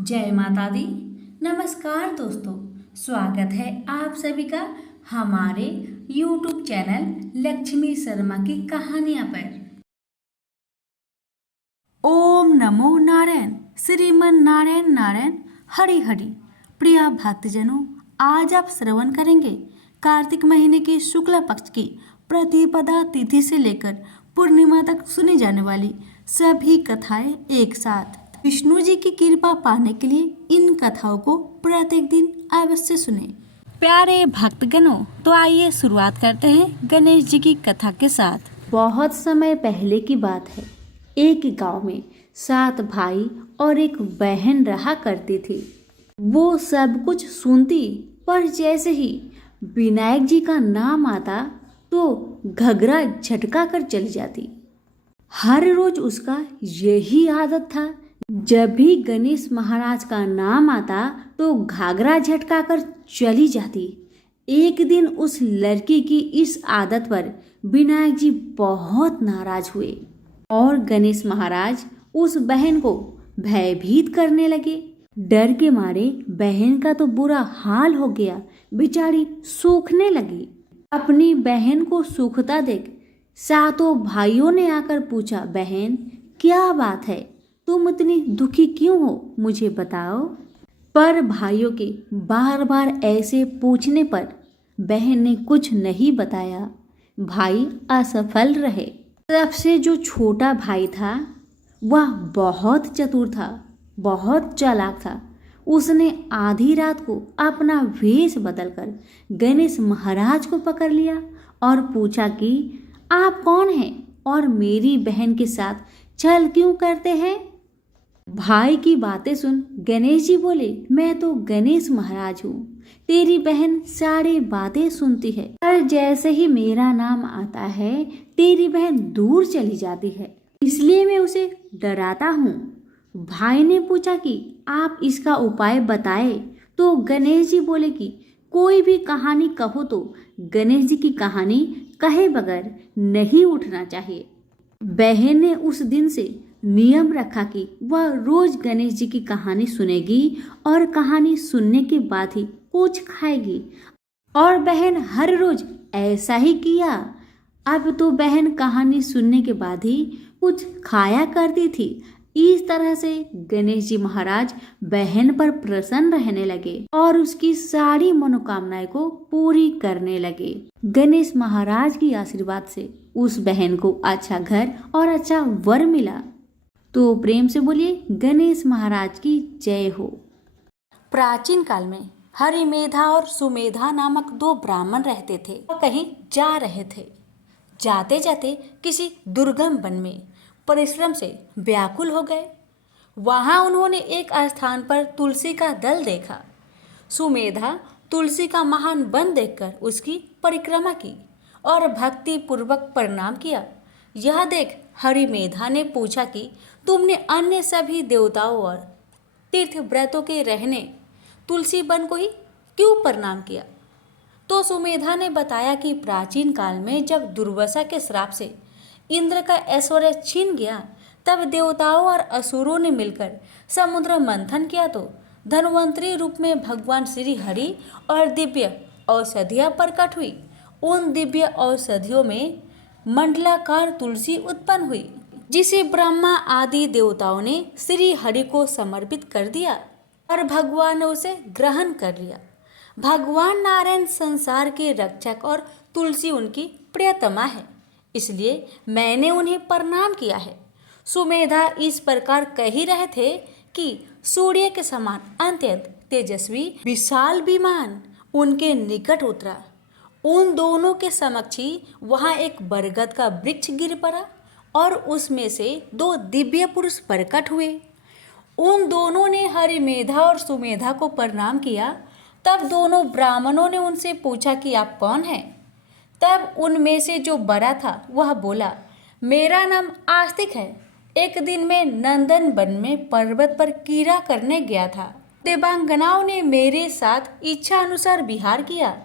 जय माता दी। नमस्कार दोस्तों, स्वागत है आप सभी का हमारे YouTube चैनल लक्ष्मी शर्मा की कहानियाँ पर। ओम नमो नारायण, श्रीमन नारायण नारायण हरि हरि। प्रिय भक्तजनों, आज आप श्रवण करेंगे कार्तिक महीने के शुक्ल पक्ष की प्रतिपदा तिथि से लेकर पूर्णिमा तक सुनी जाने वाली सभी कथाएं एक साथ। विष्णु जी की कृपा पाने के लिए इन कथाओं को प्रत्येक दिन अवश्य सुने। प्यारे भक्तगणों, तो आइए शुरुआत करते हैं गणेश जी की कथा के साथ। बहुत समय पहले की बात है। एक गांव में 7 भाई और एक बहन रहा करती थी। वो सब कुछ सुनती, पर जैसे ही विनायक जी का नाम आता तो घगरा झटका कर चली जाती। हर रोज उसका यही आदत था। जब भी गणेश महाराज का नाम आता तो घाघरा झटका कर चली जाती। एक दिन उस लड़की की इस आदत पर विनायक जी बहुत नाराज हुए और गणेश महाराज उस बहन को भयभीत करने लगे। डर के मारे बहन का तो बुरा हाल हो गया, बेचारी सूखने लगी। अपनी बहन को सूखता देख सातों भाइयों ने आकर पूछा, बहन क्या बात है, तुम इतनी दुखी क्यों हो, मुझे बताओ। पर भाइयों के बार बार ऐसे पूछने पर बहन ने कुछ नहीं बताया। भाई असफल रहे। सबसे जो छोटा भाई था वह बहुत चतुर था, बहुत चालाक था। उसने आधी रात को अपना वेश बदलकर गणेश महाराज को पकड़ लिया और पूछा कि आप कौन हैं और मेरी बहन के साथ छल क्यों करते हैं। भाई की बातें सुन गणेश जी बोले, मैं तो गणेश महाराज हूँ, तेरी बहन सारी बातें सुनती है, पर जैसे ही मेरा नाम आता है तेरी बहन दूर चली जाती है, इसलिए मैं उसे डराता हूँ। भाई ने पूछा कि आप इसका उपाय बताए तो गणेश जी बोले कि कोई भी कहानी कहो तो गणेश जी की कहानी कहे बगैर नहीं उठना चाहिए। बहन ने उस दिन से नियम रखा कि वह रोज गणेश जी की कहानी सुनेगी और कहानी सुनने के बाद ही कुछ खाएगी। और बहन हर रोज ऐसा ही किया। अब तो बहन कहानी सुनने के बाद ही कुछ खाया करती थी। इस तरह से गणेश जी महाराज बहन पर प्रसन्न रहने लगे और उसकी सारी मनोकामनाएं को पूरी करने लगे। गणेश महाराज की आशीर्वाद से उस बहन को अच्छा घर और अच्छा वर मिला। तो प्रेम से बोलिए गणेश महाराज की जय हो। प्राचीन काल में हरिमेधा और सुमेधा नामक 2 ब्राह्मण रहते थे। वह कहीं जा रहे थे। जाते जाते किसी दुर्गम वन में परिश्रम से व्याकुल हो गए। वहां उन्होंने एक स्थान पर तुलसी का दल देखा। सुमेधा तुलसी का महान वन देखकर उसकी परिक्रमा की और भक्ति पूर्वक प्रणाम किया। यह देख हरिमेधा ने पूछा कि तुमने अन्य सभी देवताओं और तीर्थ व्रतों के रहने तुलसी वन को ही क्यों प्रणाम किया। तो सुमेधा ने बताया कि प्राचीन काल में जब दुर्वासा के श्राप से इंद्र का ऐश्वर्य छीन गया, तब देवताओं और असुरों ने मिलकर समुद्र मंथन किया तो धन्वंतरी रूप में भगवान श्री हरि और दिव्य औषधियाँ प्रकट हुई। उन दिव्य औषधियों में मंडलाकार तुलसी उत्पन्न हुई, जिसे ब्रह्मा आदि देवताओं ने श्री हरि को समर्पित कर दिया और भगवान ने उसे ग्रहण कर लिया। भगवान नारायण संसार के रक्षक और तुलसी उनकी प्रियतमा है, इसलिए मैंने उन्हें प्रणाम किया है। सुमेधा इस प्रकार कह ही रहे थे कि सूर्य के समान अत्यंत तेजस्वी विशाल विमान उनके निकट उतरा। उन दोनों के समक्ष ही वहां एक बरगद का वृक्ष गिर पड़ा और उसमें से 2 दिव्य पुरुष प्रकट हुए। उन दोनों ने हरिमेधा और सुमेधा को प्रणाम किया। तब दोनों ब्राह्मणों ने उनसे पूछा कि आप कौन हैं। तब उनमें से जो बड़ा था वह बोला, मेरा नाम आस्तिक है। एक दिन मैं नंदन वन में पर्वत पर कीड़ा करने गया था। देवांगनाओं ने मेरे साथ इच्छा अनुसार विहार किया।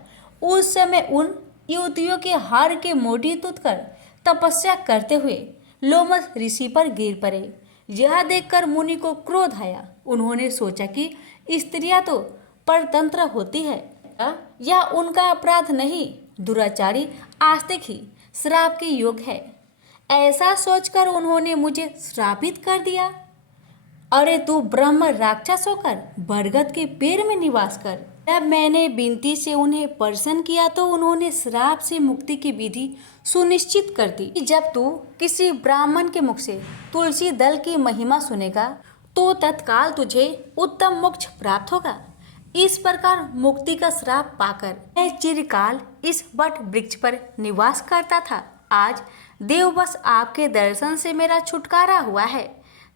उस समय उन युवतियों के हार के मोती तूतकर तपस्या करते हुए लोमस ऋषि पर गिर पड़े। यह देखकर मुनि को क्रोध आया। उन्होंने सोचा कि स्त्रियां तो परतंत्र होती है, यह उनका अपराध नहीं, दुराचारी आस्तिक ही श्राप के योग्य है। ऐसा सोचकर उन्होंने मुझे श्रापित कर दिया। अरे तू ब्रह्म राक्षस होकर बरगद के पेड़ में निवास कर। जब मैंने विनती से उन्हें प्रसन्न किया तो उन्होंने श्राप से मुक्ति की विधि सुनिश्चित कर दी कि जब तू किसी ब्राह्मण के मुख से तुलसी दल की महिमा सुनेगा तो तत्काल तुझे उत्तम मोक्ष प्राप्त होगा। इस प्रकार मुक्ति का श्राप पाकर मैं चिरकाल इस वट वृक्ष पर निवास करता था। आज देववश आपके दर्शन से मेरा छुटकारा हुआ है।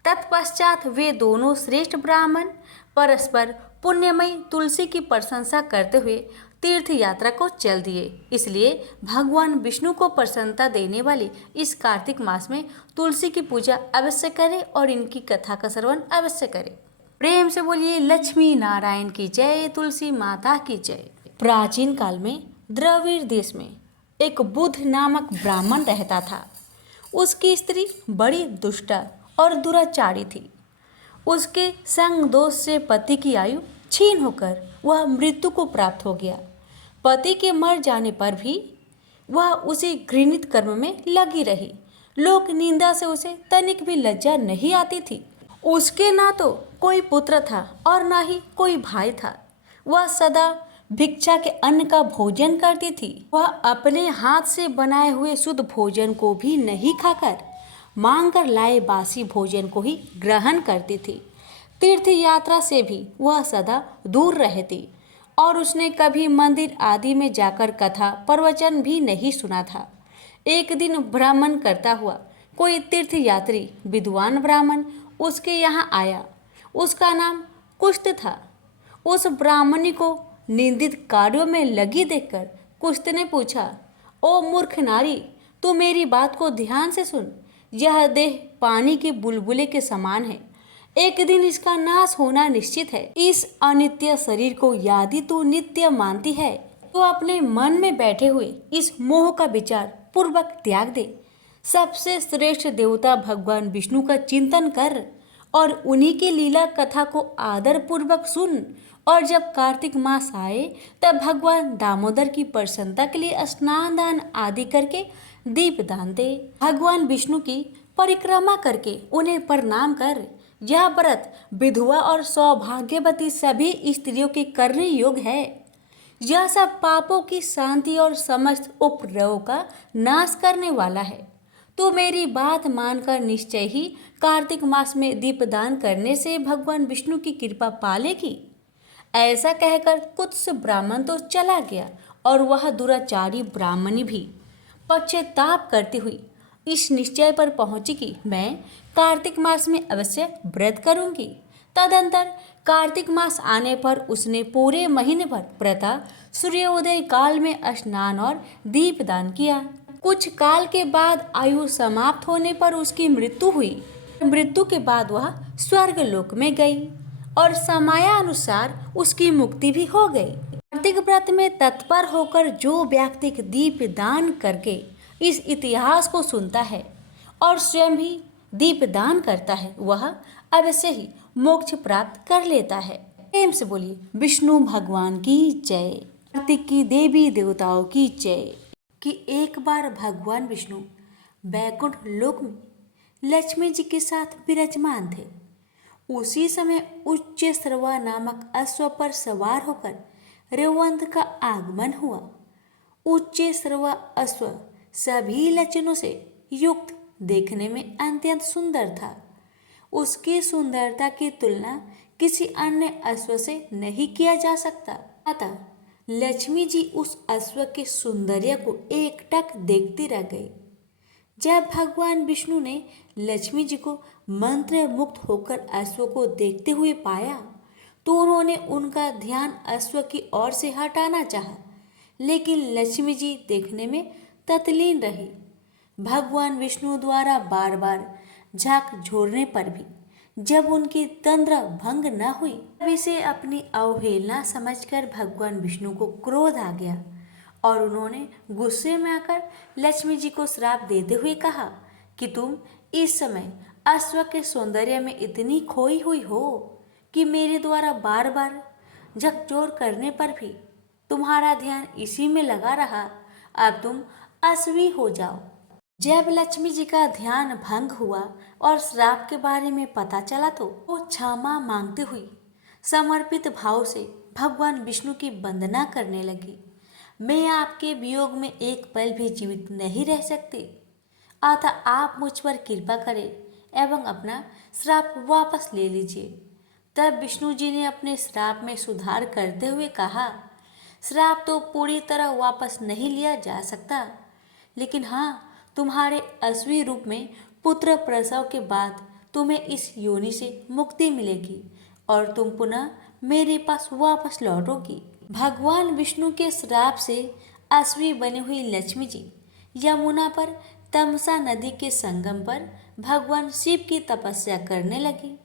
तत्पश्चात वे दोनों श्रेष्ठ ब्राह्मण परस्पर पुण्यमयी तुलसी की प्रशंसा करते हुए तीर्थ यात्रा को चल दिए। इसलिए भगवान विष्णु को प्रसन्नता देने वाली इस कार्तिक मास में तुलसी की पूजा अवश्य करें और इनकी कथा का श्रवण अवश्य करें। प्रेम से बोलिए लक्ष्मी नारायण की जय, तुलसी माता की जय। प्राचीन काल में द्रविड़ देश में एक बुद्ध नामक ब्राह्मण रहता था। उसकी स्त्री बड़ी दुष्ट और दुराचारी थी। उसके संग दोष से पति की आयु क्षीण होकर वह मृत्यु को प्राप्त हो गया। पति के मर जाने पर भी वह उसी घृणित कर्म में लगी रही। लोक निंदा से उसे तनिक भी लज्जा नहीं आती थी। उसके ना तो कोई पुत्र था और ना ही कोई भाई था। वह सदा भिक्षा के अन्न का भोजन करती थी। वह अपने हाथ से बनाए हुए शुद्ध भोजन को भी नहीं खाकर मांग कर लाए बासी भोजन को ही ग्रहण करती थी। तीर्थ यात्रा से भी वह सदा दूर रहती और उसने कभी मंदिर आदि में जाकर कथा प्रवचन भी नहीं सुना था। एक दिन भ्रमण करता हुआ कोई तीर्थ यात्री विद्वान ब्राह्मण उसके यहाँ आया। उसका नाम कुष्ट था। उस ब्राह्मणी को निंदित कार्यों में लगी देखकर कुष्ट ने पूछा, ओ मूर्ख नारी, तू मेरी बात को ध्यान से सुन। यह देह पानी के बुलबुले के समान है, एक दिन इसका नाश होना निश्चित है। इस अनित्य शरीर को यदि तू नित्य मानती है तो अपने मन में बैठे हुए इस मोह का विचार पूर्वक त्याग दे। सबसे श्रेष्ठ देवता भगवान विष्णु का चिंतन कर और उन्हीं की लीला कथा को आदर पूर्वक सुन। और जब कार्तिक मास आए तब भगवान दामोदर की प्रसन्नता के लिए स्नान दान आदि करके दीप दान दे। भगवान विष्णु की परिक्रमा करके उन्हें प्रणाम कर। यह व्रत विधवा और सौभाग्यवती सभी स्त्रियों के करने योग्य है। यह सब पापों की शांति और समस्त उपद्रवों का नाश करने वाला है। तो मेरी बात मानकर निश्चय ही कार्तिक मास में दीपदान करने से भगवान विष्णु की कृपा पालेगी। ऐसा कहकर कुत्स ब्राह्मण तो चला गया और वह दुराचारी ब्राह्मणी भी पश्चाताप करती हुई इस निश्चय पर पहुंची कि मैं कार्तिक मास में अवश्य व्रत करूंगी। तदंतर कार्तिक मास आने पर उसने पूरे महीने भर प्रातः सूर्योदय काल में स्नान और दीपदान किया। कुछ काल के बाद आयु समाप्त होने पर उसकी मृत्यु हुई। मृत्यु के बाद वह स्वर्ग लोक में गई और समयानुसार उसकी मुक्ति भी हो गई। कार्तिक व्रत में तत्पर होकर जो व्यक्ति दीप दान करके इस इतिहास को सुनता है और स्वयं भी दीप दान करता है वह अवश्य ही मोक्ष प्राप्त कर लेता है। प्रेम से बोलिए विष्णु भगवान की जय, कार्तिक की देवी देवताओं की जय। कि एक बार भगवान विष्णु बैकुंठ लोक में लक्ष्मी जी के साथ विराजमान थे। उसी समय उच्च श्रवा नामक अश्व पर सवार होकर रेवंत का आगमन हुआ। उच्च श्रवा अश्व सभी लक्षणों से युक्त देखने में अत्यंत सुंदर था। उसकी सुंदरता की तुलना किसी अन्य अश्व से नहीं किया जा सकता। अतः लक्ष्मी जी उस अश्व के सौंदर्य को एकटक देखती रह गई। जब भगवान विष्णु ने लक्ष्मी जी को मंत्र मुक्त होकर अश्व को देखते हुए पाया तो उन्होंने उनका ध्यान अश्व की ओर से हटाना चाहा, लेकिन लक्ष्मी जी देखने में तत्लीन रही। भगवान विष्णु द्वारा बार बार झांक झोरने पर भी जब उनकी तंद्रा भंग न हुई तब इसे अपनी अवहेलना समझकर भगवान विष्णु को क्रोध आ गया और उन्होंने गुस्से में आकर लक्ष्मी जी को श्राप देते हुए कहा कि तुम इस समय अश्व के सौंदर्य में इतनी खोई हुई हो कि मेरे द्वारा बार बार झकझोर करने पर भी तुम्हारा ध्यान इसी में लगा रहा। अब तुम अश्वी हो जाओ। जब लक्ष्मी जी का ध्यान भंग हुआ और श्राप के बारे में पता चला तो वो क्षमा मांगते हुई समर्पित भाव से भगवान विष्णु की वंदना करने लगी। मैं आपके वियोग में एक पल भी जीवित नहीं रह सकती, अतः आप मुझ पर कृपा करें एवं अपना श्राप वापस ले लीजिए। तब विष्णु जी ने अपने श्राप में सुधार करते हुए कहा, श्राप तो पूरी तरह वापस नहीं लिया जा सकता, लेकिन हाँ, तुम्हारे असली रूप में पुत्र प्रसव के बाद तुम्हें इस योनि से मुक्ति मिलेगी और तुम पुनः मेरे पास वापस लौटोगी। भगवान विष्णु के श्राप से अश्वी बनी हुई लक्ष्मी जी यमुना पर तमसा नदी के संगम पर भगवान शिव की तपस्या करने लगी।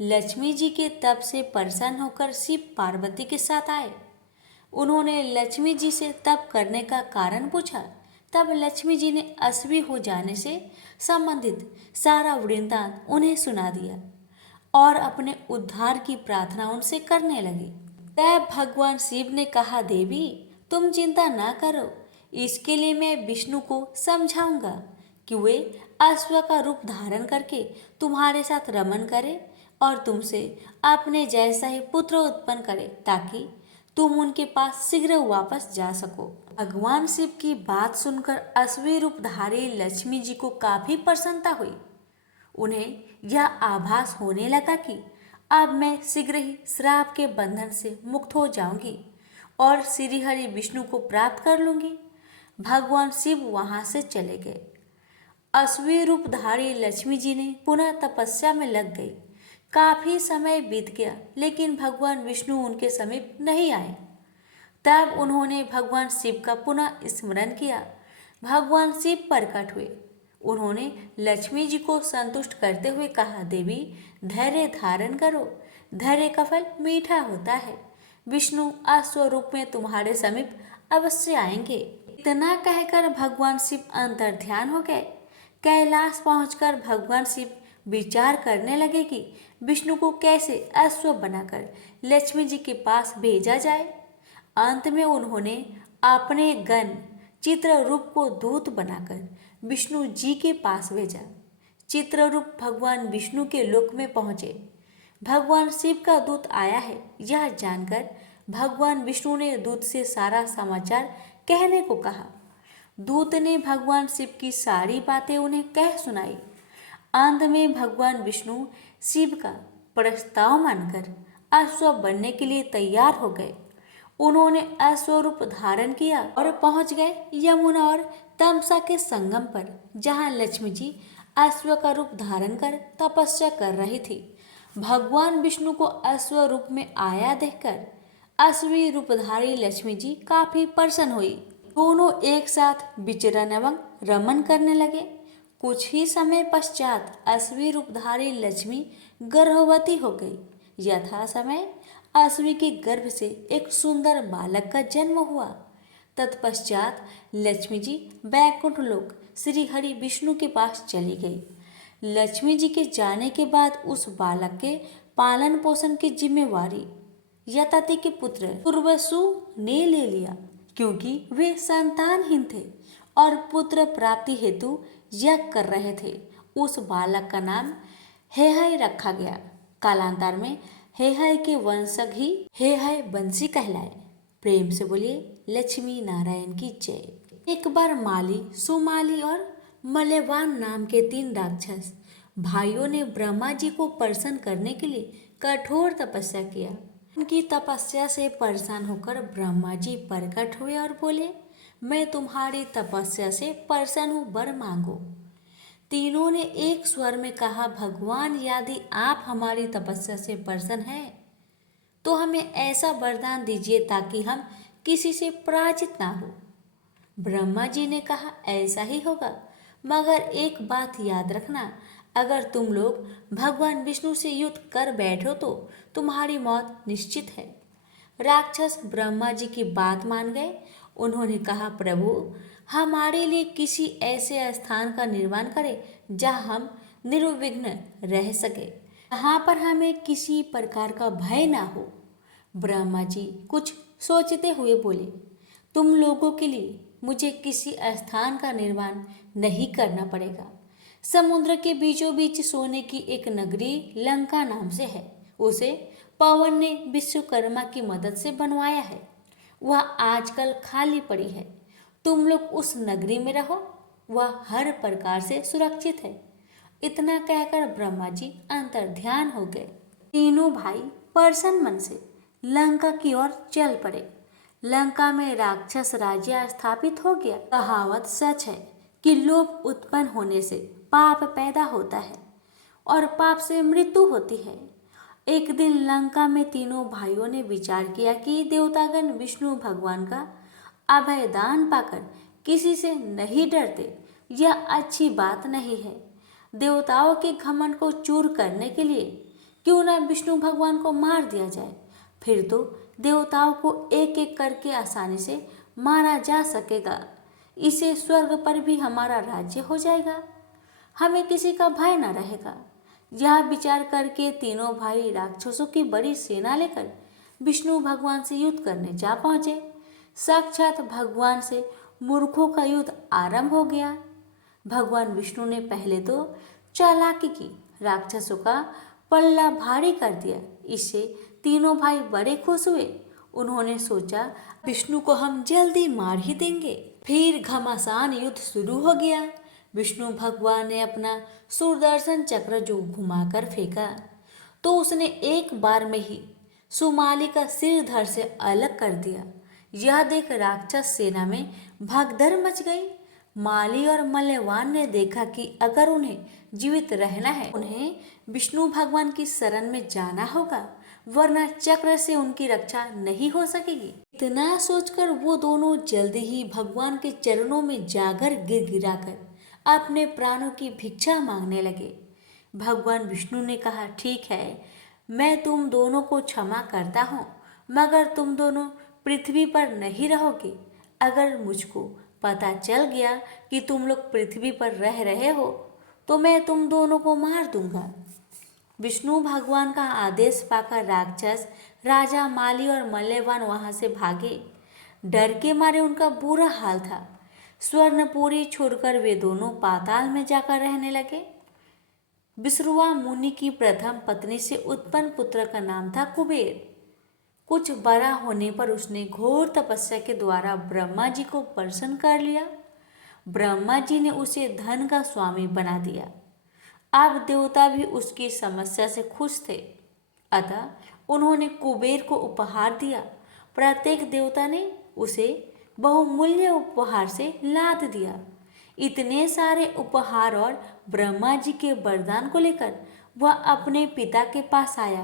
लक्ष्मी जी के तप से प्रसन्न होकर शिव पार्वती के साथ आए। उन्होंने लक्ष्मी जी से तप करने का कारण पूछा। तब लक्ष्मी जी ने अश्वी हो जाने से संबंधित सारा वृत्तांत उन्हें सुना दिया और अपने उद्धार की प्रार्थना उनसे करने लगी। तब भगवान शिव ने कहा, देवी तुम चिंता ना करो, इसके लिए मैं विष्णु को समझाऊंगा कि वे अश्व का रूप धारण करके तुम्हारे साथ रमन करें और तुमसे अपने जैसा ही पुत्र उत्पन्न करें, ताकि तुम उनके पास शीघ्र वापस जा सको। भगवान शिव की बात सुनकर अश्वी रूपधारी लक्ष्मी जी को काफी प्रसन्नता हुई। उन्हें यह आभास होने लगा कि अब मैं शीघ्र ही श्राप के बंधन से मुक्त हो जाऊंगी और श्रीहरि विष्णु को प्राप्त कर लूंगी। भगवान शिव वहां से चले गए। अश्वी रूपधारी लक्ष्मी जी ने पुनः तपस्या में लग गई। काफी समय बीत गया, लेकिन भगवान विष्णु उनके समीप नहीं आए। तब उन्होंने भगवान शिव का पुनः स्मरण किया। भगवान शिव प्रकट हुए। उन्होंने लक्ष्मी जी को संतुष्ट करते हुए कहा, देवी धैर्य धारण करो, धैर्य का फल मीठा होता है। विष्णु स्वरूप में तुम्हारे समीप अवश्य आएंगे। इतना कहकर भगवान शिव अंतर ध्यान हो गए। कैलाश पहुंचकर भगवान शिव विचार करने लगे कि विष्णु को कैसे अश्व बनाकर लक्ष्मी जी के पास भेजा जाए। अंत में उन्होंने अपने गण चित्ररूप को दूत बनाकर विष्णु जी के पास भेजा। चित्ररूप भगवान विष्णु के लोक में पहुंचे। भगवान शिव का दूत आया है, यह जानकर भगवान विष्णु ने दूत से सारा समाचार कहने को कहा। दूत ने भगवान शिव की सारी बातें उन्हें कह सुनाई। अंत में भगवान विष्णु शिव का प्रस्ताव मानकर अश्व बनने के लिए तैयार हो गए। उन्होंने अश्व रूप धारण किया और पहुंच गए यमुना और तमसा के संगम पर, जहां लक्ष्मी जी अश्व का रूप धारण कर तपस्या कर रही थी। भगवान विष्णु को अश्व रूप में आया देखकर अश्वी रूपधारी लक्ष्मी जी काफी प्रसन्न हुई। दोनों एक साथ विचरण एवं रमन करने लगे। कुछ ही समय पश्चात अश्वी रूपधारी लक्ष्मी गर्भवती हो गई। यथा समय अश्वी के गर्भ से एक सुंदर बालक का जन्म हुआ। तत्पश्चात लक्ष्मी जी बैकुंठ लोक श्री हरि विष्णु के पास चली गई। लक्ष्मी जी के जाने के बाद उस बालक के पालन पोषण की जिम्मेवारी यताति के पुत्र पूर्वसु ने ले लिया, क्योंकि वे संतानहीन थे और पुत्र प्राप्ति हेतु यज्ञ कर रहे थे। उस बालक का नाम हेहय रखा गया। कालांतर में हेहय के वंशज ही हेहय वंशी कहलाए। प्रेम से बोलिए लक्ष्मी नारायण की जय। एक बार माली, सुमाली और मल्यवान नाम के 3 राक्षस भाइयों ने ब्रह्मा जी को प्रसन्न करने के लिए कठोर तपस्या किया। उनकी तपस्या से परेशान होकर ब्रह्मा जी प्रकट हुए और बोले, मैं तुम्हारी तपस्या से प्रसन्न हूँ, वर मांगो। तीनों ने एक स्वर में कहा, भगवान यदि आप हमारी तपस्या से प्रसन्न हैं तो हमें ऐसा वरदान दीजिए ताकि हम किसी से पराजित ना हो। ब्रह्मा जी ने कहा, ऐसा ही होगा, मगर एक बात याद रखना, अगर तुम लोग भगवान विष्णु से युद्ध कर बैठो तो तुम्हारी मौत निश्चित है। राक्षस ब्रह्मा जी की बात मान गए। उन्होंने कहा, प्रभु हमारे लिए किसी ऐसे स्थान का निर्माण करें जहाँ हम निर्विघ्न रह सके, जहाँ पर हमें किसी प्रकार का भय ना हो। ब्रह्मा जी कुछ सोचते हुए बोले, तुम लोगों के लिए मुझे किसी स्थान का निर्माण नहीं करना पड़ेगा। समुद्र के बीचों बीच सोने की एक नगरी लंका नाम से है, उसे पवन ने विश्वकर्मा की मदद से बनवाया है। वह आजकल खाली पड़ी है, तुम लोग उस नगरी में रहो, वह हर प्रकार से सुरक्षित है। इतना कहकर ब्रह्मा जी अंतर्ध्यान हो गए। तीनों भाई प्रसन्न मन से लंका की ओर चल पड़े। लंका में राक्षस राज्य स्थापित हो गया। कहावत सच है कि लोभ उत्पन्न होने से पाप पैदा होता है और पाप से मृत्यु होती है। एक दिन लंका में तीनों भाइयों ने विचार किया कि देवतागण विष्णु भगवान का अभयदान पाकर किसी से नहीं डरते, यह अच्छी बात नहीं है। देवताओं के घमंड को चूर करने के लिए क्यों न विष्णु भगवान को मार दिया जाए, फिर तो देवताओं को एक एक करके आसानी से मारा जा सकेगा। इससे स्वर्ग पर भी हमारा राज्य हो जाएगा, हमें किसी का भय न रहेगा। यह विचार करके तीनों भाई राक्षसों की बड़ी सेना लेकर विष्णु भगवान से युद्ध करने जा पहुंचे। साक्षात भगवान से मूर्खों का युद्ध आरंभ हो गया। भगवान विष्णु ने पहले तो चालाकी की, राक्षसों का पल्ला भारी कर दिया। इससे तीनों भाई बड़े खुश हुए। उन्होंने सोचा विष्णु को हम जल्दी मार ही देंगे। फिर घमासान युद्ध शुरू हो गया। विष्णु भगवान ने अपना सुदर्शन चक्र जो घुमाकर फेंका तो उसने एक बार में ही सुमाली का सिर धड़ से अलग कर दिया। यह देख राक्षस सेना में भगदड़ मच गई। माली और मल्यवान ने देखा कि अगर उन्हें जीवित रहना है, उन्हें विष्णु भगवान की शरण में जाना होगा, वरना चक्र से उनकी रक्षा नहीं हो सकेगी। इतना सोचकर वो दोनों जल्दी ही भगवान के चरणों में जाकर गिड़गिड़ाकर अपने प्राणों की भिक्षा मांगने लगे। भगवान विष्णु ने कहा, ठीक है, मैं तुम दोनों को क्षमा करता हूँ, मगर तुम दोनों पृथ्वी पर नहीं रहोगे। अगर मुझको पता चल गया कि तुम लोग पृथ्वी पर रह रहे हो तो मैं तुम दोनों को मार दूंगा। विष्णु भगवान का आदेश पाकर राक्षस राजा माली और मल्यवान वहां से भागे। डर के मारे उनका बुरा हाल था। स्वर्णपुरी छोड़कर वे दोनों पाताल में जाकर रहने लगे। विश्रुवा मुनि की प्रथम पत्नी से उत्पन्न पुत्र का नाम था कुबेर। कुछ बड़ा होने पर उसने घोर तपस्या के द्वारा ब्रह्मा जी को प्रसन्न कर लिया। ब्रह्मा जी ने उसे धन का स्वामी बना दिया। अब देवता भी उसकी समस्या से खुश थे, अतः उन्होंने कुबेर को उपहार दिया। प्रत्येक देवता ने उसे बहुमूल्य उपहार से लाद दिया। इतने सारे उपहार और ब्रह्मा जी के वरदान को लेकर वह अपने पिता के पास आया,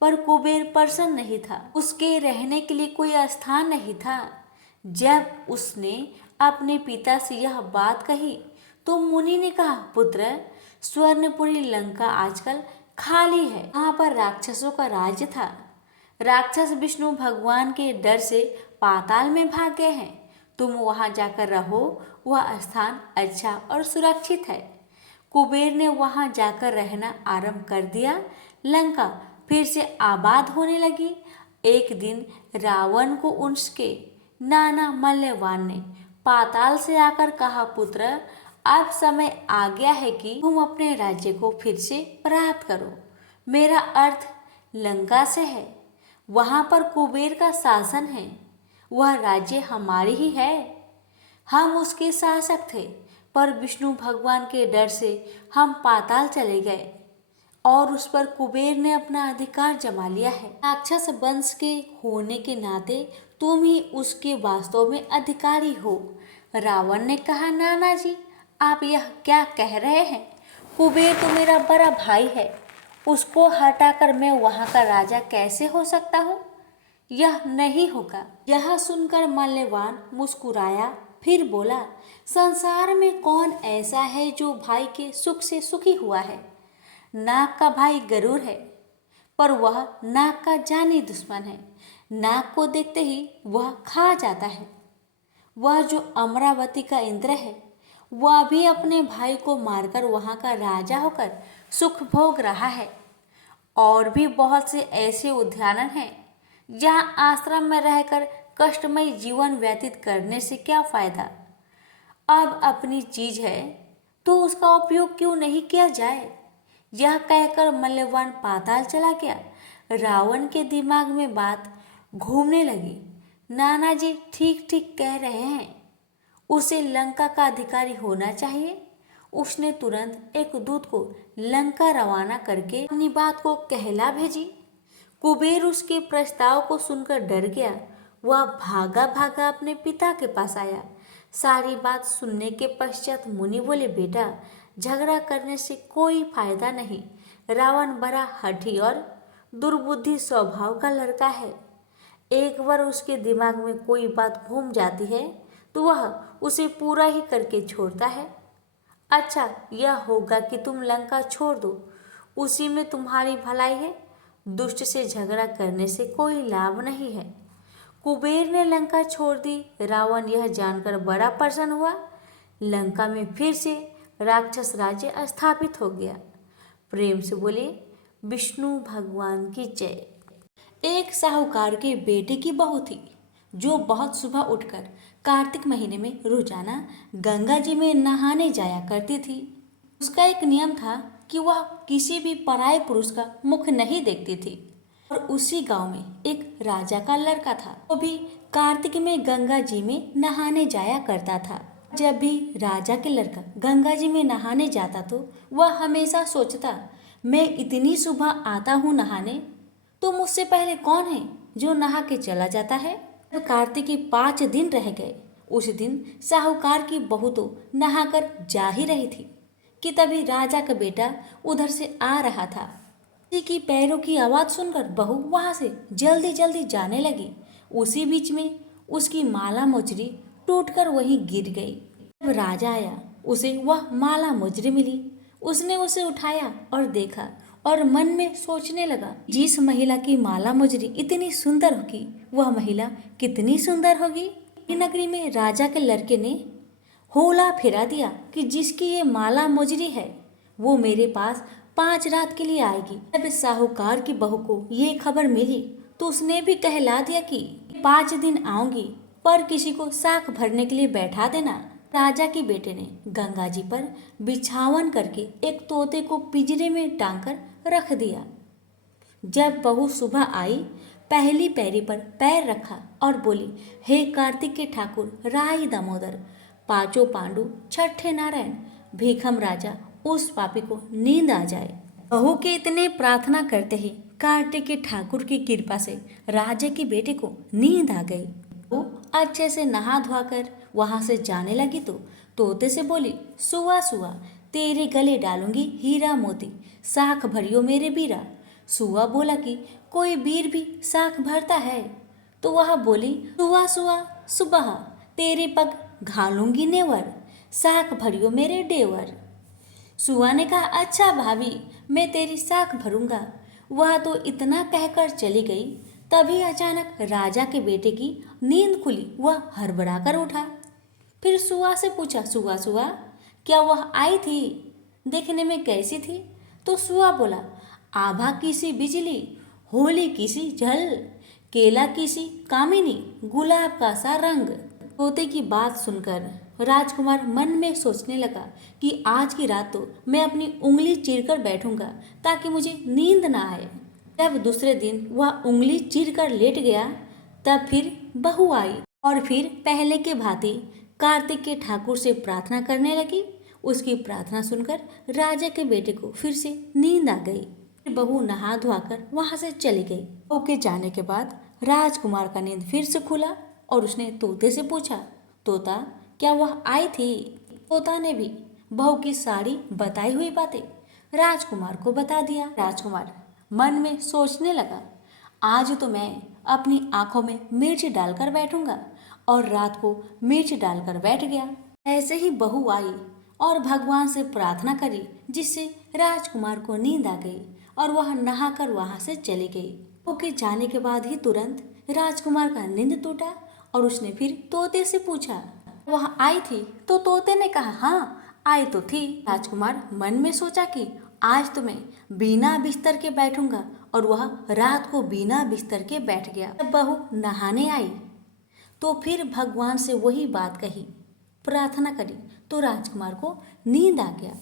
पर कुबेर प्रसन्न नहीं था। उसके रहने के लिए कोई स्थान नहीं था। जब उसने अपने पिता से यह बात कही तो मुनि ने कहा, पुत्र, स्वर्णपुरी लंका आजकल खाली है, वहां पर राक्षसों का राज्य था। राक्षस विष्णु भगवान के डर से पाताल में भाग गए हैं। तुम वहां जाकर रहो, वह स्थान अच्छा और सुरक्षित है। कुबेर ने वहां जाकर रहना आरंभ कर दिया। लंका फिर से आबाद होने लगी। एक दिन रावण को उसके नाना मल्यवान ने पाताल से आकर कहा, पुत्र, अब समय आ गया है कि तुम अपने राज्य को फिर से प्राप्त करो। मेरा अर्थ लंका से है, वहां पर कुबेर का शासन है, वह राज्य हमारी ही है। हम उसके शासक थे, पर विष्णु भगवान के डर से हम पाताल चले गए और उस पर कुबेर ने अपना अधिकार जमा लिया है। राक्षस वंश के होने के नाते तुम ही उसके वास्तव में अधिकारी हो। रावण ने कहा, नाना जी, आप यह क्या कह रहे हैं? कुबेर तो मेरा बड़ा भाई है, उसको हटाकर मैं वहां का राजा कैसे हो सकता हूँ? यह नहीं होगा। यह सुनकर मल्यवान मुस्कुराया, फिर बोला, संसार में कौन ऐसा है जो भाई के सुख से सुखी हुआ है? नाग का भाई गरुड़ है, पर वह नाग का जानी दुश्मन है। नाग को देखते ही वह खा जाता है। वह जो अमरावती का इंद्र है, वह भी अपने भाई को मारकर वहां का राजा होकर सुख भोग रहा है। और भी बहुत से ऐसे उद्यान हैं जहां आश्रम में रहकर कष्टमय जीवन व्यतीत करने से क्या फायदा। अब अपनी चीज है तो उसका उपयोग क्यों नहीं किया जाए। यह कहकर मल्लवान पाताल चला गया। रावण के दिमाग में बात घूमने लगी। नाना जी ठीक ठीक कह रहे हैं, उसे लंका का अधिकारी होना चाहिए। उसने तुरंत एक दूत को लंका रवाना करके अपनी बात को कहला भेजी। कुबेर उसके प्रस्ताव को सुनकर डर गया। वह भागा भागा अपने पिता के पास आया। सारी बात सुनने के पश्चात मुनि बोले, बेटा झगड़ा करने से कोई फायदा नहीं। रावण बड़ा हठी और दुर्बुद्धि स्वभाव का लड़का है। एक बार उसके दिमाग में कोई बात घूम जाती है तो वह उसे पूरा ही करके छोड़ता है। अच्छा यह होगा कि तुम लंका छोड़ दो, उसी में तुम्हारी भलाई है। दुष्ट से झगड़ा करने से कोई लाभ नहीं है। कुबेर ने लंका छोड़ दी। रावण यह जानकर बड़ा प्रसन्न हुआ। लंका में फिर से राक्षस राज्य स्थापित हो गया। प्रेम से बोले विष्णु भगवान की जय। एक साहूकार के बेटे की बहू थी जो बहुत सुबह उठकर कार्तिक महीने में रोजाना गंगा जी में नहाने जाया करती थी। उसका एक नियम था कि वह किसी भी पराये पुरुष का मुख नहीं देखती थी। और उसी गांव में एक राजा का लड़का था, वो भी कार्तिक में गंगा जी में नहाने जाया करता था। जब भी राजा के लड़का गंगा जी में नहाने जाता तो वह हमेशा सोचता, मैं इतनी सुबह आता हूँ नहाने, तो मुझसे पहले कौन है जो नहा के चला जाता है। जब कार्तिक के 5 दिन रह गए, उस दिन साहूकार की बहू तो नहाकर जा ही रही थी कि तभी राजा का बेटा उधर से आ रहा था। किसी की पैरों की आवाज सुनकर बहू वहां से जल्दी जल्दी जाने लगी। उसी बीच में उसकी माला मुजरी टूटकर वहीं गिर गई। जब राजा आया उसे वह माला मुजरी मिली। उसने उसे उठाया और देखा और मन में सोचने लगा, जिस महिला की माला मुजरी इतनी सुंदर होगी वह महिला कितनी सुंदर होगी। नगरी में राजा के लड़के ने होला फेरा दिया कि जिसकी ये माला मुजरी है वो मेरे पास 5 रात के लिए आएगी। जब साहूकार की बहू को ये खबर मिली तो उसने भी कहला दिया कि 5 दिन आऊंगी, पर किसी को साख भरने के लिए बैठा देना। राजा के बेटे ने गंगा जी पर बिछावन करके एक तोते को पिंजरे में टांग कर रख दिया। जब बहू सुबह आई, पहली पैरी पर पैर रखा और बोली, हे कार्तिक के ठाकुर राय दामोदर, पांचों पांडु, छठे नारायण, भीखम राजा, उस पापी को नींद आ जाए। बहू के इतने प्रार्थना करते ही कार्तिक के ठाकुर की कृपा से राजा के बेटे को नींद आ गई। वो अच्छे से नहा धोकर वहां से जाने लगी तो तोते से बोली, सुआ सुआ तेरे गले डालूंगी हीरा मोती, साख भरियो मेरे बीरा। सुआ बोला कि कोई वीर भी साख भरता है। तो वह बोली, सुआ सुआ सुबह तेरे पग घालूंगी नेवर, साख भरियो मेरे डेवर। सुआ ने कहा, अच्छा भाभी मैं तेरी साख भरूंगा। वह तो इतना कहकर चली गई। तभी अचानक राजा के बेटे की नींद खुली। वह हड़बड़ा कर उठा। फिर सुआ से पूछा, सुआ सुआ क्या वह आई थी? देखने में कैसी थी? तो सुआ बोला, आभा किसी बिजली, होली किसी जल, केला किसी कामिनी, गुलाब का सा रंग। तोते की बात सुनकर राजकुमार मन में सोचने लगा कि आज की रात तो मैं अपनी उंगली चीरकर बैठूंगा ताकि मुझे नींद ना आए। जब दूसरे दिन वह उंगली चीरकर लेट गया तब फिर बहू आई और फिर पहले के भांति कार्तिक के ठाकुर से प्रार्थना करने लगी। उसकी प्रार्थना सुनकर राजा के बेटे को फिर से नींद आ गई। फिर बहू नहा धोकर वहां से चली गई। बहू के जाने के बाद राजकुमार का नींद फिर से खुला और उसने तोते से पूछा, तोता क्या वह आई थी? तोता ने भी बहू की सारी बताई हुई बातें राजकुमार को बता दिया। राजकुमार मन में सोचने लगा, आज तो मैं अपनी आंखों में मिर्च डालकर बैठूंगा, और रात को मिर्च डालकर बैठ गया। ऐसे ही बहू आई और भगवान से प्रार्थना करी, जिससे राजकुमार को नींद आ गई और वह नहाकर वहां से चली गई। बहू के जाने के बाद ही तुरंत राजकुमार का नींद टूटा और उसने फिर तोते से पूछा, वह आई थी? तो तोते ने कहा, हाँ आई तो थी। राजकुमार मन में सोचा कि आज तो मैं बिना बिस्तर के बैठूंगा, और वह रात को बिना बिस्तर के बैठ गया। जब बहू नहाने आई तो फिर भगवान से वही बात कही, प्रार्थना करी, तो राजकुमार को नींद आ गया।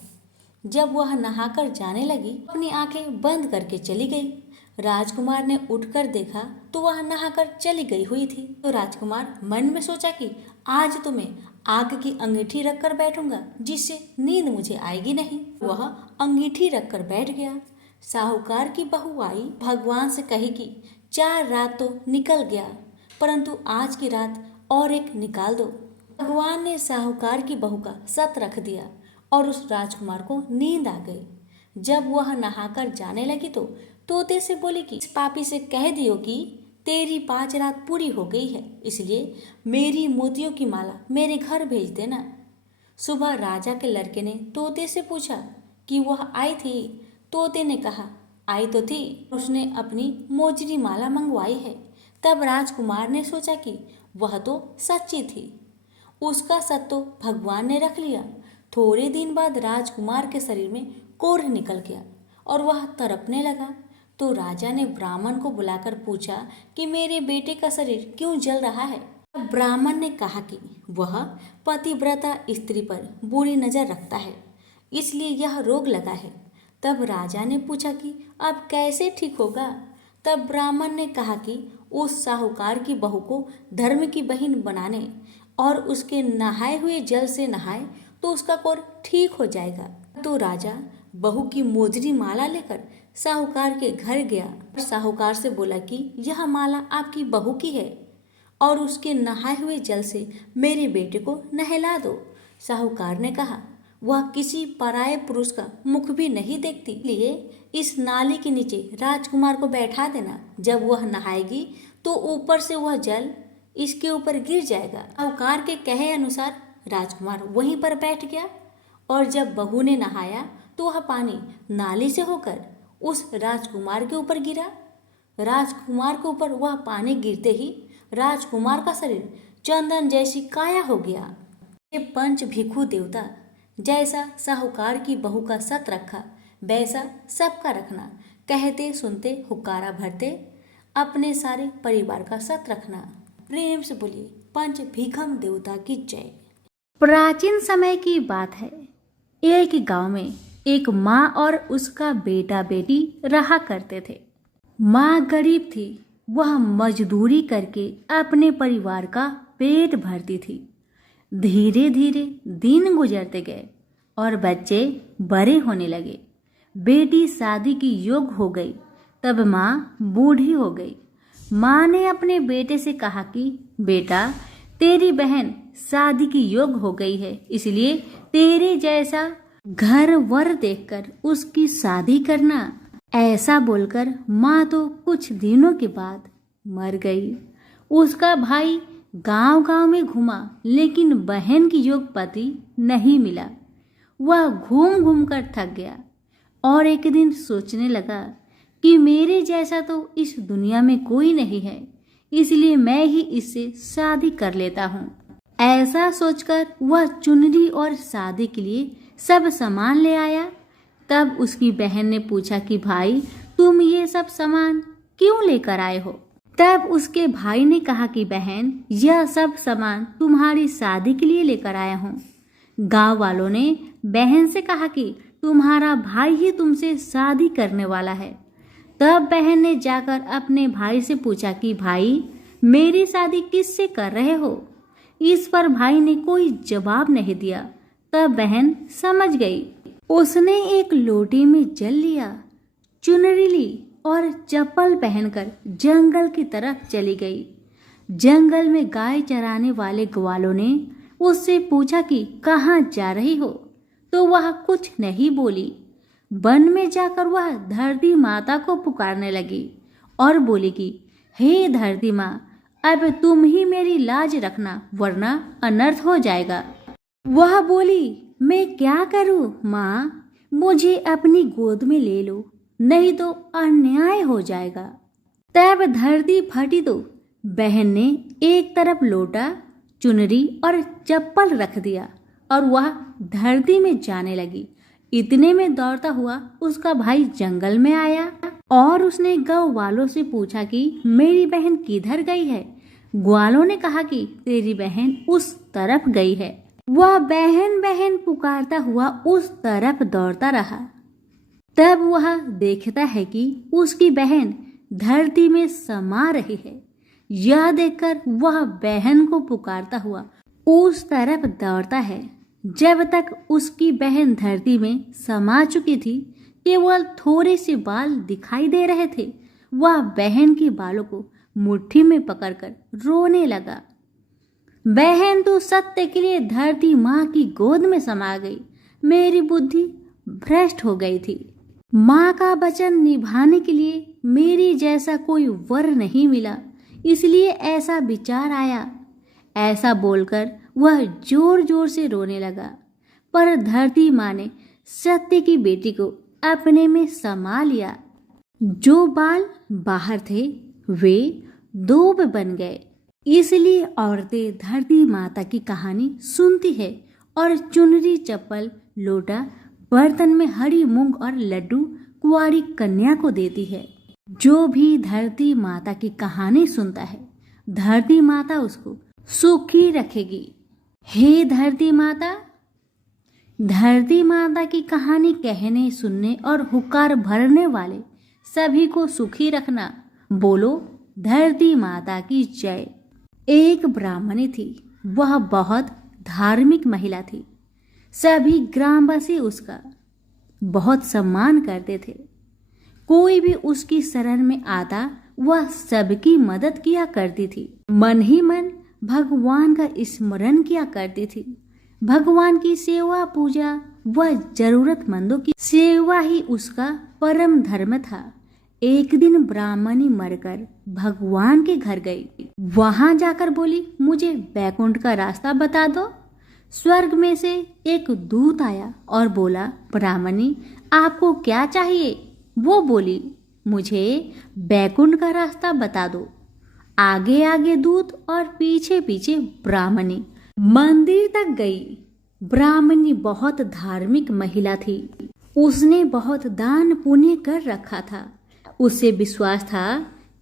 जब वह नहाकर जाने लगी, अपनी आंखें बंद करके चली गई। राजकुमार ने उठकर देखा तो वह नहाकर चली गई हुई थी। तो राजकुमार मन में सोचा कि आज तो मैं आग की अंगीठी रखकर बैठूंगा, जिससे नींद मुझे आएगी नहीं। वह अंगीठी रखकर बैठ गया। साहूकार की बहू आई, भगवान से कही कि 4 रात तो निकल गया, परंतु आज की रात और एक निकाल दो। भगवान ने साहूकार की बहू का सत रख दिया और उस राजकुमार को नींद आ गई। जब वह नहाकर जाने लगी तो तोते से बोली कि इस पापी से कह दियो कि तेरी 5 रात पूरी हो गई है, इसलिए मेरी मोतियों की माला मेरे घर भेज देना। सुबह राजा के लड़के ने तोते से पूछा कि वह आई थी? तोते ने कहा, आई तो थी, उसने अपनी मोजरी माला मंगवाई है। तब राजकुमार ने सोचा कि वह तो सच्ची थी, उसका सत तो भगवान ने रख लिया। थोड़े दिन बाद राजकुमार के शरीर में कोढ़ निकल गया और वह तड़पने लगा। तो राजा ने ब्राह्मण को बुलाकर पूछा कि मेरे बेटे का शरीर क्यों जल रहा है। ब्राह्मण ने कहा कि वह पतिव्रता स्त्री पर बुरी नजर रखता है, इसलिए यह रोग लगा है। तब राजा ने पूछा कि अब कैसे ठीक होगा। तब ब्राह्मण ने कहा कि उस साहूकार की बहू को धर्म की बहन बनाने और उसके नहाए हुए जल से नहाए तो उसका कोढ़ ठीक हो जाएगा। तो राजा बहू की मोजरी माला लेकर साहूकार के घर गया। साहूकार से बोला कि यह माला आपकी बहू की है और उसके नहाए हुए जल से मेरे बेटे को नहला दो। साहूकार ने कहा, वह किसी पराये पुरुष का मुख भी नहीं देखती, इसलिए इस नाली के नीचे राजकुमार को बैठा देना। जब वह नहाएगी तो ऊपर से वह जल इसके ऊपर गिर जाएगा। साहूकार के कहे अनुसार राजकुमार वहीं पर बैठ गया और जब बहू ने नहाया तो वह पानी नाली से होकर उस राजकुमार के ऊपर गिरा। राजकुमार के ऊपर वह पानी गिरते ही राजकुमार का शरीर चंदन जैसी काया हो गया। ये पंच भिखु देवता जैसा साहूकार की बहू का सत रखा, वैसा सबका रखना। कहते सुनते हुक्कारा भरते, अपने सारे परिवार का सत रखना। प्रेम से बोलिए पंच भीखम देवता की जय। प्राचीन समय की बात है। एक गांव में एक माँ और उसका बेटा बेटी रहा करते थे। माँ गरीब थी, वह मजदूरी करके अपने परिवार का पेट भरती थी। धीरे धीरे दिन गुजरते गए और बच्चे बड़े होने लगे। बेटी शादी की योग्य हो गई, तब माँ बूढ़ी हो गई। माँ ने अपने बेटे से कहा कि बेटा, तेरी बहन शादी की योग्य हो गई है, इसलिए तेरे जैसा घर वर देखकर उसकी शादी करना। ऐसा बोलकर माँ तो कुछ दिनों के बाद मर गई। उसका भाई गांव-गांव में घूमा, लेकिन बहन की योग्य पति नहीं मिला। वह घूम घूम कर थक गया और एक दिन सोचने लगा कि मेरे जैसा तो इस दुनिया में कोई नहीं है, इसलिए मैं ही इससे शादी कर लेता हूँ। ऐसा सोचकर वह चुनरी और शादी के लिए सब सामान ले आया। तब उसकी बहन ने पूछा कि भाई, तुम ये सब सामान क्यों लेकर आए हो? तब उसके भाई ने कहा कि बहन, यह सब सामान तुम्हारी शादी के लिए लेकर आया हूँ। गांव वालों ने बहन से कहा कि तुम्हारा भाई ही तुमसे शादी करने वाला है। तब बहन ने जाकर अपने भाई से पूछा कि भाई, मेरी शादी किससे कर रहे हो? इस पर भाई ने कोई जवाब नहीं दिया। तब बहन समझ गई। उसने एक लोटे में जल लिया, चुनरी ली और चप्पल पहनकर जंगल की तरफ चली गई। जंगल में गाय चराने वाले ग्वालों ने उससे पूछा कि कहाँ जा रही हो? तो वह कुछ नहीं बोली। वन में जाकर वह धरती माता को पुकारने लगी और बोली कि हे धरती माँ, अब तुम ही मेरी लाज रखना, वरना अनर्थ हो जाएगा। वह बोली, मैं क्या करूं माँ, मुझे अपनी गोद में ले लो, नहीं तो अन्याय हो जाएगा। तब धरती फटी तो बहन ने एक तरफ लोटा चुनरी और चप्पल रख दिया और वह धरती में जाने लगी। इतने में दौड़ता हुआ उसका भाई जंगल में आया और उसने गौ वालों से पूछा कि मेरी बहन किधर गई है। ग्वालों ने कहा कि तेरी बहन उस तरफ गई है। वह बहन बहन पुकारता हुआ उस तरफ दौड़ता रहा। तब वह देखता है कि उसकी बहन धरती में समा रही है। यह देखकर वह बहन को पुकारता हुआ उस तरफ दौड़ता है। जब तक उसकी बहन धरती में समा चुकी थी, केवल थोड़े से बाल दिखाई दे रहे थे। वह बहन के बालों को मुट्ठी में पकड़कर रोने लगा। बहन तो सत्य के लिए धरती माँ की गोद में समा गई। मेरी बुद्धि भ्रष्ट हो गई थी। माँ का वचन निभाने के लिए मेरी जैसा कोई वर नहीं मिला, इसलिए ऐसा विचार आया। ऐसा बोलकर वह जोर जोर से रोने लगा। पर धरती माँ ने सत्य की बेटी को अपने में समा लिया। जो बाल बाहर थे वे दूब बन गए। इसलिए औरतें धरती माता की कहानी सुनती है और चुनरी, चप्पल, लोटा, बर्तन में हरी मूंग और लड्डू कुंवारी कन्या को देती है। जो भी धरती माता की कहानी सुनता है, धरती माता उसको सुखी रखेगी। हे धरती माता, धरती माता की कहानी कहने, सुनने और हुक्कार भरने वाले सभी को सुखी रखना। बोलो धरती माता की जय। एक ब्राह्मणी थी। वह बहुत धार्मिक महिला थी। सभी ग्रामवासी उसका बहुत सम्मान करते थे। कोई भी उसकी शरण में आता वह सबकी मदद किया करती थी। मन ही मन भगवान का स्मरण किया करती थी। भगवान की सेवा, पूजा व जरूरतमंदों की सेवा ही उसका परम धर्म था। एक दिन ब्राह्मणी मरकर भगवान के घर गई। वहां जाकर बोली, मुझे बैकुंठ का रास्ता बता दो। स्वर्ग में से एक दूत आया और बोला, ब्राह्मणी आपको क्या चाहिए? वो बोली, मुझे बैकुंठ का रास्ता बता दो। आगे आगे दूत और पीछे पीछे ब्राह्मणी मंदिर तक गई। ब्राह्मणी बहुत धार्मिक महिला थी। उसने बहुत दान पुण्य कर रखा था। उसे विश्वास था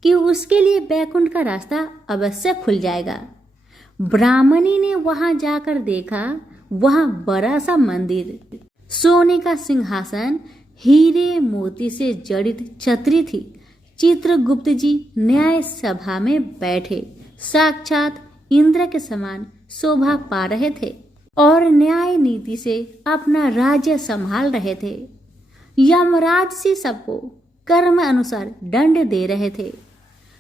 कि उसके लिए बैकुंठ का रास्ता अवश्य खुल जाएगा। ब्राह्मणी ने वहां जाकर देखा, वहां बड़ा सा मंदिर, सोने का सिंहासन, हीरे मोती से जड़ित छतरी थी। चित्रगुप्त जी न्याय सभा में बैठे साक्षात इंद्र के समान शोभा पा रहे थे और न्याय नीति से अपना राज्य संभाल रहे थे। यमराज से सबको कर्म अनुसार दंड दे रहे थे।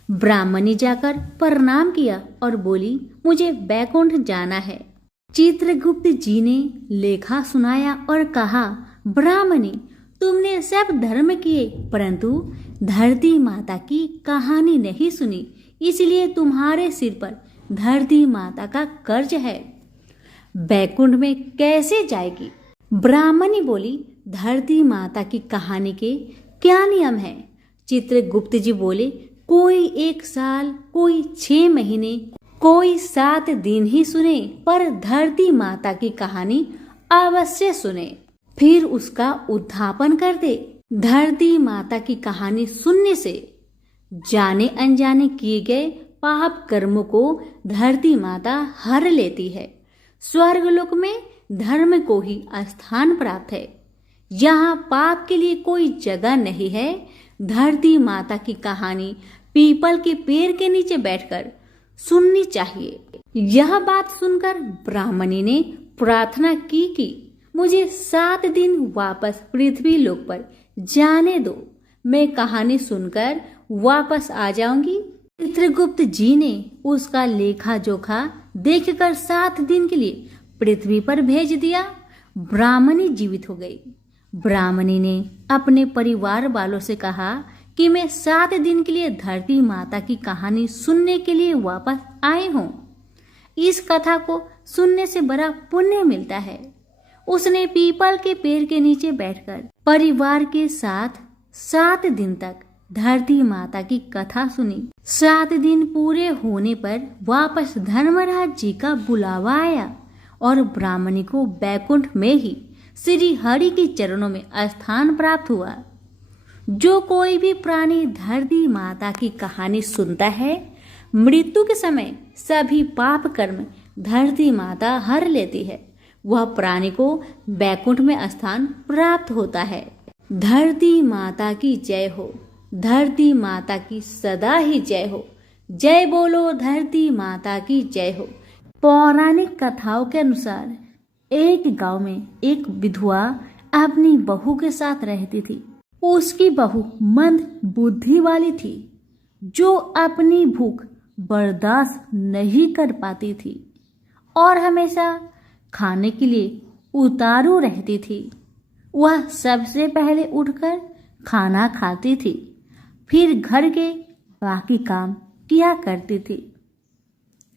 ब्राह्मणी जाकर प्रणाम किया और बोली, मुझे बैकुंठ जाना है। चित्रगुप्त जी ने लेखा सुनाया और कहा, ब्राह्मणी तुमने सब धर्म किए परंतु धरती माता की कहानी नहीं सुनी, इसलिए तुम्हारे सिर पर धरती माता का कर्ज है। बैकुंठ में कैसे जाएगी? ब्राह्मणी बोली, धरती माता की कहानी के क्या नियम है? चित्रगुप्त जी बोले, कोई 1 साल, कोई 6 महीने, कोई 7 दिन ही सुने, पर धरती माता की कहानी अवश्य सुने, फिर उसका उद्धापन कर दे। धरती माता की कहानी सुनने से जाने अनजाने किए गए पाप कर्मों को धरती माता हर लेती है। स्वर्गलोक में धर्म को ही स्थान प्राप्त है। यहाँ पाप के लिए कोई जगह नहीं है। धरती माता की कहानी पीपल के पेड़ के नीचे बैठकर सुननी चाहिए। यह बात सुनकर ब्राह्मणी ने प्रार्थना की कि मुझे 7 दिन वापस पृथ्वी लोक पर जाने दो, मैं कहानी सुनकर वापस आ जाऊंगी। चित्रगुप्त जी ने उसका लेखा जोखा देखकर 7 दिन के लिए पृथ्वी पर भेज दिया। ब्राह्मणी जीवित हो गई। ब्राह्मणी ने अपने परिवार वालों से कहा कि मैं 7 दिन के लिए धरती माता की कहानी सुनने के लिए वापस आई हूँ। इस कथा को सुनने से बड़ा पुण्य मिलता है। उसने पीपल के पेड़ के नीचे बैठकर परिवार के साथ 7 दिन तक धरती माता की कथा सुनी। 7 दिन पूरे होने पर वापस धर्मराज जी का बुलावा आया और ब्राह्मणी को बैकुंठ में ही श्री हरि के चरणों में स्थान प्राप्त हुआ। जो कोई भी प्राणी धरती माता की कहानी सुनता है, मृत्यु के समय सभी पाप कर्म धरती माता हर लेती है। वह प्राणी को बैकुंठ में स्थान प्राप्त होता है। धरती माता की जय हो, धरती माता की सदा ही जय हो। जय बोलो धरती माता की जय हो। पौराणिक कथाओं के अनुसार एक गांव में एक विधवा अपनी बहू के साथ रहती थी। उसकी बहू मंद बुद्धि वाली थी, जो अपनी भूख बर्दाश्त नहीं कर पाती थी और हमेशा खाने के लिए उतारू रहती थी। वह सबसे पहले उठकर खाना खाती थी, फिर घर के बाकी काम किया करती थी।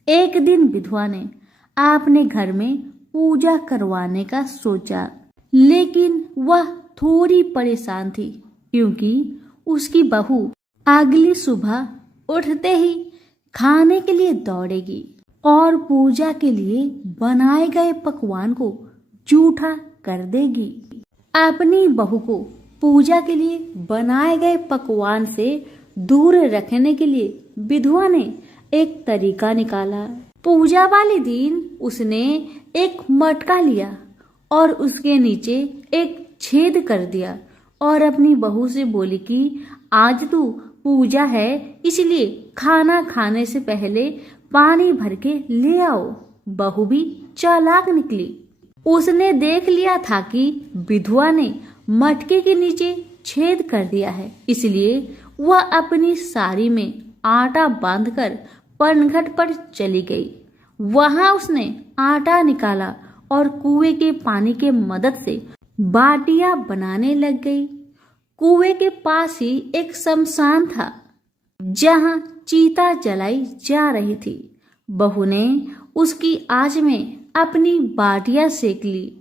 एक दिन विधवा ने अपने घर में पूजा करवाने का सोचा, लेकिन वह थोड़ी परेशान थी क्योंकि उसकी बहू अगली सुबह उठते ही खाने के लिए दौड़ेगी और पूजा के लिए बनाए गए पकवान को जूठा कर देगी। अपनी बहू को पूजा के लिए बनाए गए पकवान से दूर रखने के लिए विधवा ने एक तरीका निकाला। पूजा वाले दिन उसने एक मटका लिया और उसके नीचे एक छेद कर दिया और अपनी बहू से बोली कि आज तो पूजा है, इसलिए खाना खाने से पहले पानी भर के ले आओ। बहू भी चालाक निकली। उसने देख लिया था कि विधवा ने मटके के नीचे छेद कर दिया है, इसलिए वह अपनी साड़ी में आटा बांधकर पनघट पर चली गई। वहां उसने आटा निकाला और कुएं के पानी के मदद से बाटियां बनाने लग गई। कुएं के पास ही एक शमशान था जहां चीता जलाई जा रही थी। बहू ने उसकी आंच में अपनी बाटियां सेक ली।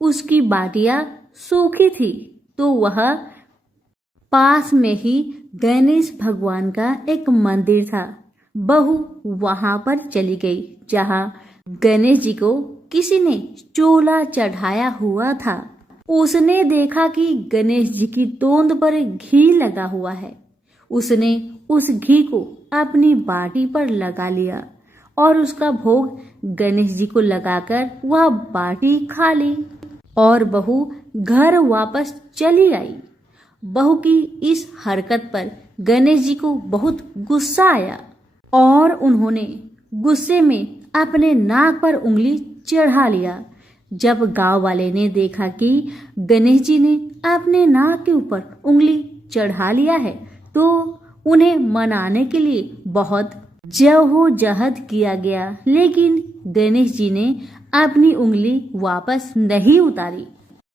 उसकी बाटियां सूखी थी तो वह पास में ही गणेश भगवान का एक मंदिर था। बहू वहां पर चली गई जहां गणेश जी को किसी ने चोला चढ़ाया हुआ था। उसने देखा कि गणेश जी की तोंद पर घी लगा हुआ है। उसने उस घी को अपनी बाटी पर लगा लिया और उसका भोग गणेश जी को लगाकर वह बाटी खा ली और बहू घर वापस चली आई। बहू की इस हरकत पर गणेश जी को बहुत गुस्सा आया और उन्होंने गुस्से में अपने नाक पर उंगली चढ़ा लिया। जब गांव वाले ने देखा कि गणेश जी ने अपने नाक के ऊपर उंगली चढ़ा लिया है, तो उन्हें मनाने के लिए बहुत जद्दोजहद किया गया, लेकिन गणेश जी ने अपनी उंगली वापस नहीं उतारी।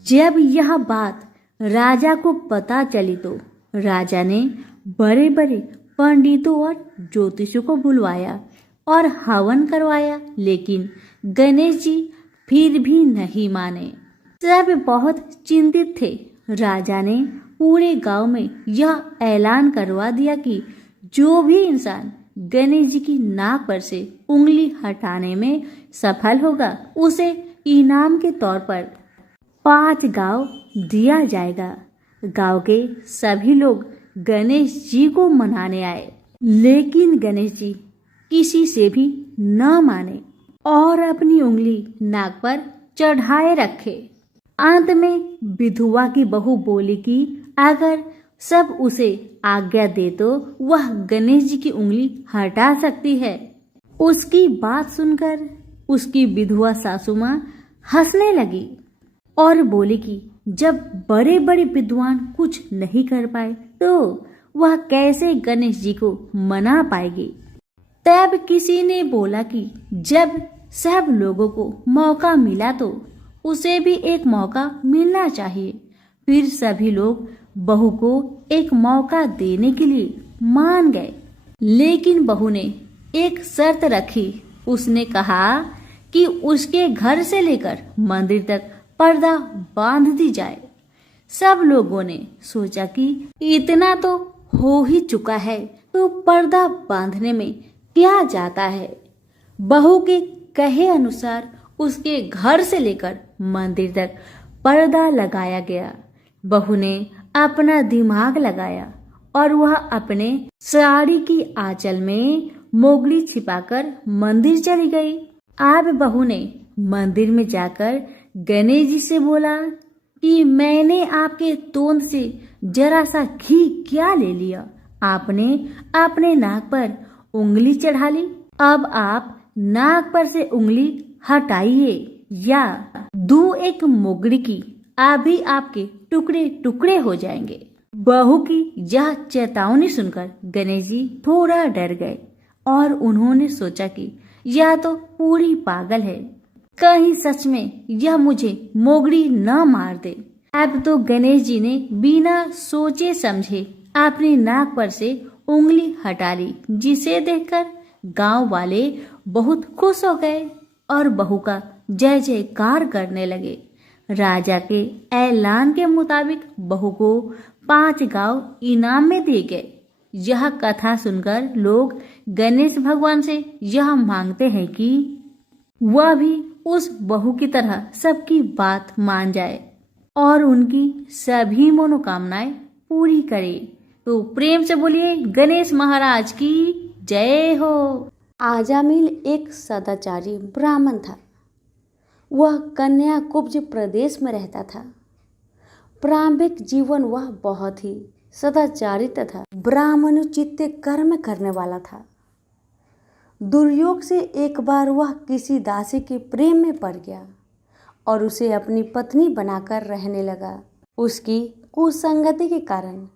जब यह बात राजा को पता चली तो राजा ने बड़े बड़े पंडितों और ज्योतिषों को बुलवाया और हवन करवाया, लेकिन गणेश जी फिर भी नहीं माने। सब बहुत चिंतित थे। राजा ने पूरे गांव में यह ऐलान करवा दिया कि जो भी इंसान गणेश जी की नाक पर से उंगली हटाने में सफल होगा, उसे इनाम के तौर पर 5 गांव दिया जाएगा। गांव के सभी लोग गणेश जी को मनाने आए, लेकिन गणेश जी किसी से भी न माने और अपनी उंगली नाक पर चढ़ाए रखे। अंत में विधवा की बहू बोली कि अगर सब उसे आज्ञा दे तो वह गणेश जी की उंगली हटा सकती है। उसकी बात सुनकर उसकी विधवा सासू माँ हंसने लगी और बोली कि जब बड़े बड़े विद्वान कुछ नहीं कर पाए तो वह कैसे गणेश जी को मना पाएगी। तब किसी ने बोला कि जब सब लोगों को मौका मिला तो उसे भी एक मौका मिलना चाहिए। फिर सभी लोग बहू को एक मौका देने के लिए मान गए, लेकिन बहू ने एक शर्त रखी। उसने कहा कि उसके घर से लेकर मंदिर तक पर्दा बांध दी जाए। सब लोगों ने सोचा कि इतना तो हो ही चुका है तो पर्दा बांधने में क्या जाता है। बहू के कहे अनुसार उसके घर से लेकर मंदिर तक पर्दा लगाया गया। बहू ने अपना दिमाग लगाया और वह अपने साड़ी की आंचल में मोगली छिपाकर मंदिर चली गई। अब बहू ने मंदिर में जाकर गणेश जी से बोला कि मैंने आपके तोंद से जरा सा घी क्या ले लिया, आपने अपने नाक पर उंगली चढ़ा ली। अब आप नाक पर से उंगली हटाइए या दूं एक मोगरी की, अभी आपके टुकड़े टुकड़े हो जाएंगे। बहू की यह चेतावनी सुनकर गणेश जी थोड़ा डर गए और उन्होंने सोचा कि यह तो पूरी पागल है, कहीं सच में यह मुझे मोगरी न मार दे। अब तो गणेश जी ने बिना सोचे समझे अपनी नाक पर से उंगली हटा ली, जिसे देखकर गांव वाले बहुत खुश हो गए और बहू का जय जयकार करने लगे। राजा के ऐलान के मुताबिक बहू को 5 गांव इनाम में दिए गए। यह कथा सुनकर लोग गणेश भगवान से यह मांगते हैं कि वह भी उस बहू की तरह सबकी बात मान जाए और उनकी सभी मनोकामनाएं पूरी करे। तो प्रेम से बोलिए गणेश महाराज की जय हो। आजामिल एक सदाचारी ब्राह्मण था। वह कन्याकुब्ज प्रदेश में रहता था। प्रारंभिक जीवन वह बहुत ही सदाचारी तथा ब्राह्मणोचित कर्म करने वाला था। दुर्योग से एक बार वह किसी दासी के प्रेम में पड़ गया और उसे अपनी पत्नी बनाकर रहने लगा। उसकी कुसंगति के कारण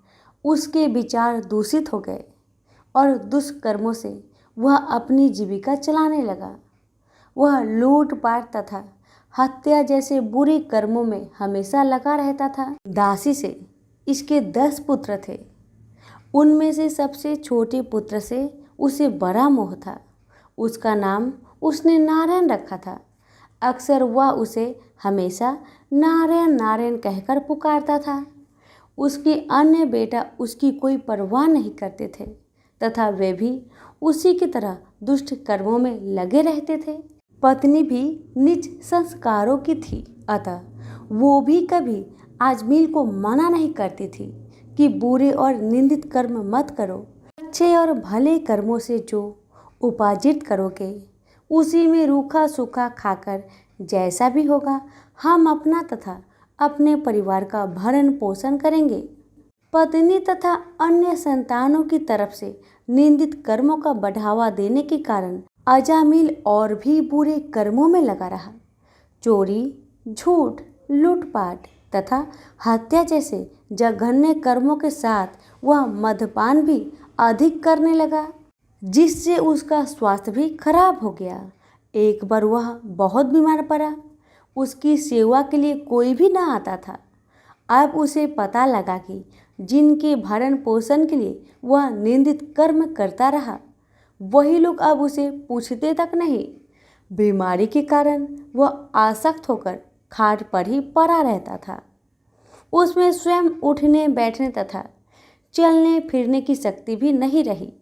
उसके विचार दूषित हो गए और दुष्कर्मों से वह अपनी जीविका चलाने लगा। वह लूटपाट तथा हत्या जैसे बुरे कर्मों में हमेशा लगा रहता था। दासी से इसके 10 पुत्र थे। उनमें से सबसे छोटे पुत्र से उसे बड़ा मोह था। उसका नाम उसने नारायण रखा था। अक्सर वह उसे हमेशा नारायण नारायण कहकर पुकारता था। उसके अन्य बेटा उसकी कोई परवाह नहीं करते थे तथा वे भी उसी की तरह दुष्ट कर्मों में लगे रहते थे। पत्नी भी नीच संस्कारों की थी, अतः वो भी कभी आजमील को मना नहीं करती थी कि बुरे और निंदित कर्म मत करो। अच्छे और भले कर्मों से जो उपार्जित करोगे उसी में रूखा सूखा खाकर जैसा भी होगा हम अपना तथा अपने परिवार का भरण पोषण करेंगे। पत्नी तथा अन्य संतानों की तरफ से निंदित कर्मों का बढ़ावा देने के कारण अजामिल और भी बुरे कर्मों में लगा रहा। चोरी, झूठ, लूटपाट तथा हत्या जैसे जघन्य कर्मों के साथ वह मद्यपान भी अधिक करने लगा, जिससे उसका स्वास्थ्य भी खराब हो गया। एक बार वह बहुत बीमार पड़ा। उसकी सेवा के लिए कोई भी ना आता था। अब उसे पता लगा कि जिनके भरण पोषण के लिए वह निंदित कर्म करता रहा, वही लोग अब उसे पूछते तक नहीं। बीमारी के कारण वह आसक्त होकर खाट पर ही पड़ा रहता था। उसमें स्वयं उठने बैठने तथा चलने फिरने की शक्ति भी नहीं रही।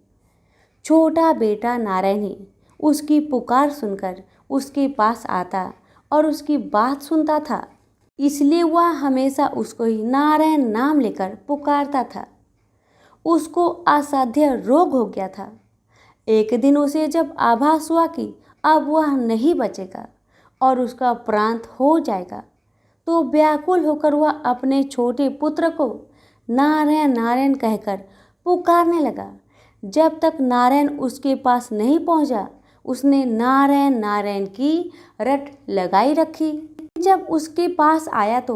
छोटा बेटा नारायण ही उसकी पुकार सुनकर उसके पास आता और उसकी बात सुनता था, इसलिए वह हमेशा उसको ही नारायण नाम लेकर पुकारता था। उसको असाध्य रोग हो गया था। एक दिन उसे जब आभास हुआ कि अब वह नहीं बचेगा और उसका प्रांत हो जाएगा, तो व्याकुल होकर वह अपने छोटे पुत्र को नारायण नारायण कहकर पुकारने लगा। जब तक नारायण उसके पास नहीं पहुंचा, उसने नारायण नारायण की रट लगाई रखी। जब उसके पास आया तो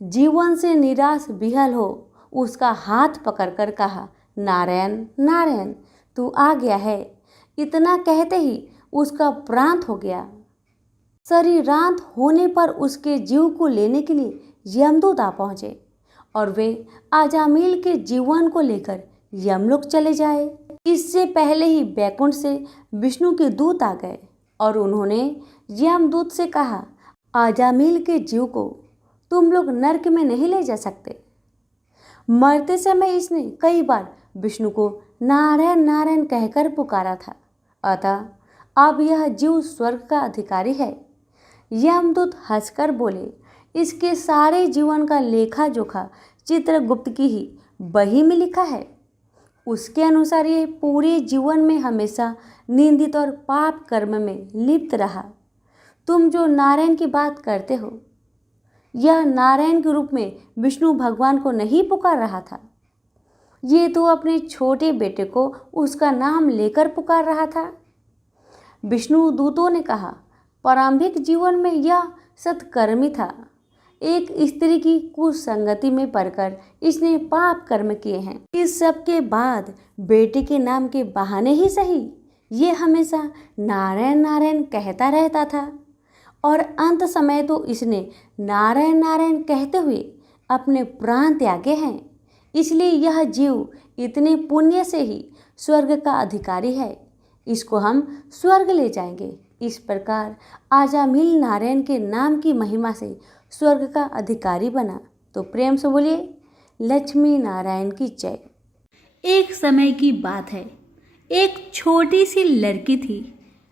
जीवन से निराश विहल हो उसका हाथ पकड़कर कहा, नारायण नारायण तू आ गया है। इतना कहते ही उसका प्रांत हो गया। शरीरांत होने पर उसके जीव को लेने के लिए यमदूत आ पहुँचे और वे अजामिल के जीवन को लेकर यमलोक चले जाए। इससे पहले ही बैकुंठ से विष्णु के दूत आ गए और उन्होंने यमदूत से कहा, अजामिल के जीव को तुम लोग नरक में नहीं ले जा सकते। मरते समय इसने कई बार विष्णु को नारायण नारायण कहकर पुकारा था। अतः अब यह जीव स्वर्ग का अधिकारी है। यमदूत हंसकर बोले, इसके सारे जीवन का लेखा जोखा चित्रगुप्त की ही बही में लिखा है। उसके अनुसार यह पूरे जीवन में हमेशा निंदित और पाप कर्म में लिप्त रहा। तुम जो नारायण की बात करते हो, यह नारायण के रूप में विष्णु भगवान को नहीं पुकार रहा था। ये तो अपने छोटे बेटे को उसका नाम लेकर पुकार रहा था। विष्णु दूतों ने कहा, प्रारंभिक जीवन में यह सत्कर्मी था। एक स्त्री की कुसंगति में पड़कर इसने पाप कर्म किए हैं। इस सब के बाद बेटे के नाम के बहाने ही सही ये हमेशा नारायण नारायण कहता रहता था और अंत समय तो इसने नारायण नारायण कहते हुए अपने प्राण त्यागे हैं। इसलिए यह जीव इतने पुण्य से ही स्वर्ग का अधिकारी है। इसको हम स्वर्ग ले जाएंगे। इस प्रकार आजामिल नारायण के नाम की महिमा से स्वर्ग का अधिकारी बना। तो प्रेम से बोलिए, लक्ष्मी नारायण की जय। एक समय की बात है, एक छोटी सी लड़की थी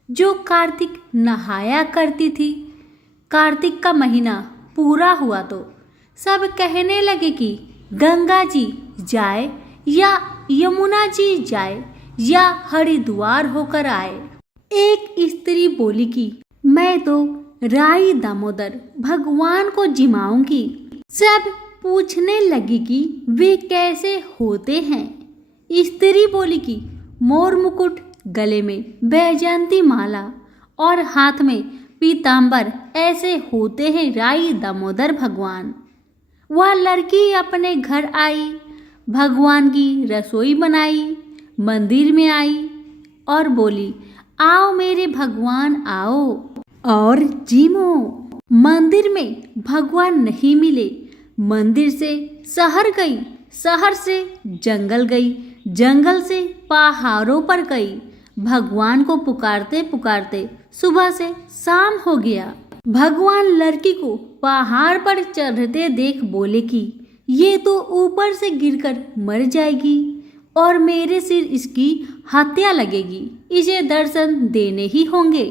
जो कार्तिक नहाया करती थी। कार्तिक का महीना पूरा हुआ तो सब कहने लगे कि गंगा जी जाए या यमुना जी जाए या हरिद्वार होकर आए। एक स्त्री बोली कि मैं तो राई दामोदर भगवान को जिमाऊंगी। सब पूछने लगी कि वे कैसे होते हैं। स्त्री बोली कि मोर मुकुट, गले में बैजयंती माला और हाथ में पीतांबर, ऐसे होते हैं राई दामोदर भगवान। वह लड़की अपने घर आई, भगवान की रसोई बनाई, मंदिर में आई और बोली, आओ मेरे भगवान आओ और जिमो। मंदिर में भगवान नहीं मिले। मंदिर से शहर गई, शहर से जंगल गई, जंगल से पहाड़ों पर गई। भगवान को पुकारते पुकारते सुबह से शाम हो गया। भगवान लड़की को पहाड़ पर चढ़ते देख बोले कि ये तो ऊपर से गिरकर मर जाएगी और मेरे सिर इसकी हत्या लगेगी। इसे दर्शन देने ही होंगे।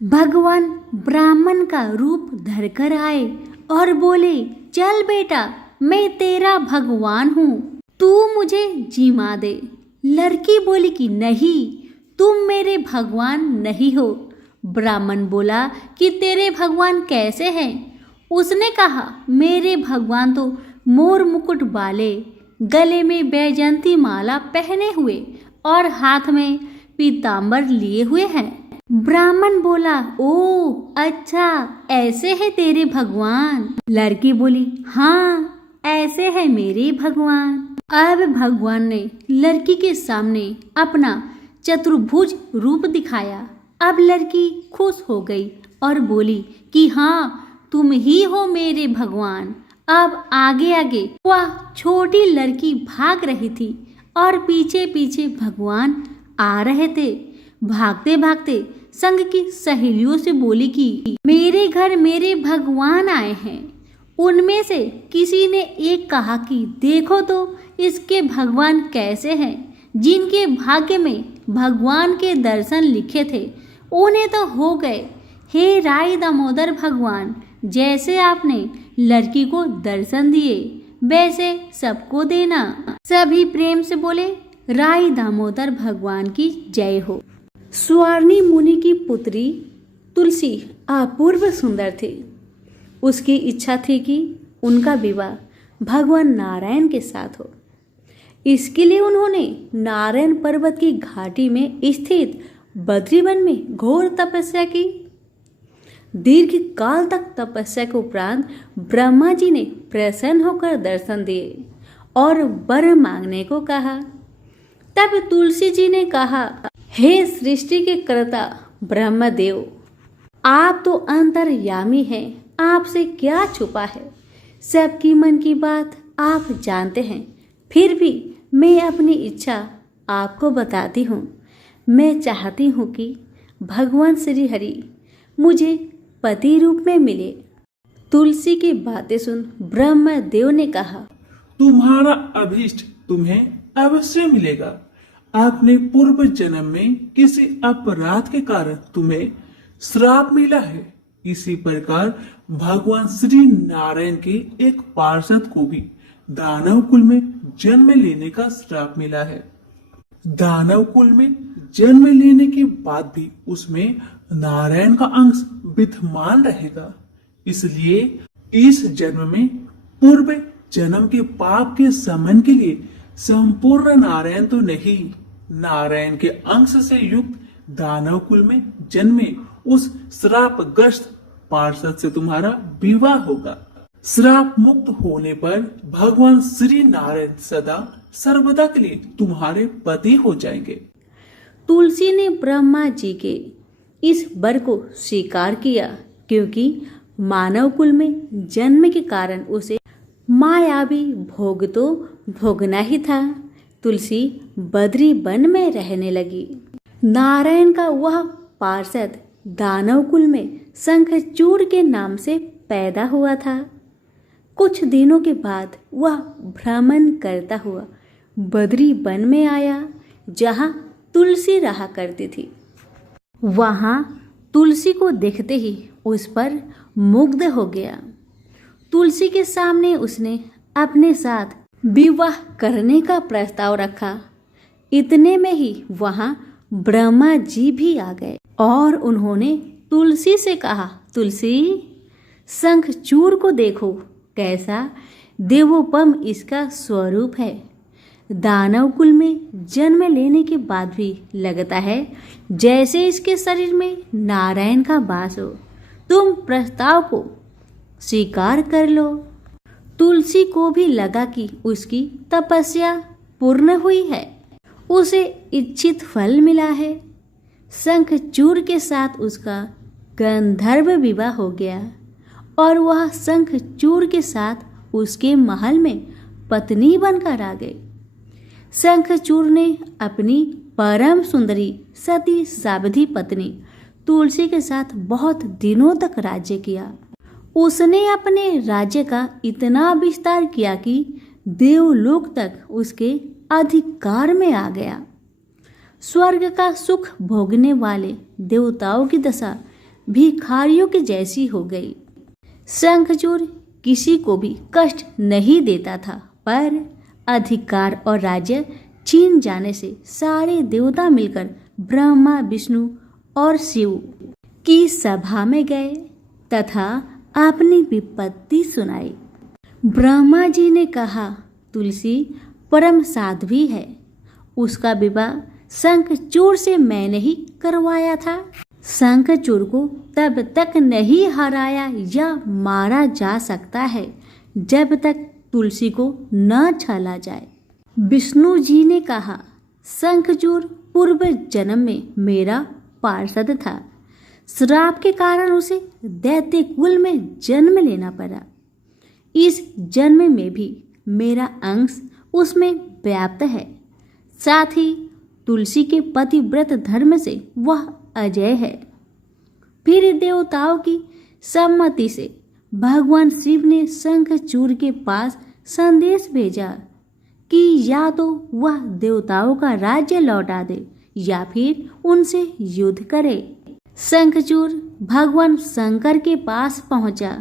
भगवान ब्राह्मण का रूप धरकर आए और बोले, चल बेटा, मैं तेरा भगवान हूँ, तू मुझे जिमा दे। लड़की बोली कि नहीं, तुम मेरे भगवान नहीं हो। ब्राह्मण बोला कि तेरे भगवान कैसे हैं? उसने कहा, मेरे भगवान तो मोर मुकुट वाले, गले में बैजयंती माला पहने हुए और हाथ में पीतांबर लिए हुए हैं। ब्राह्मण बोला, ओ अच्छा, ऐसे है तेरे भगवान? लड़की बोली, हाँ, ऐसे है मेरे भगवान। अब भगवान ने लड़की के सामने अपना चतुर्भुज रूप दिखाया। अब लड़की खुश हो गई और बोली कि हाँ, तुम ही हो मेरे भगवान। अब आगे आगे वह छोटी लड़की भाग रही थी और पीछे पीछे भगवान आ रहे थे। भागते भागते संग की सहेलियों से बोली कि मेरे घर मेरे भगवान आए हैं। उनमें से किसी ने एक कहा कि देखो तो इसके भगवान कैसे हैं। जिनके भाग्य में भगवान के दर्शन लिखे थे उन्हें तो हो गए। हे राई दामोदर भगवान, जैसे आपने लड़की को दर्शन दिए वैसे सबको देना। सभी प्रेम से बोले, राई दामोदर भगवान की जय हो। स्वर्णी मुनि की पुत्री तुलसी अपूर्व सुंदर थी। उसकी इच्छा थी कि उनका विवाह भगवान नारायण के साथ हो। इसके लिए उन्होंने नारायण पर्वत की घाटी में स्थित बद्रीवन में घोर तपस्या की। दीर्घ काल तक तपस्या के उपरांत ब्रह्मा जी ने प्रसन्न होकर दर्शन दिए और वर मांगने को कहा। तब तुलसी जी ने कहा, हे सृष्टि के कर्ता ब्रह्मदेव, आप तो अंतर्यामी हैं, आपसे क्या छुपा है। सबकी मन की बात आप जानते हैं। फिर भी मैं अपनी इच्छा आपको बताती हूँ। मैं चाहती हूँ कि भगवान श्री हरि मुझे पति रूप में मिले। तुलसी की बातें सुन ब्रह्मदेव ने कहा, तुम्हारा अभीष्ट तुम्हें अवश्य मिलेगा। अपने पूर्व जन्म में किसी अपराध के कारण तुम्हें श्राप मिला है। इसी प्रकार भगवान श्री नारायण के एक पार्षद को भी दानव कुल में जन्म लेने का श्राप मिला है। दानव कुल में जन्म लेने के बाद भी उसमें नारायण का अंश विद्यमान रहेगा। इसलिए इस जन्म में पूर्व जन्म के पाप के समन के लिए संपूर्ण नारायण तो नहीं, नारायण के अंश से युक्त दानव कुल में जन्मे उस श्रापग्रस्त पार्षद से तुम्हारा विवाह होगा। श्राप मुक्त होने पर भगवान श्री नारायण सदा सर्वदा के लिए तुम्हारे पति हो जाएंगे। तुलसी ने ब्रह्मा जी के इस वर को स्वीकार किया, क्योंकि मानव कुल में जन्म के कारण उसे मायावी भोग तो भोगना ही था। तुलसी बद्री वन में रहने लगी। नारायण का वह पार्षद दानव कुल में शंखचूड़ के नाम से पैदा हुआ था। कुछ दिनों के बाद वह भ्रमण करता हुआ बद्री वन में आया, जहाँ तुलसी रहा करती थी। वहाँ तुलसी को देखते ही उस पर मुग्ध हो गया। तुलसी के सामने उसने अपने साथ विवाह करने का प्रस्ताव रखा। इतने में ही वहाँ ब्रह्मा जी भी आ गए और उन्होंने तुलसी से कहा, तुलसी, शंखचूड़ को देखो, कैसा देवोपम इसका स्वरूप है। दानव कुल में जन्म लेने के बाद भी लगता है जैसे इसके शरीर में नारायण का वास हो। तुम प्रस्ताव को स्वीकार कर लो। तुलसी को भी लगा कि उसकी तपस्या पूर्ण हुई है, उसे इच्छित फल मिला है। शंखचूड़ के साथ उसका गंधर्व विवाह हो गया और वह शंखचूड़ के साथ उसके महल में पत्नी बनकर आ गई। शंखचूड़ ने अपनी परम सुंदरी सती सावधि पत्नी तुलसी के साथ बहुत दिनों तक राज्य किया। उसने अपने राज्य का इतना विस्तार किया कि देवलोक तक उसके अधिकार में आ गया। स्वर्ग का सुख भोगने वाले देवताओं की दशा भिखारियों की जैसी हो गई। शंखचूड़ किसी को भी कष्ट नहीं देता था, पर अधिकार और राज्य छीन जाने से सारे देवता मिलकर ब्रह्मा, विष्णु और शिव की सभा में गए तथा अपनी विपत्ति सुनाई। ब्रह्मा जी ने कहा, तुलसी परम साध्वी है, उसका विवाह शंखचूड़ से मैंने ही करवाया था। शंखचूड़ को तब तक नहीं हराया या मारा जा सकता है जब तक तुलसी को न छला जाए। विष्णु जी ने कहा, शंखचूड़ पूर्व जन्म में मेरा पार्षद था। श्राप के कारण उसे दैत्य कुल में जन्म लेना पड़ा। इस जन्म में भी मेरा अंश उसमें व्याप्त है। साथ ही तुलसी के पतिव्रत धर्म से वह अजय है। फिर देवताओं की सम्मति से भगवान शिव ने शंखचूड़ के पास संदेश भेजा कि या तो वह देवताओं का राज्य लौटा दे या फिर उनसे युद्ध करे। शंखचूड़ भगवान शंकर के पास पहुंचा।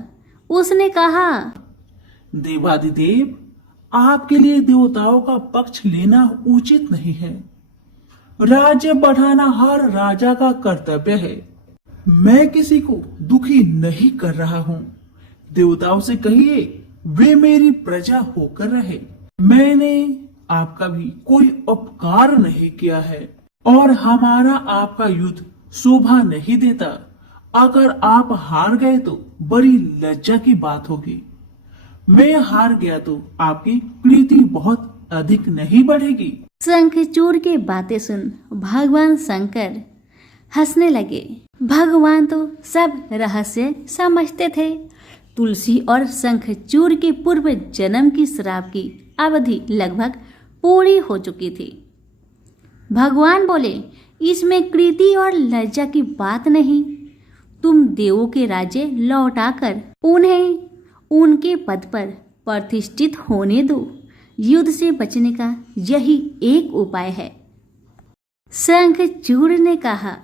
उसने कहा, देवादिदेव, आपके लिए देवताओं का पक्ष लेना उचित नहीं है। राज्य बढ़ाना हर राजा का कर्तव्य है। मैं किसी को दुखी नहीं कर रहा हूँ। देवताओं से कहिए वे मेरी प्रजा होकर रहे। मैंने आपका भी कोई उपकार नहीं किया है और हमारा आपका युद्ध शोभा नहीं देता। अगर आप हार गए तो बड़ी लज्जा की बात होगी। मैं हार गया तो आपकी प्रीति बहुत अधिक नहीं बढ़ेगी। शंखचूड़ की बातें सुन भगवान शंकर हंसने लगे। भगवान तो सब रहस्य समझते थे। तुलसी और शंखचूड़ के पूर्व जन्म की श्राप की अवधि लगभग पूरी हो चुकी थी। भगवान बोले, इसमें कृति और लज्जा की बात नहीं। तुम देवों के राज्य लौटाकर उन्हें उनके पद पर प्रतिष्ठित होने दो। युद्ध से बचने का यही एक उपाय है। शंखचूड़ ने कहा,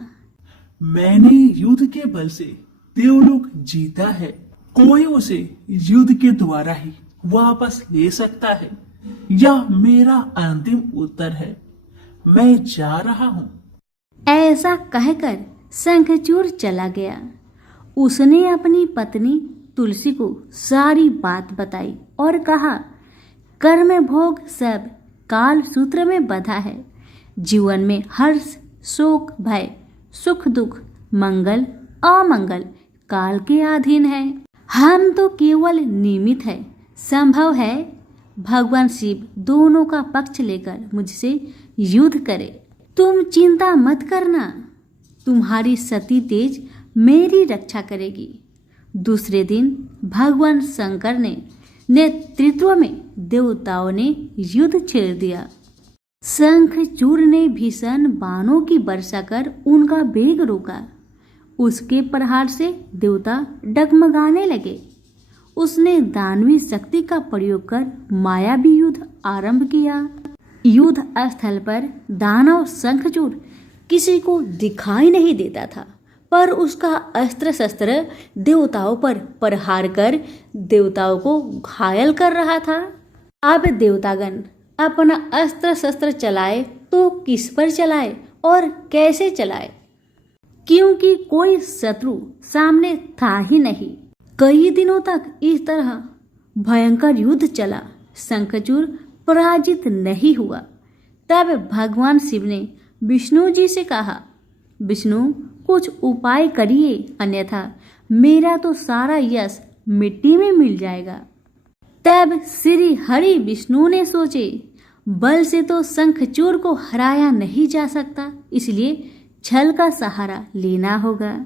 मैंने युद्ध के बल से देवलोक जीता है। कोई उसे युद्ध के द्वारा ही वापस ले सकता है। यह मेरा अंतिम उत्तर है। मैं जा रहा हूँ। ऐसा कहकर शंखचूड़ चला गया। उसने अपनी पत्नी तुलसी को सारी बात बताई और कहा, कर्म भोग सब काल सूत्र में बंधा है। जीवन में हर्ष, शोक, भय, सुख, दुख, मंगल, अमंगल काल के अधीन है। हम तो केवल निमित्त है। संभव है भगवान शिव दोनों का पक्ष लेकर मुझसे युद्ध करे। तुम चिंता मत करना, तुम्हारी सती तेज मेरी रक्षा करेगी। दूसरे दिन भगवान शंकर ने नेतृत्व में देवताओं ने युद्ध छेड़ दिया। शंखचूड़ ने भीषण बाणों की वर्षा कर उनका वेग रोका। उसके प्रहार से देवता डगमगाने लगे। उसने दानवी शक्ति का प्रयोग कर मायावी युद्ध आरंभ किया। युद्ध स्थल पर दानव शंखचूड़ किसी को दिखाई नहीं देता था, पर उसका अस्त्र शस्त्र देवताओं पर प्रहार कर देवताओं को घायल कर रहा था। अब देवतागण अपना अस्त्र शस्त्र चलाए तो किस पर चलाए और कैसे चलाए, क्योंकि कोई शत्रु सामने था ही नहीं। कई दिनों तक इस तरह भयंकर युद्ध चला। शंखचूड़ पराजित नहीं हुआ। तब भगवान शिव ने विष्णु जी से कहा, विष्णु कुछ उपाय करिए, अन्यथा मेरा तो सारा यश मिट्टी में मिल जाएगा। तब श्री हरि विष्णु ने सोचे, बल से तो शंखचूड़ को हराया नहीं जा सकता, इसलिए छल का सहारा लेना होगा।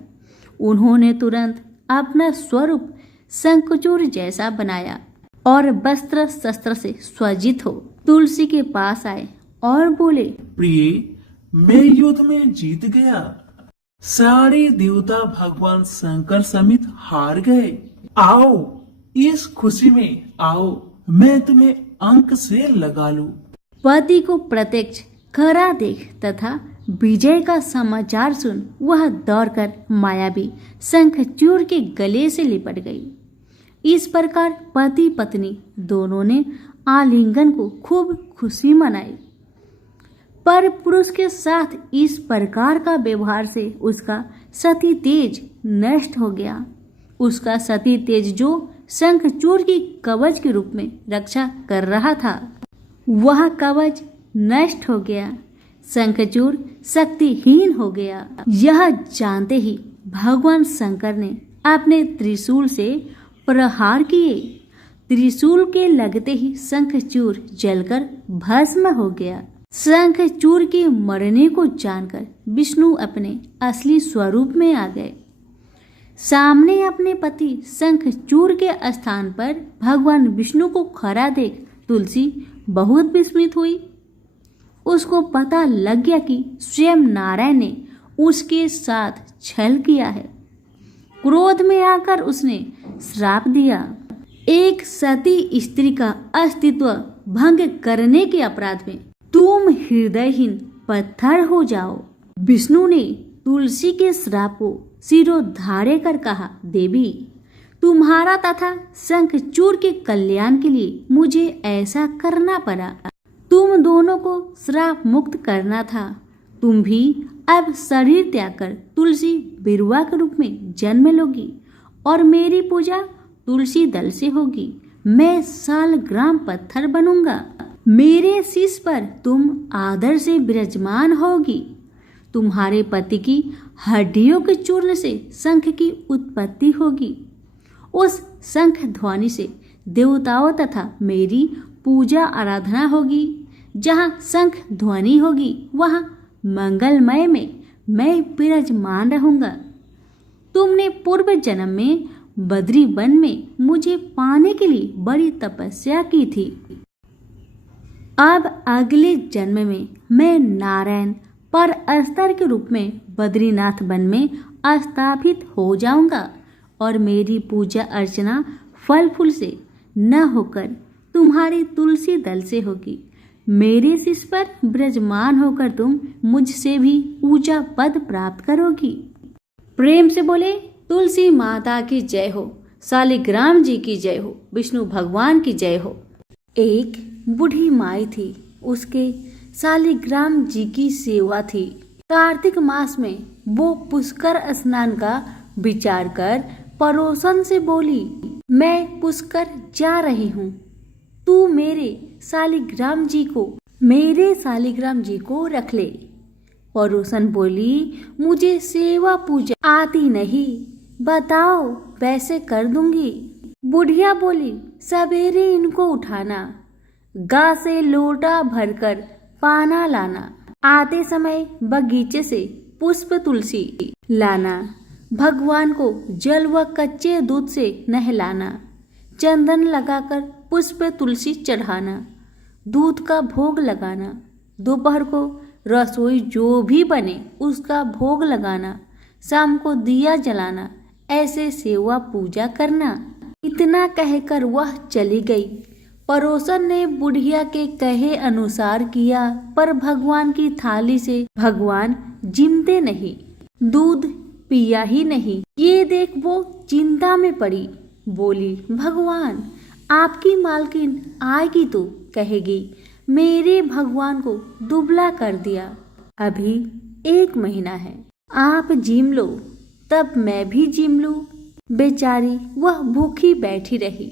उन्होंने तुरंत अपना स्वरूप शंखचूड़ जैसा बनाया और वस्त्र शस्त्र से सज्जित हो तुलसी के पास आए और बोले, प्रिय, मैं युद्ध में जीत गया। सारे देवता भगवान शंकर समेत हार गए। आओ, इस खुशी में आओ, मैं तुम्हें अंक से लगा लूं। पति को प्रत्यक्ष खरा देख तथा विजय का समाचार सुन वह दौड़कर मायावी शंखचूड़ के गले से लिपट गई। इस प्रकार पति पत्नी दोनों ने आलिंगन को खूब खुशी मनाई। पर पुरुष के साथ इस प्रकार का व्यवहार से उसका सती तेज नष्ट हो गया। उसका सती तेज जो शंखचूड़ की कवच के रूप में रक्षा कर रहा था, वह कवच नष्ट हो गया। शंखचूड़ शक्तिहीन हो गया। यह जानते ही भगवान शंकर ने अपने त्रिशूल से प्रहार किए। त्रिशूल के लगते ही शंखचूड़ जलकर भस्म हो गया। शंखचूड़ के मरने को जानकर विष्णु अपने असली स्वरूप में आ गए। सामने अपने पति शंखचूड़ के स्थान पर भगवान विष्णु को खड़ा देख तुलसी बहुत विस्मित हुई। उसको पता लग गया कि स्वयं नारायण ने उसके साथ छल किया है। क्रोध में आकर उसने श्राप दिया, एक सती स्त्री का अस्तित्व भंग करने के अपराध में तुम हृदयहीन पत्थर हो जाओ। विष्णु ने तुलसी के श्राप को सिरोधार्य कर कहा, देवी, तुम्हारा तथा शंखचूड़ के कल्याण के लिए मुझे ऐसा करना पड़ा। तुम दोनों को श्राप मुक्त करना था। तुम भी अब शरीर त्याग कर तुलसी बिरुवा के रूप में जन्म लोगी और मेरी पूजा तुलसी दल से होगी। मैं सालग्राम पत्थर बनूंगा। मेरे शीश पर तुम आदर से विराजमान होगी। तुम्हारे पति की हड्डियों के चूर्ण से शंख की उत्पत्ति होगी। उस शंख ध्वनि से देवताओं तथा मेरी पूजा आराधना होगी। जहाँ शंख ध्वनि होगी वहाँ मंगलमय में मैं विराजमान रहूंगा। तुमने पूर्व जन्म में बद्री वन में मुझे पाने के लिए बड़ी तपस्या की थी। अब अगले जन्म में मैं नारायण पर अस्तर के रूप में बद्रीनाथ वन में स्थापित हो जाऊंगा और मेरी पूजा अर्चना फल फूल से न होकर तुम्हारी तुलसी दल से होगी। मेरे शीश पर विराजमान होकर तुम मुझसे भी ऊंचा पद प्राप्त करोगी। प्रेम से बोले तुलसी माता की जय हो, शालिग्राम जी की जय हो, विष्णु भगवान की जय हो। एक बूढ़ी माई थी, उसके शालिग्राम जी की सेवा थी। कार्तिक मास में वो पुष्कर स्नान का विचार कर पड़ोसन से बोली, मैं पुष्कर जा रही हूँ, तू मेरे शालिग्राम जी को रख ले। पड़ोसन बोली, मुझे सेवा पूजा आती नहीं, बताओ वैसे कर दूंगी। बुढ़िया बोली, सवेरे इनको उठाना, गाय से लोटा भरकर पाना लाना, आते समय बगीचे से पुष्प तुलसी लाना, भगवान को जल व कच्चे दूध से नहलाना, चंदन लगाकर पुष्प तुलसी चढ़ाना, दूध का भोग लगाना, दोपहर को रसोई जो भी बने उसका भोग लगाना, शाम को दिया जलाना, ऐसे सेवा पूजा करना। इतना कहकर वह चली गई। पड़ोसन ने बुढ़िया के कहे अनुसार किया, पर भगवान की थाली से भगवान जिमते नहीं, दूध पिया ही नहीं। ये देख वो चिंता में पड़ी, बोली, भगवान आपकी मालकिन आएगी तो कहेगी मेरे भगवान को दुबला कर दिया, अभी 1 महीना है, आप जिम लो तब मैं भी जिम लूं। बेचारी वह भूखी बैठी रही।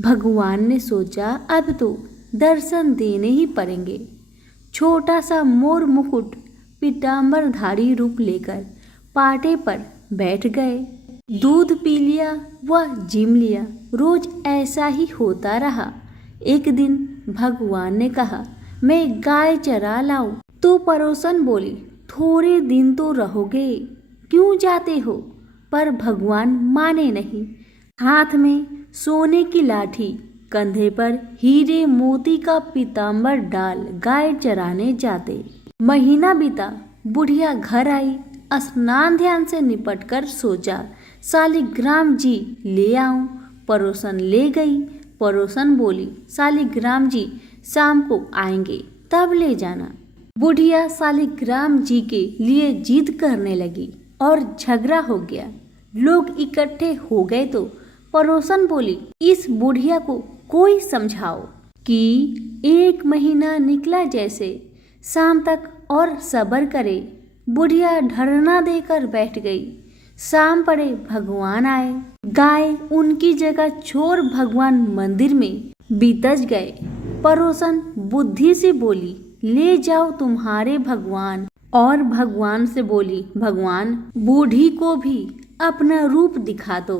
भगवान ने सोचा अब तो दर्शन देने ही पड़ेंगे। छोटा सा मोर मुकुट पीतांबरधारी रूप लेकर पाटे पर बैठ गए। दूध पी लिया व जिम लिया। रोज ऐसा ही होता रहा। एक दिन भगवान ने कहा, मैं गाय चरा लाऊं। तो पड़ोसन बोली, थोड़े दिन तो रहोगे, क्यों जाते हो? पर भगवान माने नहीं। हाथ में सोने की लाठी, कंधे पर हीरे मोती का पीतांबर डाल गाय चराने जाते। महीना बीता, बुढ़िया घर आई। स्नान ध्यान से निपट कर सोचा, शालिग्राम जी ले आऊं। पड़ोसन ले गई। पड़ोसन बोली, शालिग्राम जी शाम को आएंगे, तब ले जाना। बुढ़िया शालिग्राम जी के लिए जिद करने लगी और झगड़ा हो गया। लोग इकट्ठे हो गए तो पड़ोसन बोली, इस बुढ़िया को कोई समझाओ कि 1 महीना निकला जैसे, शाम तक और सब्र करे। बुढ़िया धरना देकर बैठ गई। शाम पड़े भगवान आए। गाय उनकी जगह छोड़ भगवान मंदिर में बितज गए। पड़ोसन बुद्धि से बोली, ले जाओ तुम्हारे भगवान। और भगवान से बोली, भगवान बूढ़ी को भी अपना रूप दिखा दो,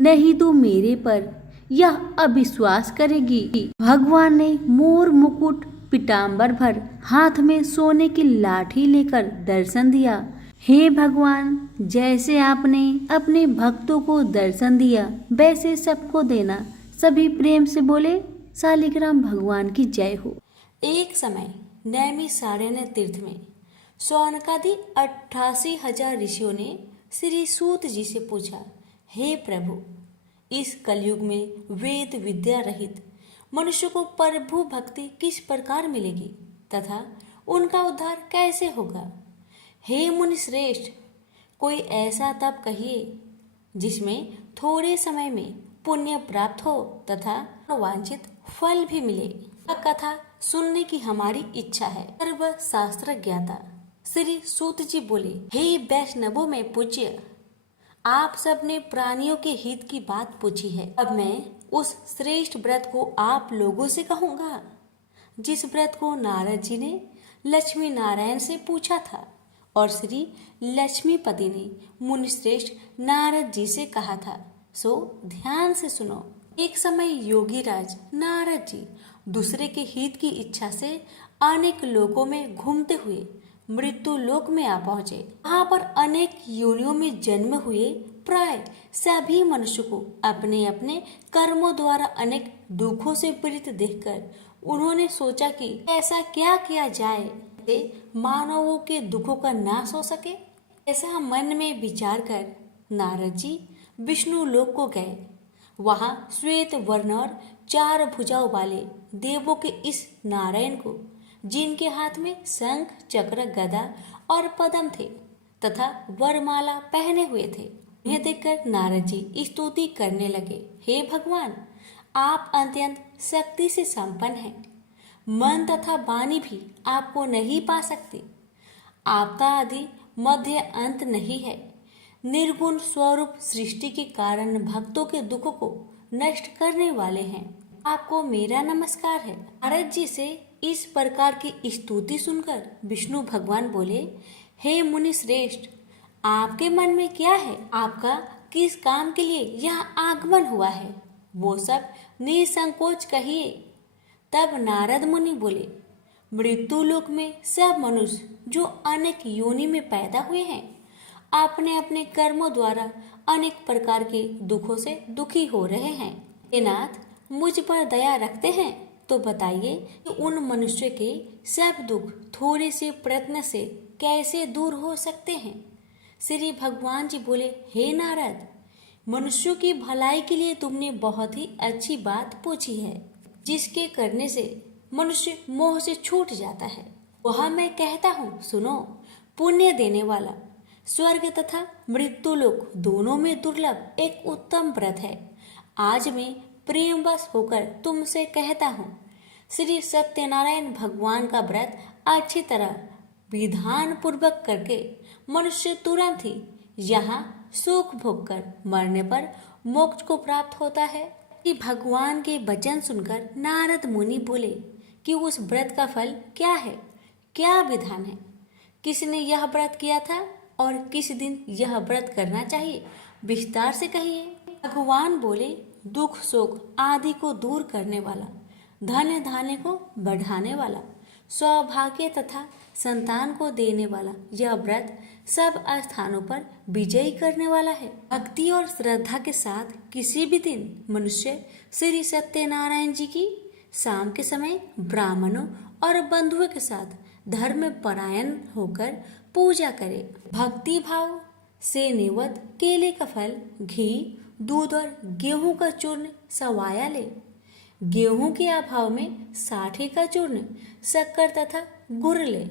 नहीं तो मेरे पर यह अविश्वास करेगी। भगवान ने मोर मुकुट पीतांबर भर हाथ में सोने की लाठी लेकर दर्शन दिया। हे भगवान, जैसे आपने अपने भक्तों को दर्शन दिया वैसे सबको देना। सभी प्रेम से बोले, शालिग्राम भगवान की जय हो। एक समय नैमिषारण्य तीर्थ में शौनकादि 88,000 ऋषियों ने श्री सूत जी से पूछा, हे प्रभु, इस कलयुग में वेद विद्या रहित मनुष्य को प्रभु भक्ति किस प्रकार मिलेगी तथा उनका उद्धार कैसे होगा? हे मुनि श्रेष्ठ, कोई ऐसा तप कहिए जिसमें थोड़े समय में पुण्य प्राप्त हो तथा वांछित फल भी मिले। यह कथा सुनने की हमारी इच्छा है। सर्व शास्त्र ज्ञाता श्री सूत जी बोले, हे वैष्णवों में पूज्य, आप सबने प्राणियों के हित की बात पूछी है। अब मैं उस श्रेष्ठ व्रत को आप लोगों से कहूंगा जिस व्रत को नारद जी ने लक्ष्मी नारायण से पूछा था और श्री लक्ष्मीपति ने मुनिश्रेष्ठ नारद जी से कहा था। सो ध्यान से सुनो। एक समय योगी राज नारद जी दूसरे के हित की इच्छा से अनेक लोकों में घूमते हुए मृत्यु लोक में आ पहुंचे। वहां पर अनेक योनियों में जन्म हुए प्राय सभी मनुष्य को अपने अपने कर्मों द्वारा अनेक दुखों से पीड़ित देखकर उन्होंने सोचा कि ऐसा क्या किया जाए कि मानवों के दुखों का नाश हो सके। ऐसा मन में विचार कर नारद जी विष्णु लोक को गए। वहां श्वेत वर्ण और 4 भुजाओं वाले देवों के इस नारायण को, जिनके हाथ में शंख, चक्र, गदा और पद्म थे तथा वरमाला पहने हुए थे, उन्हें देखकर नारद जी स्तुति करने लगे। हे भगवान, आप अत्यंत शक्ति से संपन्न हैं। मन तथा वाणी भी आपको नहीं पा सकती। आपका आदि मध्य अंत नहीं है। निर्गुण स्वरूप सृष्टि के कारण भक्तों के दुखों को नष्ट करने वाले हैं। आपको मेरा नमस्कार है। नारद जी से इस प्रकार की स्तुति सुनकर विष्णु भगवान बोले, हे मुनि श्रेष्ठ, आपके मन में क्या है? आपका किस काम के लिए यहाँ आगमन हुआ है? वो सब निसंकोच कहिए। तब नारद मुनि बोले, मृत्यु लोक में सब मनुष्य जो अनेक योनि में पैदा हुए हैं, अपने अपने कर्मों द्वारा अनेक प्रकार के दुखों से दुखी हो रहे हैं। हे नाथ, मुझ पर दया रखते हैं तो बताइए कि उन मनुष्य के सब दुख थोड़े से प्रयत्न से कैसे दूर हो सकते हैं? श्री भगवान जी बोले, हे नारद, मनुष्यों की भलाई के लिए तुमने बहुत ही अच्छी बात पूछी है, जिसके करने से मनुष्य मोह से छूट जाता है। वह मैं कहता हूँ, सुनो। पुण्य देने वाला स्वर्ग तथा मृत्यु लोक दोनों में दुर्लभ एक उत्तम व्रत है। आज मैं प्रेमवश होकर तुमसे कहता हूँ, श्री सत्यनारायण भगवान का व्रत अच्छी तरह विधान पूर्वक करके मनुष्य तुरंत ही यहाँ सुख भोग कर मरने पर मोक्ष को प्राप्त होता है। कि भगवान के वचन सुनकर नारद मुनि बोले कि उस व्रत का फल क्या है, क्या विधान है, किसने यह व्रत किया था और किस दिन यह व्रत करना चाहिए, विस्तार से कहिए। भगवान बोले, दुख शोक आदि को दूर करने वाला, धन धान्य को बढ़ाने वाला, सौभाग्य तथा संतान को देने वाला यह व्रत सब स्थानों पर विजयी करने वाला है। भक्ति और श्रद्धा के साथ किसी भी दिन मनुष्य श्री सत्यनारायण जी की शाम के समय ब्राह्मणों और बंधुओं के साथ धर्म परायण होकर पूजा करे। भक्ति भाव से निवत केले का फल, घी, दूध और गेहूं का चूर्ण सवाया ले। गेहूं के अभाव में साठी का चूर्ण, शक्कर तथा गुड़ ले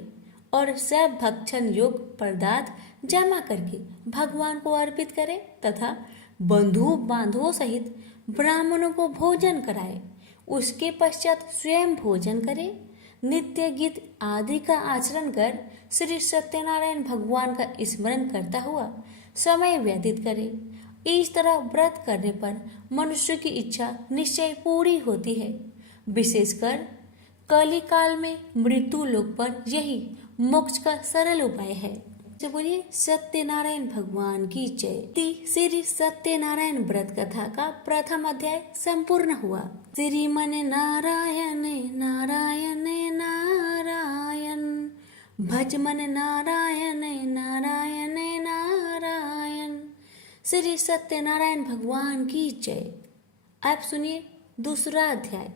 और सब भक्षण योग पदार्थ जमा करके भगवान को अर्पित करे तथा बंधु बांधवों सहित ब्राह्मणों को भोजन कराए। उसके पश्चात स्वयं भोजन करे। नित्य गीत आदि का आचरण कर श्री सत्यनारायण भगवान का स्मरण करता हुआ समय व्यतीत करे। इस तरह व्रत करने पर मनुष्य की इच्छा निश्चय पूरी होती है। विशेषकर कली काल में मृत्यु लोक पर यही मोक्ष का सरल उपाय है। तो बोलिए सत्यनारायण भगवान की जय। श्री सत्यनारायण व्रत कथा का प्रथम अध्याय संपूर्ण हुआ। श्रीमन नारायण नारायण नारायण, भजमन नारायण नारायण नारायण। श्री सत्यनारायण भगवान की जय। आप सुनिए दूसरा अध्याय।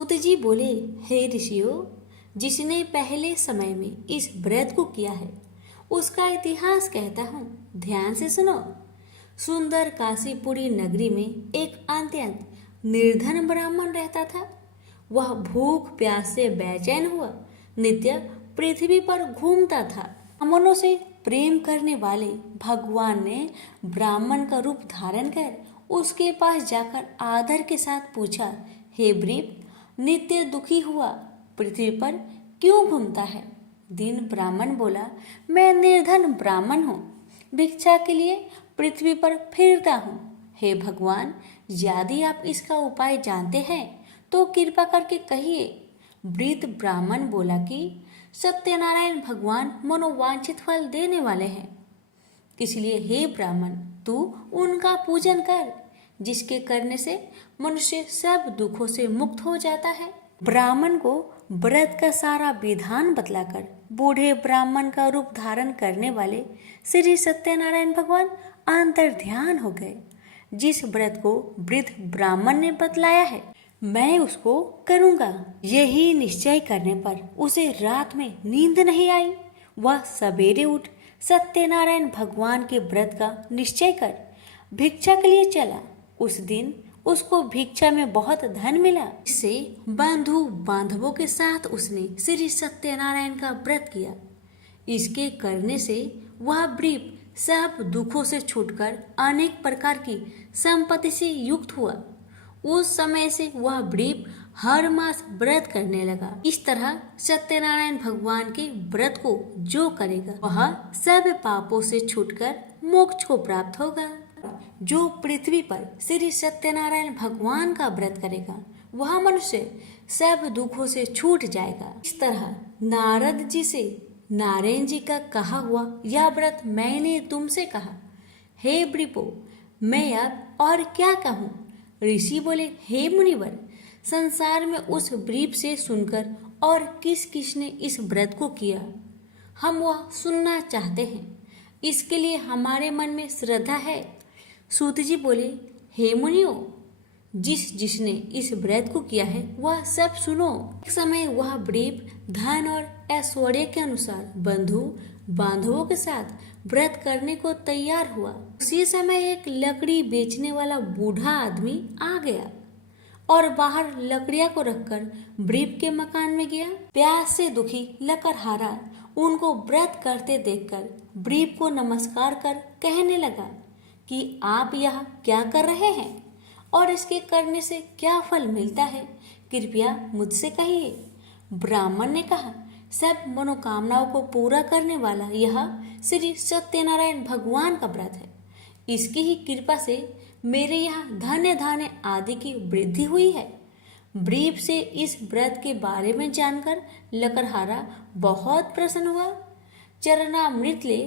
सूत जी बोले, हे ऋषियों, जिसने पहले समय में इस व्रत को किया है उसका इतिहास कहता हूँ, ध्यान से सुनो। सुंदर काशीपुरी नगरी में एक अत्यंत निर्धन ब्राह्मण रहता था। वह भूख प्यास से बेचैन हुआ नित्य पृथ्वी पर घूमता था। ब्राह्मणों से प्रेम करने वाले भगवान ने ब्राह्मण का रूप धारण कर उसके पास जाकर आदर के साथ पूछा, हे ब्रीप, नित्य दुखी हुआ पृथ्वी पर क्यों घूमता है? दीन ब्राह्मण बोला, मैं निर्धन ब्राह्मण हूँ, भिक्षा के लिए पृथ्वी पर फिरता हूँ। हे भगवान, यदि आप इसका उपाय जानते हैं तो कृपा करके कहिए। वृद्ध ब्राह्मण बोला कि सत्यनारायण भगवान मनोवांछित फल देने वाले हैं, इसलिए हे ब्राह्मण, तू उनका पूजन कर, जिसके करने से मनुष्य सब दुखों से मुक्त हो जाता है। ब्राह्मण को व्रत का सारा विधान बतलाकर बूढ़े ब्राह्मण का रूप धारण करने वाले श्री सत्यनारायण भगवान अंतर ध्यान हो गए। जिस व्रत को वृद्ध ब्राह्मण ने बतलाया है मैं उसको करूंगा, यही निश्चय करने पर उसे रात में नींद नहीं आई। वह सवेरे उठ सत्यनारायण भगवान के व्रत का निश्चय कर भिक्षा के लिए चला। उस दिन उसको भिक्षा में बहुत धन मिला। इससे बंधु बांधवों के साथ उसने श्री सत्यनारायण का व्रत किया। इसके करने से वह ब्रीप सब दुखों से छूटकर अनेक प्रकार की संपत्ति से युक्त हुआ। उस समय से वह ब्रीप हर मास व्रत करने लगा। इस तरह सत्यनारायण भगवान के व्रत को जो करेगा वह सब पापों से छूटकर मोक्ष को प्राप्त होगा। जो पृथ्वी पर श्री सत्यनारायण भगवान का व्रत करेगा वह मनुष्य सब दुखों से छूट जाएगा। इस तरह नारद जी से नारायण जी का कहा हुआ यह व्रत मैंने तुमसे कहा। हे ब्रीपो, मैं अब और क्या कहूँ? ऋषि बोले, हे मुनिवर, संसार में उस ब्रीप से सुनकर और किस किस ने इस व्रत को किया, हम वह सुनना चाहते हैं। इसके लिए हमारे मन में श्रद्धा है। सूत जी बोले, हे मुनियों, जिसने इस व्रत को किया है वह सब सुनो। एक समय वह ब्रीप धन और ऐश्वर्य के अनुसार बंधु बांधवों के साथ व्रत करने को तैयार हुआ। उसी समय एक लकड़ी बेचने वाला बूढ़ा आदमी आ गया और बाहर लकड़ियां को रखकर ब्रीप के मकान में गया। प्यास से दुखी लकड़हारा उनको व्रत करते देखकर ब्रीप को नमस्कार कर कहने लगा कि आप यहाँ क्या कर रहे हैं और इसके करने से क्या फल मिलता है, कृपया मुझसे कहिए। ब्राह्मण ने कहा, सब मनोकामनाओं को पूरा करने वाला यह श्री सत्यनारायण भगवान का व्रत है। इसकी ही कृपा से मेरे यहाँ धान्य धान्य आदि की वृद्धि हुई है। ब्रीप से इस व्रत के बारे में जानकर लकड़हारा बहुत प्रसन्न हुआ। चरणामृत ले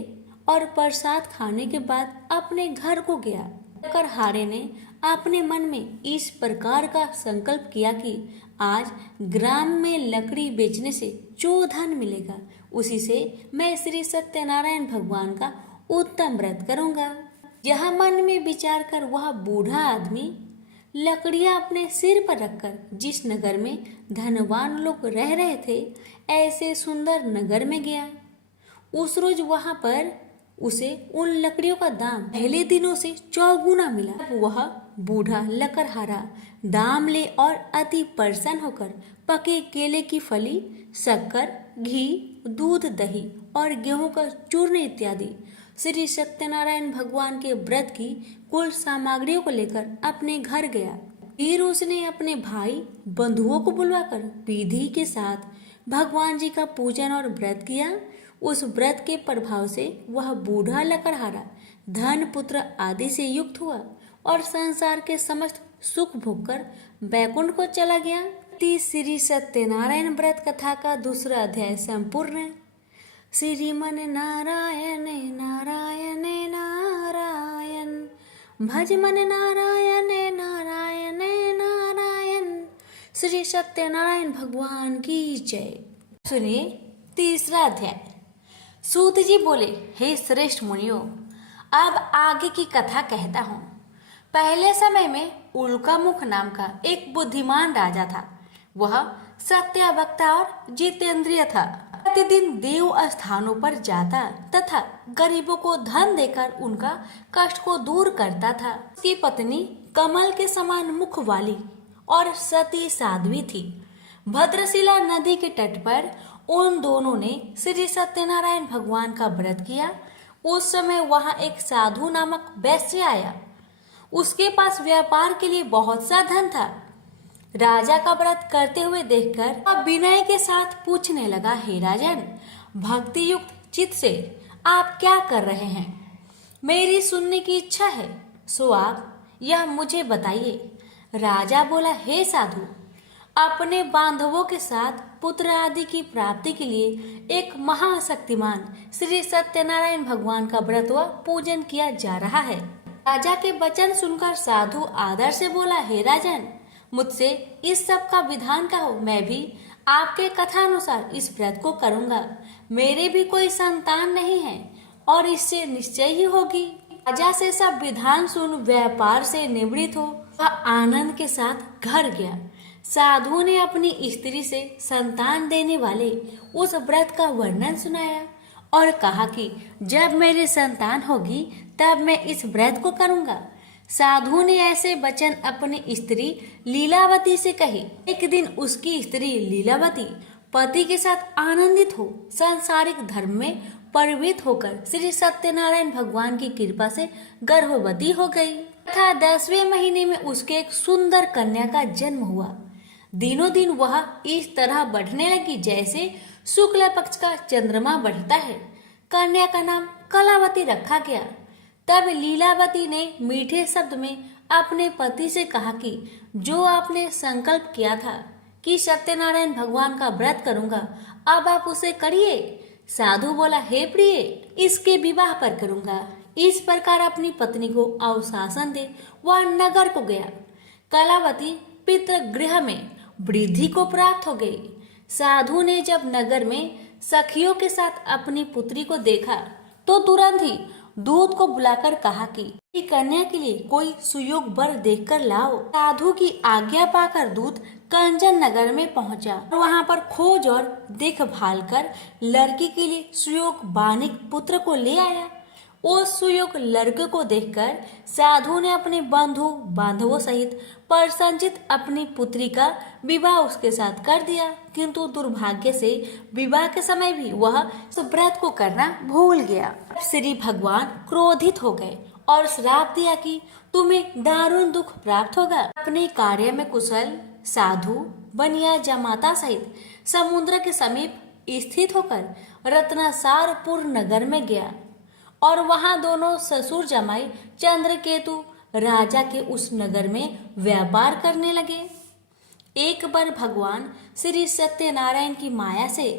और प्रसाद खाने के बाद अपने घर को गया। लकड़हारे ने अपने मन में इस प्रकार का संकल्प किया कि आज ग्राम में लकड़ी बेचने से जो धन मिलेगा उसी से मैं श्री सत्यनारायण भगवान का उत्तम व्रत करूंगा। यह मन में विचार कर वह बूढ़ा आदमी लकड़ियां अपने सिर पर रखकर जिस नगर में धनवान लोग रह रहे थे ऐसे सुंदर नगर में गया। उस रोज वहां पर उसे उन लकड़ियों का दाम पहले दिनों से चौगुना मिला। वह बूढ़ा लकड़हारा दाम ले और अति प्रसन्न होकर पके केले की फली, शक्कर, घी, दूध, दही और गेहूं का चूर्ण इत्यादि श्री सत्यनारायण भगवान के व्रत की कुल सामग्रियों को लेकर अपने घर गया। फिर उसने अपने भाई बंधुओं को बुलवाकर विधि के साथ भगवान जी का पूजन और व्रत किया। उस व्रत के प्रभाव से वह बूढ़ा लकड़हारा धन पुत्र आदि से युक्त हुआ और संसार के समस्त सुख भोगकर बैकुंठ को चला गया। श्री सत्यनारायण व्रत कथा का दूसरा अध्याय संपूर्ण। श्रीमन नारायण नारायण नारायण, भज मन नारायण नारायण नारायण। श्री सत्यनारायण भगवान की जय। सुनिए तीसरा अध्याय। सूत जी बोले, हे श्रेष्ठ मुनियों, अब आगे की कथा कहता हूँ। पहले समय में उल्कामुख नाम का एक बुद्धिमान राजा था। वह सत्यवक्ता और जितेंद्रिय था। प्रतिदिन देव स्थानों पर जाता तथा गरीबों को धन देकर उनका कष्ट को दूर करता था। उसकी पत्नी कमल के समान मुख वाली और सती साध्वी थी। भद्रशिला नदी के तट पर उन दोनों ने श्री सत्यनारायण भगवान का व्रत किया। उस समय वहां एक साधु नामक वैश्य आया। उसके पास व्यापार के लिए बहुत सा धन था। राजा का व्रत करते हुए देखकर वह विनय के साथ पूछने लगा, हे राजन, भक्ति युक्त चित्त से आप क्या कर रहे हैं? मेरी सुनने की इच्छा है, सो आप यह मुझे बताइए। राजा बोला, हे साधु, अपने बांधवों के साथ पुत्र आदि की प्राप्ति के लिए एक महाशक्तिमान श्री सत्यनारायण भगवान का व्रत व पूजन किया जा रहा है। राजा के वचन सुनकर साधु आदर से बोला, हे राजन, मुझसे इस सब का विधान कहो, मैं भी आपके कथा अनुसार इस व्रत को करूंगा। मेरे भी कोई संतान नहीं है और इससे निश्चय ही होगी। राजा से सब विधान सुन व्यापार से निवृत्त हो वह आनंद के साथ घर गया। साधु ने अपनी स्त्री से संतान देने वाले उस व्रत का वर्णन सुनाया और कहा कि जब मेरी संतान होगी तब मैं इस व्रत को करूंगा। साधु ने ऐसे वचन अपनी स्त्री लीलावती से कहे। एक दिन उसकी स्त्री लीलावती पति के साथ आनंदित हो सांसारिक धर्म में प्रवृत्त होकर श्री सत्यनारायण भगवान की कृपा से गर्भवती हो गई तथा 10वें महीने में उसके एक सुंदर कन्या का जन्म हुआ। दिनों दिन वह इस तरह बढ़ने लगी जैसे शुक्ल पक्ष का चंद्रमा बढ़ता है। कन्या का नाम कलावती रखा गया। तब लीलावती ने मीठे शब्द में अपने पति से कहा कि जो आपने संकल्प किया था कि सत्यनारायण भगवान का व्रत करूंगा, अब आप उसे करिए। साधु बोला, हे प्रिय, इसके विवाह पर करूंगा। इस प्रकार अपनी पत्नी को अवशासन दे वह नगर को गया। कलावती पितृगृह में वृद्धि को प्राप्त हो गई। साधु ने जब नगर में सखियों के साथ अपनी पुत्री को देखा तो तुरंत ही दूत को बुलाकर कहा कि कन्या के लिए कोई सुयोग वर देखकर लाओ। साधु की आज्ञा पाकर दूत कंचन नगर में पहुंचा और वहां पर खोज और देखभाल कर लड़की के लिए सुयोग बानिक पुत्र को ले आया। उस सुयोग लड़के को देखकर साधु ने अपने बंधु बांधवों सहित प्रसन्नचित अपनी पुत्री का विवाह उसके साथ कर दिया। किंतु दुर्भाग्य से विवाह के समय भी वह उस व्रत को करना भूल गया। श्री भगवान क्रोधित हो गए और श्राप दिया कि तुम्हें दारुण दुख प्राप्त होगा। अपने कार्य में कुशल साधु बनिया जमाता सहित समुद्र के समीप स्थित होकर रत्नासारपुर नगर में गया और वहां दोनों ससुर जमाई चंद्रकेतु राजा के उस नगर में व्यापार करने लगे। एक बार भगवान श्री सत्यनारायण की माया से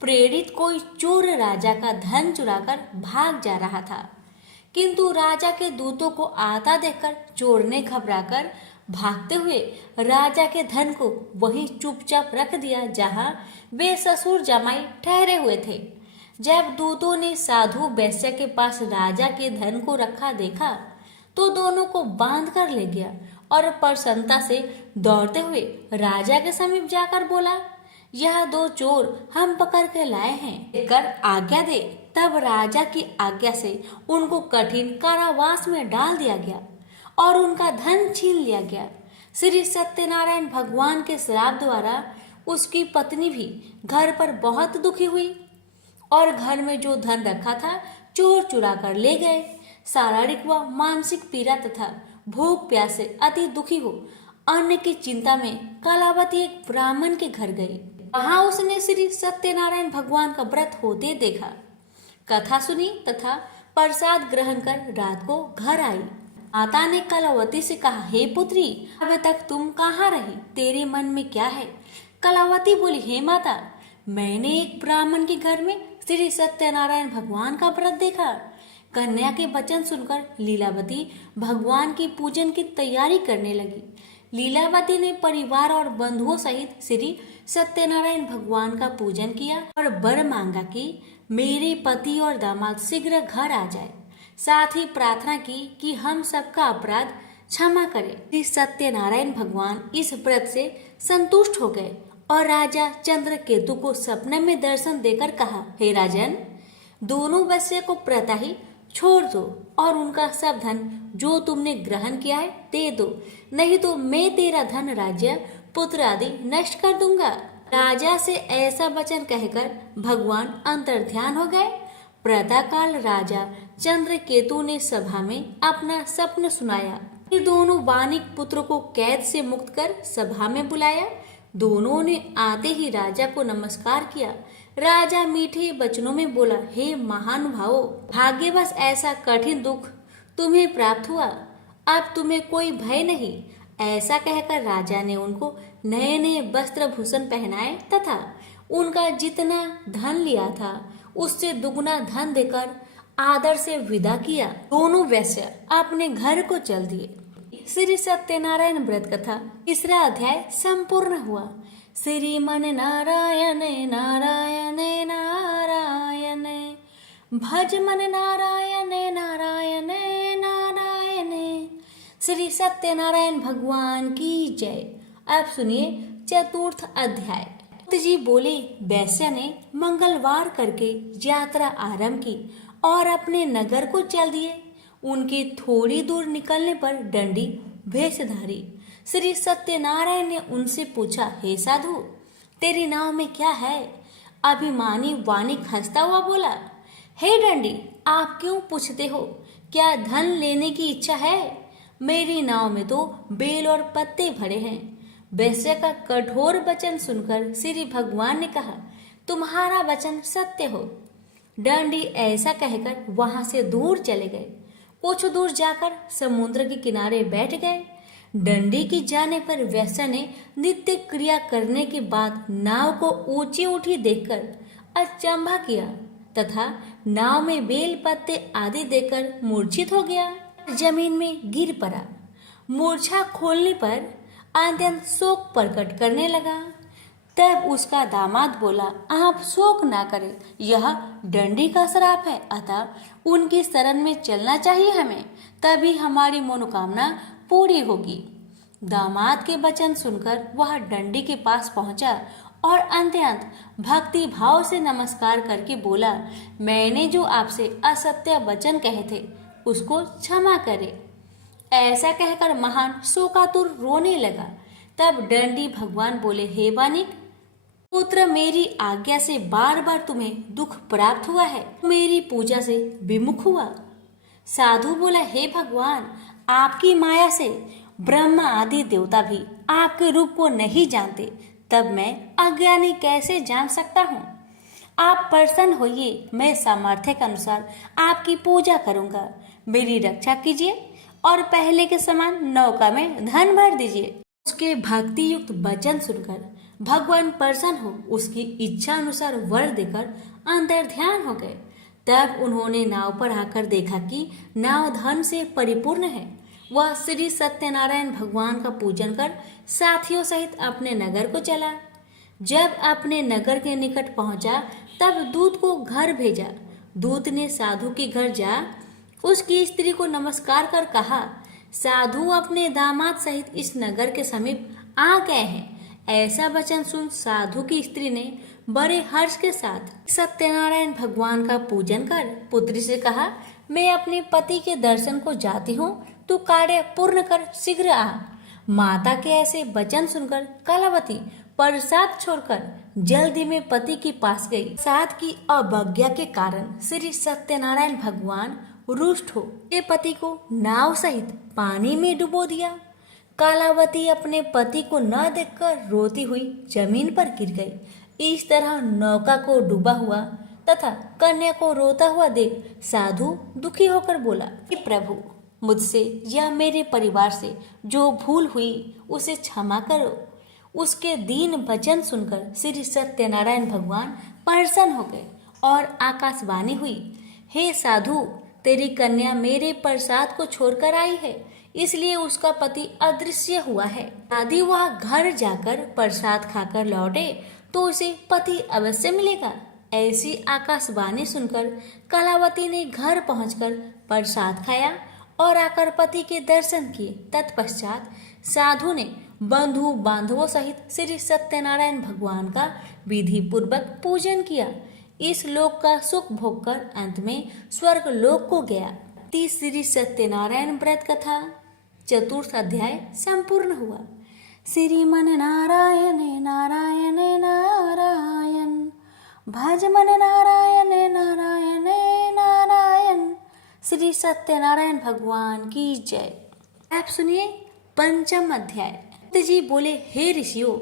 प्रेरित कोई चोर राजा का धन चुराकर भाग जा रहा था, किंतु राजा के दूतों को आता देखकर चोर ने घबराकर भागते हुए राजा के धन को वहीं चुपचाप रख दिया जहां वे ससुर जमाई ठहरे हुए थे। जब दूतों ने साधु वैश्य के पास राजा के धन को रखा देखा तो दोनों को बांध कर ले गया और प्रसन्नता से दौड़ते हुए राजा के समीप जाकर बोला, यह 2 चोर हम पकड़ के लाए हैं, कर आज्ञा दे। तब राजा की आज्ञा से उनको कठिन कारावास में डाल दिया गया और उनका धन छीन लिया गया। श्री सत्यनारायण भगवान के श्राप द्वारा उसकी पत्नी भी घर पर बहुत दुखी हुई और घर में जो धन रखा था चोर चुरा कर ले गए। शारीरिक व मानसिक पीड़ा तथा भूख प्यास से अति दुखी हो अन्न की चिंता में कलावती एक ब्राह्मण के घर गई। वहां उसने श्री सत्यनारायण भगवान का व्रत होते देखा, कथा सुनी तथा प्रसाद ग्रहण कर रात को घर आई। माता ने कलावती से कहा, हे पुत्री, अब तक तुम कहाँ रही? तेरे मन में क्या है? कलावती बोली, हे माता, मैंने एक ब्राह्मण के घर में श्री सत्यनारायण भगवान का व्रत देखा। कन्या के वचन सुनकर लीलावती भगवान की पूजन की तैयारी करने लगी। लीलावती ने परिवार और बंधुओं सहित श्री सत्यनारायण भगवान का पूजन किया और वर मांगा कि मेरे पति और दामाद शीघ्र घर आ जाए। साथ ही प्रार्थना की कि हम सबका अपराध क्षमा करें। श्री सत्यनारायण भगवान इस व्रत से संतुष्ट हो गए और राजा चंद्रकेतु को सपने में दर्शन देकर कहा, हे राजन, दोनों वैश्य को प्रता ही छोड़ दो और उनका सब धन जो तुमने ग्रहण किया है दे दो, नहीं तो मैं तेरा धन राज्य पुत्र आदि नष्ट कर दूंगा। राजा से ऐसा वचन कहकर भगवान अंतर्ध्यान हो गए। प्रातःकाल राजा चंद्रकेतु ने सभा में अपना स्वप्न सुनाया। फिर दोनों वानिक पुत्र को कैद से मुक्त कर सभा में बुलाया। दोनों ने आते ही राजा को नमस्कार किया। राजा मीठे वचनों में बोला, हे महानुभावों, भाग्यवश ऐसा कठिन दुख तुम्हें प्राप्त हुआ, अब तुम्हें कोई भय नहीं। ऐसा कहकर राजा ने उनको नए नए वस्त्र भूषण पहनाए तथा उनका जितना धन लिया था उससे दुगुना धन देकर आदर से विदा किया। दोनों वैश्य अपने घर को चल दिए। श्री सत्यनारायण व्रत कथा 3रा अध्याय संपूर्ण हुआ। श्रीमन नारायण नारायण नारायण, भज मन नारायण नारायण नारायण। श्री सत्यनारायण भगवान की जय। अब सुनिए 4th अध्याय। जी बोले, वैश्य ने मंगलवार करके यात्रा आरंभ की और अपने नगर को चल दिए। उनके थोड़ी दूर निकलने पर डंडी भेषधारी श्री सत्यनारायण ने उनसे पूछा, हे साधु, तेरी नाव में क्या है? अभिमानी वानिक हंसता हुआ बोला, हे डंडी, आप क्यों पूछते हो? क्या धन लेने की इच्छा है? मेरी नाव में तो बेल और पत्ते भरे हैं। वैश्य का कठोर वचन सुनकर श्री भगवान ने कहा, तुम्हारा वचन सत्य हो। डंडी ऐसा कहकर वहां से दूर चले गए। कुछ दूर जाकर समुद्र के किनारे बैठ गए। डंडी की जाने पर वैश्य ने नित्य क्रिया करने के बाद नाव को ऊंची उठी देखकर अचंभा किया तथा नाव में बेल पत्ते आदि देकर मूर्छित हो गया, जमीन में गिर पड़ा। मूर्छा खोलने पर अत्यंत शोक प्रकट करने लगा। तब उसका दामाद बोला, आप शोक ना करें, यह डंडी का श्राप है, अतः उनकी शरण में चलना चाहिए हमें, तभी हमारी मनोकामना पूरी होगी। दामाद के वचन सुनकर वह डंडी के पास पहुंचा और अत्यंत भक्ति भाव से नमस्कार करके बोला, मैंने जो आपसे असत्य वचन कहे थे उसको क्षमा करे। ऐसा कहकर महान शोकातुर रोने लगा। तब डंडी भगवान बोले, हे वानिक पुत्र, मेरी आज्ञा से बार बार तुम्हें दुख प्राप्त हुआ है, मेरी पूजा से विमुख हुआ। साधु बोला, हे भगवान, आपकी माया से ब्रह्मा आदि देवता भी आपके रूप को नहीं जानते, तब मैं अज्ञानी कैसे जान सकता हूँ? आप प्रसन्न होइए, मैं सामर्थ्य के अनुसार आपकी पूजा करूँगा। मेरी रक्षा कीजिए और पहले के समान नौका में धन भर दीजिए। उसके भक्ति युक्त वचन सुनकर भगवान प्रसन्न हो उसकी इच्छा अनुसार वर देकर अंतर ध्यान हो गए। तब उन्होंने नाव पर आकर देखा कि नाव धन से परिपूर्ण है। वह श्री सत्यनारायण भगवान का पूजन कर साथियों सहित अपने नगर को चला। जब अपने नगर के निकट पहुंचा तब दूत को घर भेजा। दूत ने साधु के घर जा उसकी स्त्री को नमस्कार कर कहा, साधु अपने दामाद सहित इस नगर के समीप आ गए हैं। ऐसा वचन सुन साधु की स्त्री ने बड़े हर्ष के साथ सत्यनारायण भगवान का पूजन कर पुत्री से कहा, मैं अपने पति के दर्शन को जाती हूँ, तू कार्य पूर्ण कर शीघ्र आ। माता के ऐसे वचन सुनकर कलावती प्रसाद छोड़कर जल्दी में पति के पास गई। साथ की अवज्ञा के कारण श्री सत्यनारायण भगवान रुष्ट हो के पति को नाव सहित पानी में डुबो दिया। कालावती अपने पति को न देखकर रोती हुई जमीन पर गिर गई। इस तरह नौका को डूबा हुआ तथा कन्या को रोता हुआ देख साधु दुखी होकर बोला, कि प्रभु, मुझसे या मेरे परिवार से जो भूल हुई उसे क्षमा करो। उसके दीन वचन सुनकर श्री सत्यनारायण भगवान प्रसन्न हो गए और आकाशवाणी हुई, हे साधु, तेरी कन्या मेरे प्रसाद को छोड़कर आई है, इसलिए उसका पति अदृश्य हुआ है। यदि वह घर जाकर प्रसाद खाकर लौटे तो उसे पति अवश्य मिलेगा। ऐसी आकाशवाणी सुनकर कलावती ने घर पहुंचकर प्रसाद खाया और आकर पति के दर्शन किए। तत्पश्चात साधु ने बंधु बांधवों सहित श्री सत्यनारायण भगवान का विधि पूर्वक पूजन किया। इस लोक का सुख भोगकर अंत में स्वर्ग लोक को गया। श्री सत्यनारायण व्रत कथा चतुर्थ अध्याय संपूर्ण हुआ। श्रीमन नारायण नारायण नारायण, भज मन नारायण नारायण नारायण। श्री सत्यनारायण भगवान की जय। आप सुनिए पंचम अध्याय। जी बोले, हे ऋषियों,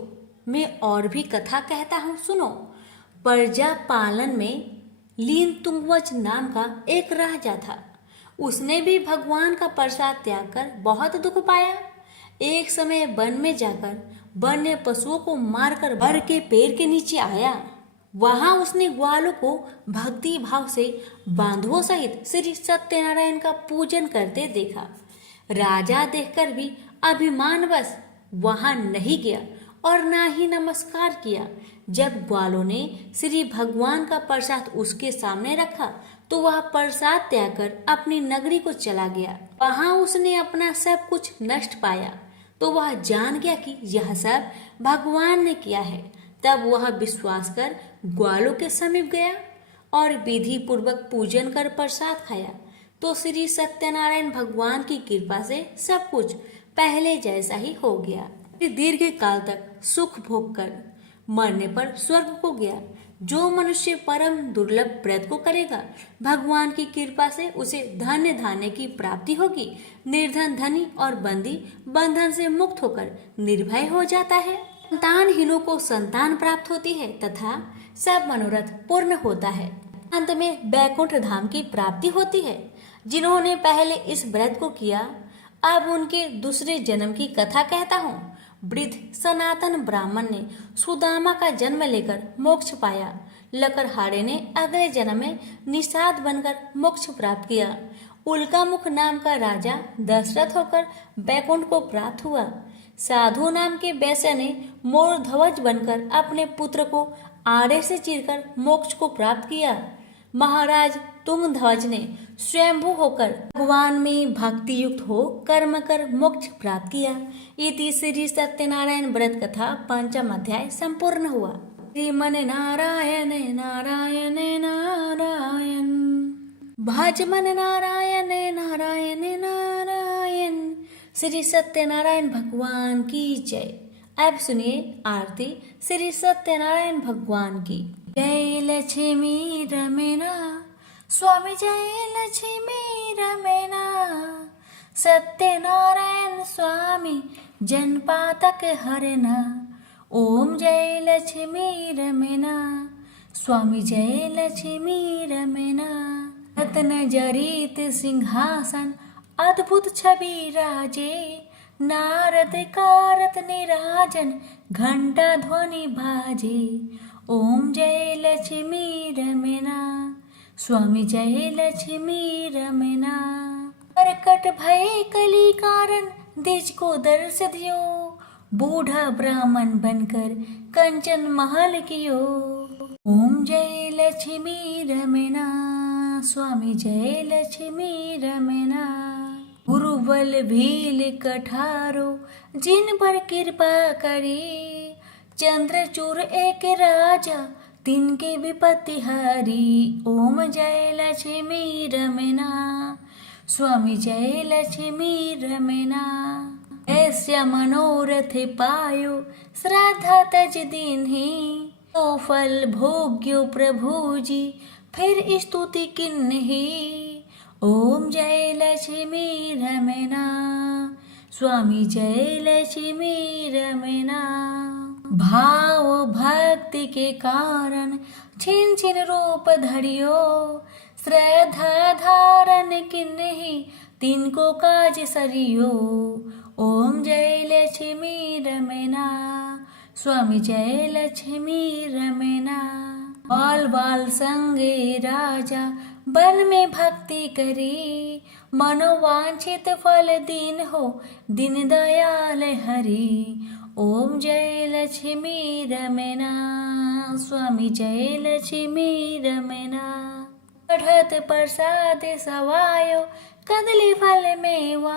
मैं और भी कथा कहता हूँ, सुनो। प्रजा पालन में लीन तुंगवच नाम का एक राजा था। उसने भी भगवान का प्रसाद त्याग कर बहुत दुख पाया। एक समय वन में जाकर वन्य पशुओं को मारकर बर के पेड़ के नीचे आया। वहां उसने ग्वालों को भक्ति भाव से बांधवों सहित श्री सत्यनारायण का पूजन करते देखा। राजा देखकर भी अभिमानवश वहां नहीं गया और ना ही नमस्कार किया। जब ग्वालों ने श्री भगवान का प्रसाद उसके सामने रखा तो वह प्रसाद त्याग कर अपनी नगरी को चला गया। वहां उसने अपना सब कुछ नष्ट पाया तो वह जान गया कि यह सब भगवान ने किया है। तब वह विश्वास कर ग्वालों के समीप गया और विधि पूर्वक पूजन कर प्रसाद खाया। तो श्री सत्यनारायण भगवान की कृपा से सब कुछ पहले जैसा ही हो गया। दीर्घ काल तक सुख भोग कर मरने पर स्वर्ग को गया। जो मनुष्य परम दुर्लभ व्रत को करेगा, भगवान की कृपा से उसे धन्य धान्य की प्राप्ति होगी। निर्धन धनी और बंदी बंधन से मुक्त होकर निर्भय हो जाता है। संतानहीनों को संतान प्राप्त होती है तथा सब मनोरथ पूर्ण होता है। अंत में बैकुंठ धाम की प्राप्ति होती है। जिन्होंने पहले इस व्रत को किया, अब उनके दूसरे जन्म की कथा कहता हूँ। वृद्ध सनातन ब्राह्मण ने सुदामा का जन्म लेकर मोक्ष पाया। लकड़हारे ने अगले जन्म में निषाद बनकर मोक्ष प्राप्त किया। उल्कामुख नाम का राजा दशरथ होकर बैकुंठ को प्राप्त हुआ। साधु नाम के वैश्य ने मोर ध्वज बनकर अपने पुत्र को आड़े से चीरकर मोक्ष को प्राप्त किया। महाराज तुंगध्वज ने स्वयंभू होकर भगवान में भक्ति युक्त हो कर्म कर मोक्ष प्राप्त किया। इति श्री सत्यनारायण व्रत कथा 5वां अध्याय संपूर्ण हुआ। श्रीमन नारायण नारायण नारायण, भजमन नारायण नारायण नारायण। श्री सत्यनारायण भगवान की जय। अब सुनिए आरती श्री सत्यनारायण भगवान की। जय लक्ष्मी रमना स्वामी, जय लक्ष्मी रमना। सत्यनारायण स्वामी जनपातक हरना। ओम जय लक्ष्मी रमना स्वामी, जय लक्ष्मी रमना। रत्न जरित सिंहासन अद्भुत छवि राजे। नारद कारत निराजन घंटा ध्वनि बाजे। ओम जय लक्ष्मी रमना स्वामी, जय लक्ष्मी रमना। प्रकट भय कली कारण द्विज को दर्श दियो। बूढ़ा ब्राह्मण बनकर कंचन महल कियो। ओम जय लक्ष्मी रमना स्वामी, जय लक्ष्मी रमना। गुरुबल भील कठारो जिन पर कृपा करी। चंद्रचूर एक राजा तिनके विपत्ति हारी। ओम जय लक्ष्मी रमना स्वामी, जय लक्ष्मी रमना। ऐसा मनोरथ पायो श्रद्धा तज दीन्ही। तो फल भोग्यो प्रभु जी फिर स्तुति किन्ही। ओम जय लक्ष्मी रमना स्वामी, जय लक्ष्मी रमना। भाव भक्ति के कारण छिन छिन रूप धरियो। श्रद्धा धारण किन्ही तिनको काज सरियो। ओम जय लक्ष्मी रमना स्वामी, जय लक्ष्मी रमना। बाल बाल संगे राजा वन में भक्ति करी। मनोवांछित फल दीन हो दीन दयाल हरि। ओम जय लक्ष्मी रमना स्वामी, जय लक्ष्मी रमना। बढ़त प्रसाद सवायो कदली फल मेवा।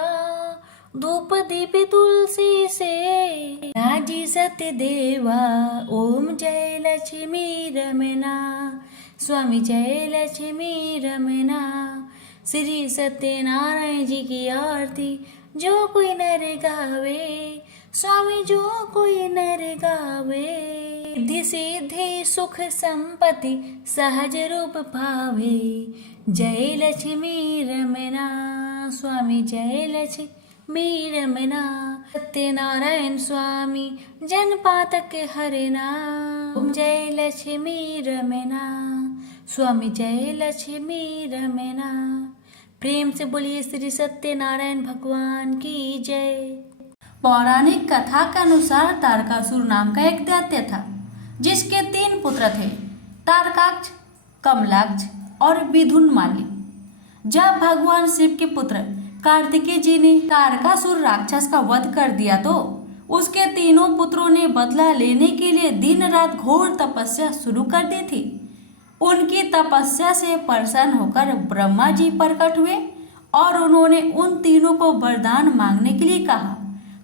धूप दीप तुलसी से राजी सत्य देवा। ओम जय लक्ष्मी रमना स्वामी, जय लक्ष्मी रमना। श्री सत्यनारायण जी की आरती जो कोई नर गावे। स्वामी जो कोई नर गावे। रिद्धि सिद्धि सुख संपत्ति सहज रूप पावे। जय लक्ष्मी रमना स्वामी, जय लक्ष्मी रमना। सत्यनारायण स्वामी जनपातक हरना। ओम जय लक्ष्मी रमना स्वामी, जय लक्ष्मी रमना। प्रेम से बोलिए श्री सत्यनारायण भगवान की जय। पौराणिक कथा के अनुसार तारकासुर नाम का एक दैत्य था, जिसके 3 पुत्र थे, तारकाक्ष, कमलाक्ष और विधुनमाली। जब भगवान शिव के पुत्र कार्तिकेय जी ने तारकासुर राक्षस का वध कर दिया तो उसके तीनों पुत्रों ने बदला लेने के लिए दिन रात घोर तपस्या शुरू कर दी थी। उनकी तपस्या से प्रसन्न होकर ब्रह्मा जी प्रकट हुए और उन्होंने उन तीनों को वरदान मांगने के लिए कहा,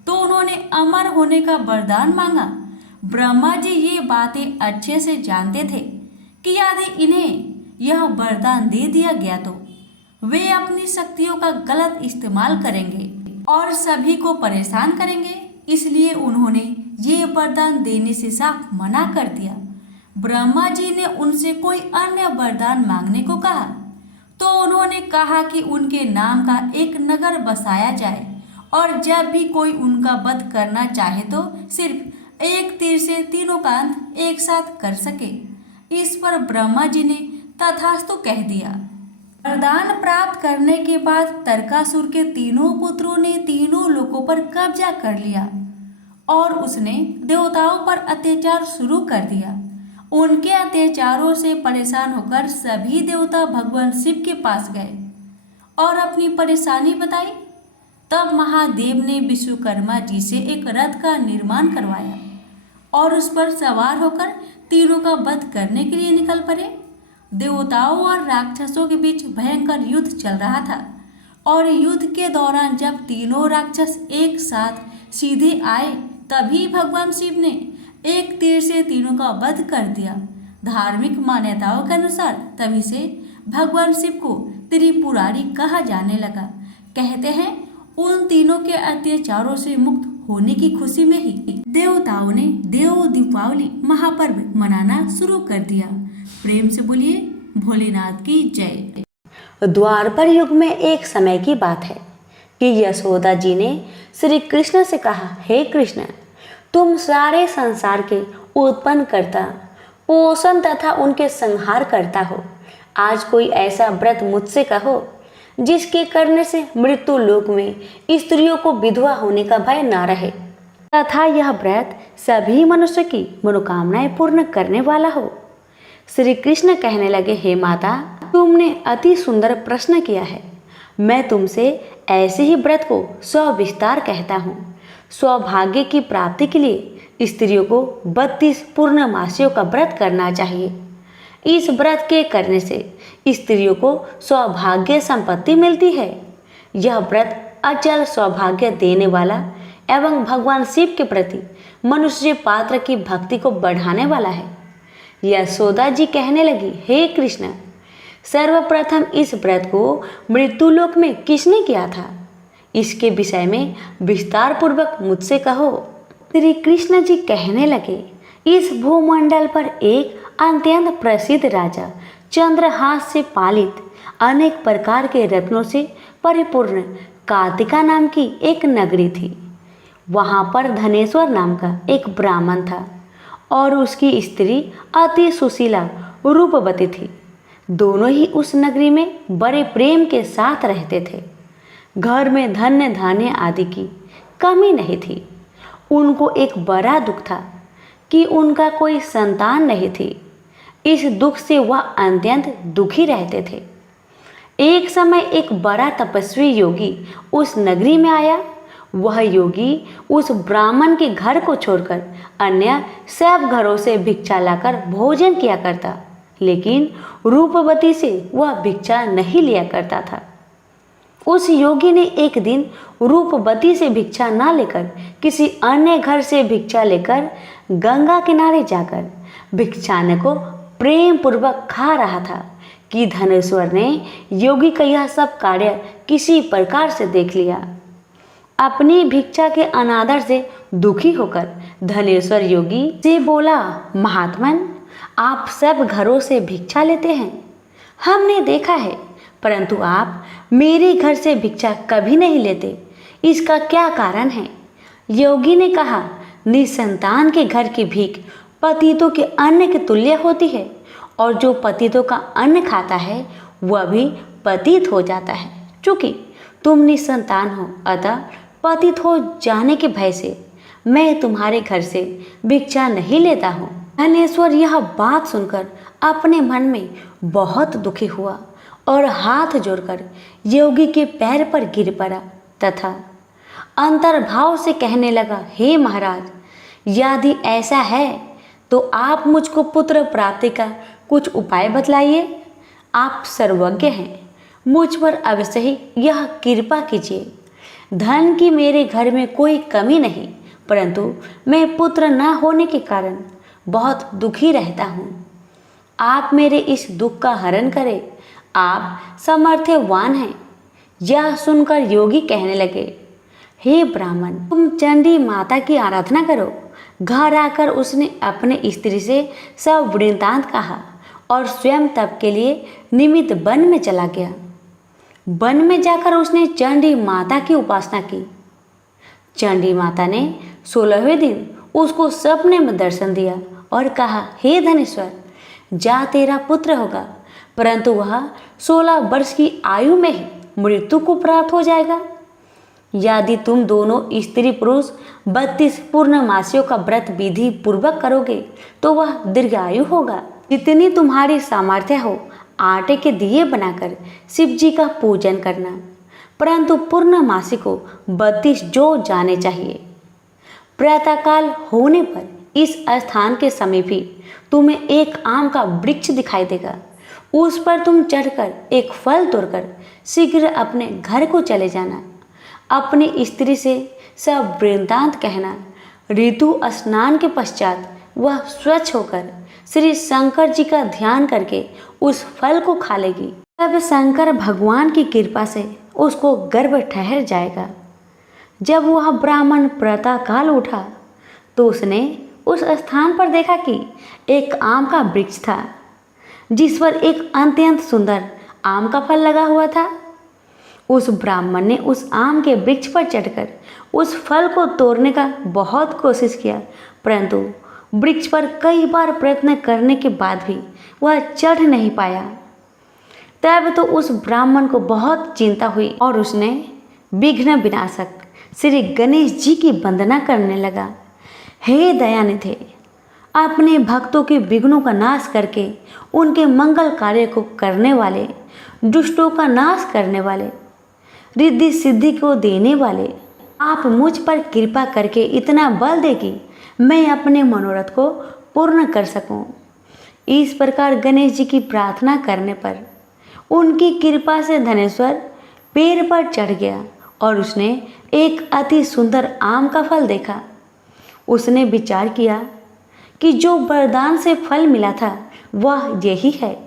तो उन्होंने अमर होने का वरदान मांगा। ब्रह्मा जी ये बातें अच्छे से जानते थे कि यदि इन्हें यह वरदान दे दिया गया तो वे अपनी शक्तियों का गलत इस्तेमाल करेंगे और सभी को परेशान करेंगे। इसलिए उन्होंने ये वरदान देने से साफ मना कर दिया। ब्रह्मा जी ने उनसे कोई अन्य वरदान मांगने को कहा तो उन्होंने कहा कि उनके नाम का एक नगर बसाया जाए और जब भी कोई उनका वध करना चाहे तो सिर्फ एक तीर से तीनों का अंत एक साथ कर सके। इस पर ब्रह्मा जी ने तथास्तु कह दिया। वरदान प्राप्त करने के बाद तारकासुर के तीनों पुत्रों ने तीनों लोकों पर कब्जा कर लिया और उसने देवताओं पर अत्याचार शुरू कर दिया। उनके अत्याचारों से परेशान होकर सभी देवता भगवान शिव के पास गए और अपनी परेशानी बताई। तब महादेव ने विश्वकर्मा जी से एक रथ का निर्माण करवाया और उस पर सवार होकर तीनों का वध करने के लिए निकल पड़े। देवताओं और राक्षसों के बीच भयंकर युद्ध चल रहा था और युद्ध के दौरान जब तीनों राक्षस एक साथ सीधे आए तभी भगवान शिव ने एक तीर से तीनों का वध कर दिया। धार्मिक मान्यताओं के अनुसार तभी से भगवान शिव को त्रिपुरारी कहा जाने लगा। कहते हैं उन तीनों के अत्याचारों से मुक्त होने की खुशी में ही देवताओं ने देव दीपावली महापर्व मनाना शुरू कर दिया। प्रेम से बोलिए भोलेनाथ की जय। द्वापर युग में एक समय की बात है कि यशोदा जी ने श्री कृष्ण से कहा, हे कृष्ण, तुम सारे संसार के उत्पन्न करता, पोषण तथा उनके संहार करता हो। आज कोई ऐसा व्रत मुझसे कहो जिसके करने से मृत्यु लोक में स्त्रियों को विधवा होने का भय न रहे तथा यह व्रत सभी मनुष्य की मनोकामनाएं पूर्ण करने वाला हो। श्री कृष्ण कहने लगे, हे माता, तुमने अति सुंदर प्रश्न किया है। मैं तुमसे ऐसे ही व्रत को सविस्तार कहता हूँ। सौभाग्य की प्राप्ति के लिए स्त्रियों को 32 पूर्णमासियों का व्रत करना चाहिए। इस व्रत के करने से स्त्रियों को सौभाग्य संपत्ति मिलती है। यह व्रत अचल सौभाग्य देने वाला एवं भगवान शिव के प्रति मनुष्य पात्र की भक्ति को बढ़ाने वाला है। यशोदा जी कहने लगी, हे कृष्ण, सर्वप्रथम इस व्रत को मृत्युलोक में किसने किया था? इसके विषय में विस्तार पूर्वक मुझसे कहो। श्री कृष्ण जी कहने लगे, इस भूमंडल पर एक अत्यंत प्रसिद्ध राजा चंद्रहास से पालित अनेक प्रकार के रत्नों से परिपूर्ण कार्तिका नाम की एक नगरी थी। वहाँ पर धनेश्वर नाम का एक ब्राह्मण था और उसकी स्त्री अति सुशीला रूपवती थी। दोनों ही उस नगरी में बड़े प्रेम के साथ रहते थे। घर में धन्य धान्य आदि की कमी नहीं थी। उनको एक बड़ा दुख था कि उनका कोई संतान नहीं थी। इस दुख से वह अत्यंत दुखी रहते थे। एक समय एक बड़ा तपस्वी योगी उस नगरी में आया। वह योगी उस ब्राह्मण के घर को छोड़कर अन्य सब घरों से भिक्षा लाकर भोजन किया करता, लेकिन रूपवती से वह भिक्षा नहीं लिया करता था। उस योगी ने एक दिन रूपवती से भिक्षा न लेकर किसी अन्य घर से भिक्षा लेकर गंगा किनारे जाकर भिक्षान्न को प्रेम पूर्वक खा रहा था कि धनेश्वर ने योगी का यह सब कार्य किसी प्रकार से देख लिया। अपनी भिक्षा के अनादर से दुखी होकर धनेश्वर योगी से बोला, महात्मन, आप सब घरों से भिक्षा लेते हैं, हमने देखा है, परंतु आप मेरे घर से भिक्षा कभी नहीं लेते। इसका क्या कारण है? योगी ने कहा, निसंतान के घर की भीख पतितों के अन्न के तुल्य होती है और जो पतितों का अन्न खाता है वह भी पतित हो जाता है। चूँकि तुम निसंतान हो, अतः पतित हो जाने के भय से मैं तुम्हारे घर से भिक्षा नहीं लेता हूँ। धनेश्वर यह बात सुनकर अपने मन में बहुत दुखी हुआ और हाथ जोड़कर योगी के पैर पर गिर पड़ा तथा अंतर्भाव से कहने लगा, हे महाराज, यदि ऐसा है तो आप मुझको पुत्र प्राप्ति का कुछ उपाय बतलाइए। आप सर्वज्ञ हैं, मुझ पर अवश्य ही यह कृपा कीजिए। धन की मेरे घर में कोई कमी नहीं, परंतु मैं पुत्र न होने के कारण बहुत दुखी रहता हूँ। आप मेरे इस दुख का हरण करें आप सामर्थ्यवान हैं। यह सुनकर योगी कहने लगे, हे ब्राह्मण, तुम चंडी माता की आराधना करो। घर आकर उसने अपने स्त्री से सब वृत्तांत कहा और स्वयं तप के लिए निमित्त वन में चला गया। वन में जाकर उसने चंडी माता की उपासना की। चंडी माता ने 16वें दिन उसको सपने में दर्शन दिया और कहा, हे धनेश्वर, जा तेरा पुत्र होगा, परंतु वह 16 वर्ष की आयु में ही मृत्यु को प्राप्त हो जाएगा। यदि तुम दोनों स्त्री पुरुष 32 पूर्णमासियों का व्रत विधि पूर्वक करोगे तो वह दीर्घायु होगा। जितनी तुम्हारी सामर्थ्य हो आटे के दिए बनाकर शिव जी का पूजन करना, परंतु पूर्णमासी को 32 जो जाने चाहिए। प्रातःकाल होने पर इस स्थान के समीप ही तुम्हें एक आम का वृक्ष दिखाई देगा। उस पर तुम चढ़कर एक फल तोड़कर शीघ्र अपने घर को चले जाना। अपनी स्त्री से सब वृत्तांत कहना। ऋतु स्नान के पश्चात वह स्वच्छ होकर श्री शंकर जी का ध्यान करके उस फल को खा लेगी। तब शंकर भगवान की कृपा से उसको गर्भ ठहर जाएगा। जब वह ब्राह्मण प्रातःकाल उठा तो उसने उस स्थान पर देखा कि एक आम का वृक्ष था, जिस पर एक अत्यंत सुंदर आम का फल लगा हुआ था। उस ब्राह्मण ने उस आम के वृक्ष पर चढ़कर उस फल को तोड़ने का बहुत कोशिश किया, परंतु वृक्ष पर कई बार प्रयत्न करने के बाद भी वह चढ़ नहीं पाया। तब तो उस ब्राह्मण को बहुत चिंता हुई और उसने विघ्न विनाशक श्री गणेश जी की वंदना करने लगा। हे दयानिधे, अपने भक्तों के विघ्नों का नाश करके उनके मंगल कार्य को करने वाले, दुष्टों का नाश करने वाले, रिद्धि सिद्धि को देने वाले, आप मुझ पर कृपा करके इतना बल दे कि मैं अपने मनोरथ को पूर्ण कर सकूं। इस प्रकार गणेश जी की प्रार्थना करने पर उनकी कृपा से धनेश्वर पेड़ पर चढ़ गया और उसने एक अति सुंदर आम का फल देखा। उसने विचार किया कि जो वरदान से फल मिला था वह यही है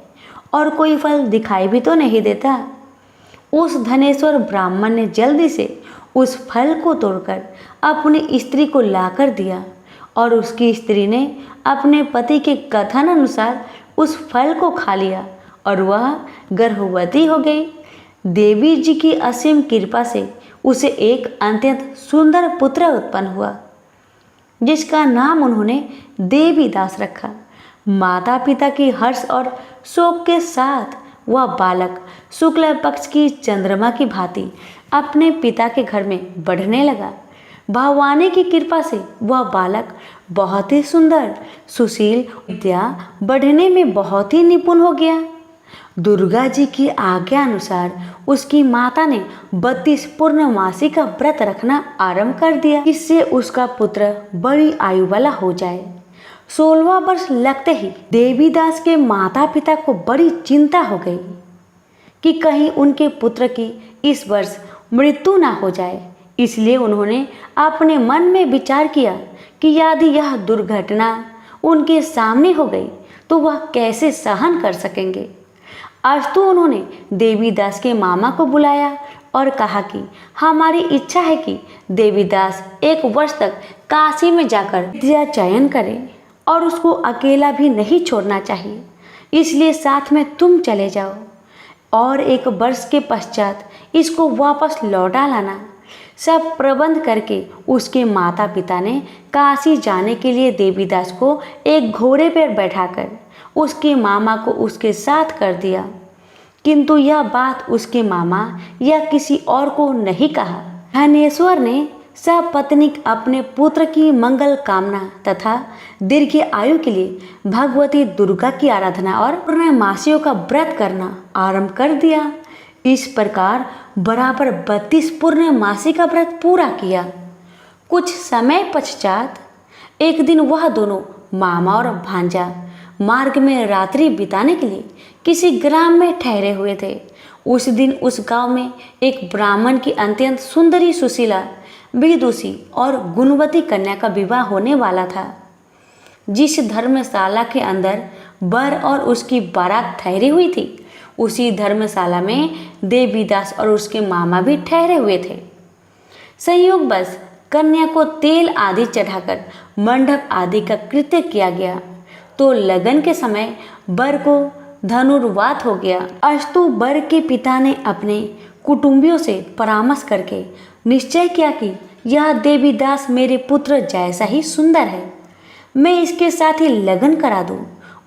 और कोई फल दिखाई भी तो नहीं देता। उस धनेश्वर ब्राह्मण ने जल्दी से उस फल को तोड़कर अपनी स्त्री को लाकर दिया और उसकी स्त्री ने अपने पति के कथन अनुसार उस फल को खा लिया और वह गर्भवती हो गई। देवी जी की असीम कृपा से उसे एक अत्यंत सुंदर पुत्र उत्पन्न हुआ, जिसका नाम उन्होंने देवीदास रखा। माता पिता की हर्ष और शोक के साथ वह बालक शुक्ल पक्ष की चंद्रमा की भांति अपने पिता के घर में बढ़ने लगा। भगवान की कृपा से वह बालक बहुत ही सुंदर, सुशील, विद्या बढ़ने में बहुत ही निपुण हो गया। दुर्गा जी की आज्ञा अनुसार उसकी माता ने 32 पूर्णमासी का व्रत रखना आरंभ कर दिया, इससे उसका पुत्र बड़ी आयु वाला हो जाए। 16वां वर्ष लगते ही देवीदास के माता पिता को बड़ी चिंता हो गई कि कहीं उनके पुत्र की इस वर्ष मृत्यु ना हो जाए। इसलिए उन्होंने अपने मन में विचार किया कि यदि यह दुर्घटना उनके सामने हो गई तो वह कैसे सहन कर सकेंगे। अस्तु उन्होंने देवीदास के मामा को बुलाया और कहा कि हमारी इच्छा है कि देवीदास 1 वर्ष तक काशी में जाकर विद्या चयन करे और उसको अकेला भी नहीं छोड़ना चाहिए, इसलिए साथ में तुम चले जाओ और 1 वर्ष के पश्चात इसको वापस लौटा लाना। सब प्रबंध करके उसके माता पिता ने काशी जाने के लिए देवीदास को एक घोड़े पर बैठाकर उसके मामा को उसके साथ कर दिया, किंतु यह बात उसके मामा या किसी और को नहीं कहा। धनेश्वर ने सपत्नीक अपने पुत्र की मंगल कामना तथा दीर्घ आयु के लिए भगवती दुर्गा की आराधना और पूर्णमासियों का व्रत करना आरंभ कर दिया। इस प्रकार बराबर 32 पूर्णमासी का व्रत पूरा किया। कुछ समय पश्चात एक दिन वह दोनों मामा और भांजा मार्ग में रात्रि बिताने के लिए किसी ग्राम में ठहरे हुए थे। उस दिन उस गांव में एक ब्राह्मण की अत्यंत सुंदरी, सुशीला, विदुषी और गुणवती कन्या का विवाह होने वाला था। जिस धर्मशाला के अंदर वर और उसकी बारात ठहरी हुई थी, उसी धर्मशाला में देवीदास और उसके मामा भी ठहरे हुए थे। संयोगवश कन्या को तेल आदि चढ़ाकर मंडप आदि का कृत्य किया गया तो लगन के समय वर को धनुर्वात हो गया। अस्तु वर के पिता ने अपने कुटुंबियों से परामर्श करके निश्चय किया कि यह देवीदास मेरे पुत्र जैसा ही सुंदर है, मैं इसके साथ ही लगन करा दूं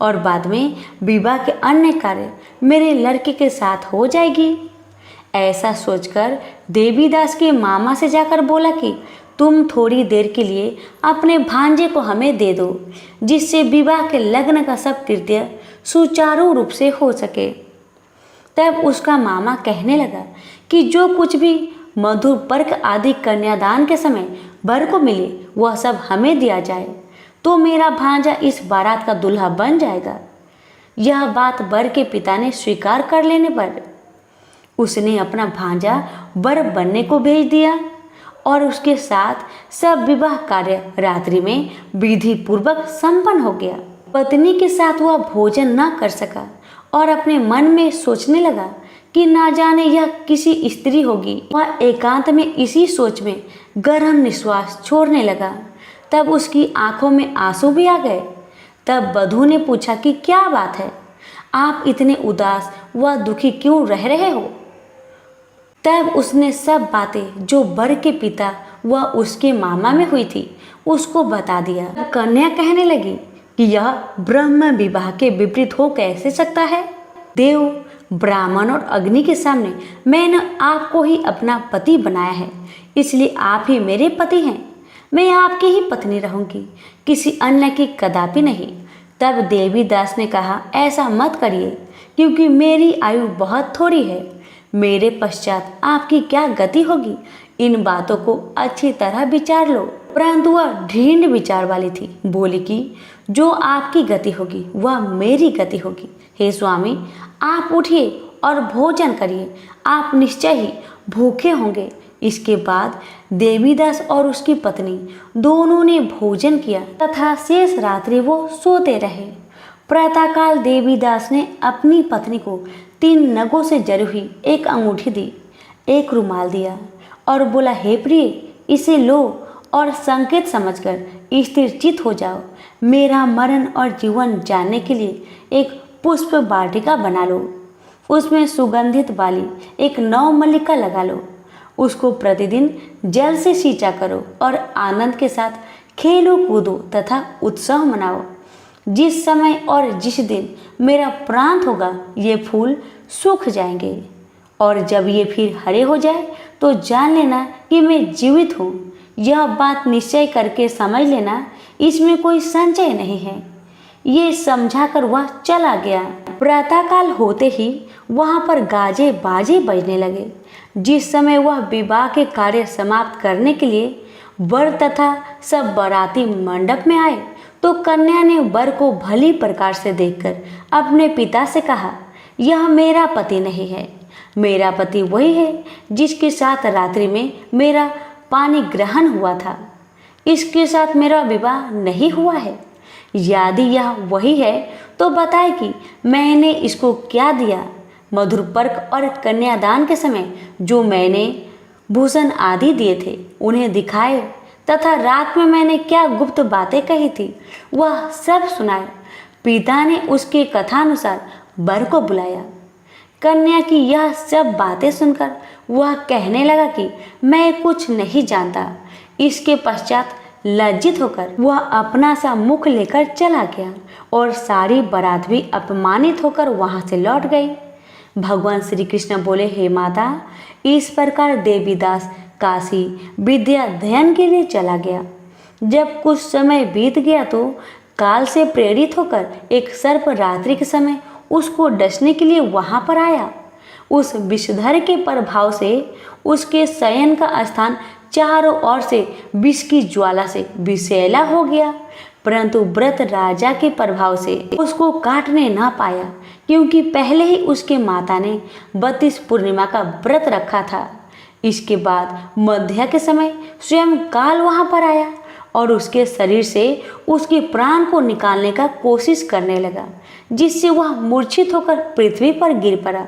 और बाद में विवाह के अन्य कार्य मेरे लड़के के साथ हो जाएगी। ऐसा सोचकर देवीदास के मामा से जाकर बोला कि तुम थोड़ी देर के लिए अपने भांजे को हमें दे दो, जिससे विवाह के लग्न का सब कृत्य सुचारू रूप से हो सके। तब उसका मामा कहने लगा कि जो कुछ भी मधुर पर्क आदि कन्यादान के समय वर को मिले वह सब हमें दिया जाए, तो मेरा भांजा इस बारात का दूल्हा बन जाएगा। यह बात वर के पिता ने स्वीकार कर लेने पर उसने अपना भांजा वर बनने को भेज दिया और उसके साथ सब विवाह कार्य रात्रि में विधि पूर्वक संपन्न हो गया। पत्नी के साथ वह भोजन न कर सका और अपने मन में सोचने लगा कि ना जाने यह किसी स्त्री होगी। वह एकांत में इसी सोच में गहरा निश्वास छोड़ने लगा। तब उसकी आंखों में आंसू भी आ गए। तब वधू ने पूछा कि क्या बात है, आप इतने उदास व दुखी क्यों रह रहे हो। तब उसने सब बातें जो वर के पिता व उसके मामा में हुई थी उसको बता दिया। कन्या कहने लगी कि यह ब्रह्म विवाह के विपरीत हो कैसे सकता है। देव, ब्राह्मण और अग्नि के सामने मैंने आपको ही अपना पति बनाया है, इसलिए आप ही मेरे पति हैं। मैं आपकी ही पत्नी रहूंगी, किसी अन्य की कदापि नहीं। तब देवीदास ने कहा, ऐसा मत करिए, क्योंकि मेरी आयु बहुत थोड़ी है। मेरे पश्चात आपकी क्या गति होगी, इन बातों को अच्छी तरह विचार लो। परंतु वह ढीठ विचार वाली थी। बोली कि जो आपकी गति होगी वह मेरी गति होगी। हे स्वामी, आप उठिए और भोजन करिए, आप निश्चय ही भूखे होंगे। इसके बाद देवीदास और उसकी पत्नी दोनों ने भोजन किया तथा शेष रात्रि वो सोते रहे। प्रातःकाल देवीदास ने अपनी पत्नी को 3 नगों से जरी हुई एक अंगूठी दी, एक रुमाल दिया और बोला, हे प्रिय, इसे लो और संकेत समझकर स्थिरचित हो जाओ। मेरा मरण और जीवन जानने के लिए एक पुष्प वाटिका बना लो, उसमें सुगंधित वाली एक नवमल्लिका लगा लो, उसको प्रतिदिन जल से सींचा करो और आनंद के साथ खेलो कूदो तथा उत्सव मनाओ। जिस समय और जिस दिन मेरा प्रांत होगा ये फूल सूख जाएंगे और जब ये फिर हरे हो जाए तो जान लेना कि मैं जीवित हूँ। यह बात निश्चय करके समझ लेना, इसमें कोई संशय नहीं है। ये समझाकर वह चला गया। प्रातःकाल होते ही वहाँ पर गाजे बाजे बजने लगे। जिस समय वह विवाह के कार्य समाप्त करने के लिए वर तथा सब बाराती मंडप में आए तो कन्या ने वर को भली प्रकार से देखकर अपने पिता से कहा, यह मेरा पति नहीं है। मेरा पति वही है जिसके साथ रात्रि में मेरा पानी ग्रहण हुआ था। इसके साथ मेरा विवाह नहीं हुआ है। यदि यह वही है तो बताए कि मैंने इसको क्या दिया। मधुर पर्क और कन्यादान के समय जो मैंने भूषण आदि दिए थे उन्हें दिखाए तथा रात में मैंने क्या गुप्त बातें कही थी वह सब सुनाए। पिता ने उसके कथानुसार वर को बुलाया। कन्या की यह सब बातें सुनकर वह कहने लगा कि मैं कुछ नहीं जानता। इसके पश्चात लज्जित होकर वह अपना सा मुख लेकर चला गया और सारी बारात भी अपमानित होकर वहां से लौट गई। भगवान श्री कृष्ण बोले, हे माता, इस प्रकार देवीदास काशी विद्या अध्ययन के लिए चला गया। जब कुछ समय बीत गया तो काल से प्रेरित होकर एक सर्प रात्रि के समय उसको डसने के लिए वहां पर आया। उस विषधर के प्रभाव से उसके शयन का स्थान चारों ओर से विष की ज्वाला से विषैला हो गया, परंतु व्रत राजा के प्रभाव से उसको काटने ना पाया, क्योंकि पहले ही उसके माता ने 32 पूर्णिमा का व्रत रखा था। इसके बाद मध्या के समय स्वयं काल वहां पर आया और उसके शरीर से उसके प्राण को निकालने का कोशिश करने लगा, जिससे वह मूर्छित होकर पृथ्वी पर गिर पड़ा।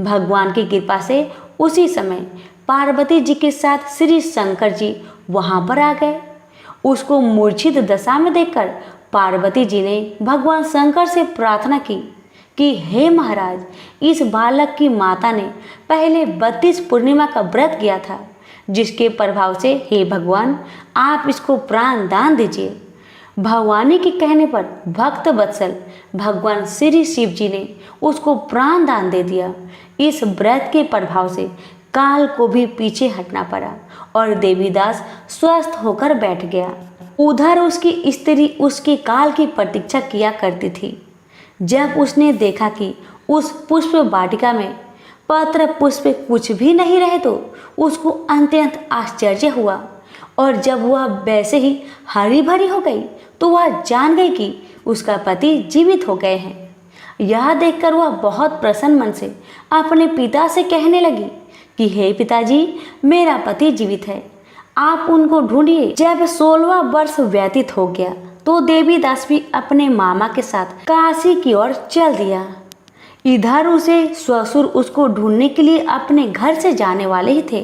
भगवान की कृपा से उसी समय पार्वती जी के साथ श्री शंकर जी वहां पर आ गए। उसको मूर्छित दशा में देखकर पार्वती जी ने भगवान शंकर से प्रार्थना की कि हे महाराज, इस बालक की माता ने पहले 32 पूर्णिमा का व्रत किया था, जिसके प्रभाव से हे भगवान आप इसको प्राण दान दीजिए। भवानी के कहने पर भक्त वत्सल भगवान श्री शिव जी ने उसको प्राण दान दे दिया। इस व्रत के प्रभाव से काल को भी पीछे हटना पड़ा और देवीदास स्वस्थ होकर बैठ गया। उधर उसकी स्त्री उसके काल की प्रतीक्षा किया करती थी। जब उसने देखा कि उस पुष्प वाटिका में पत्र पुष्प कुछ भी नहीं रहे तो उसको अत्यंत आश्चर्य हुआ, और जब वह वैसे ही हरी भरी हो गई तो वह जान गई कि उसका पति जीवित हो गए हैं। यह देखकर वह बहुत प्रसन्न मन से अपने पिता से कहने लगी कि हे पिताजी, मेरा पति जीवित है, आप उनको ढूंढिए। जब 16वां वर्ष व्यतीत हो गया तो देवीदास भी अपने मामा के साथ काशी की ओर चल दिया। इधर उसे ससुर उसको ढूंढने के लिए अपने घर से जाने वाले ही थे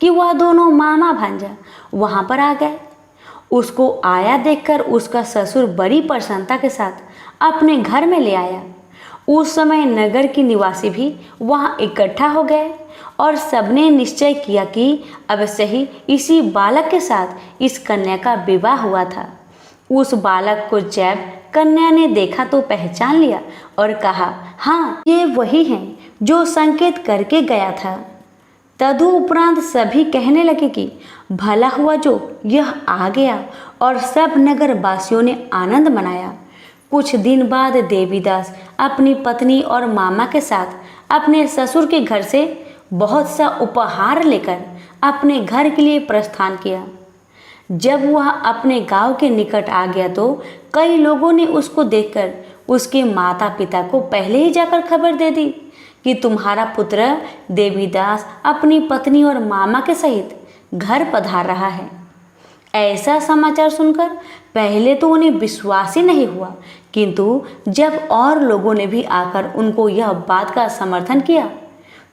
कि वह दोनों मामा भांजा वहां पर आ गए। उसको आया देखकर उसका ससुर बड़ी प्रसन्नता के साथ अपने घर में ले आया। उस समय नगर के निवासी भी वहां इकट्ठा हो गए और सबने निश्चय किया कि अवश्य ही इसी बालक के साथ इस कन्या का विवाह हुआ था। उस बालक को जब कन्या ने देखा तो पहचान लिया और कहा, हाँ, ये वही हैं जो संकेत करके गया था। तदुपरांत सभी कहने लगे कि भला हुआ जो यह आ गया, और सब नगर वासियों ने आनंद मनाया। कुछ दिन बाद देवीदास अपनी पत्नी और मामा के साथ अपने ससुर के घर से बहुत सा उपहार लेकर अपने घर के लिए प्रस्थान किया। जब वह अपने गांव के निकट आ गया तो कई लोगों ने उसको देखकर उसके माता पिता को पहले ही जाकर खबर दे दी कि तुम्हारा पुत्र देवीदास अपनी पत्नी और मामा के सहित घर पधार रहा है। ऐसा समाचार सुनकर पहले तो उन्हें विश्वास ही नहीं हुआ, किंतु जब और लोगों ने भी आकर उनको यह बात का समर्थन किया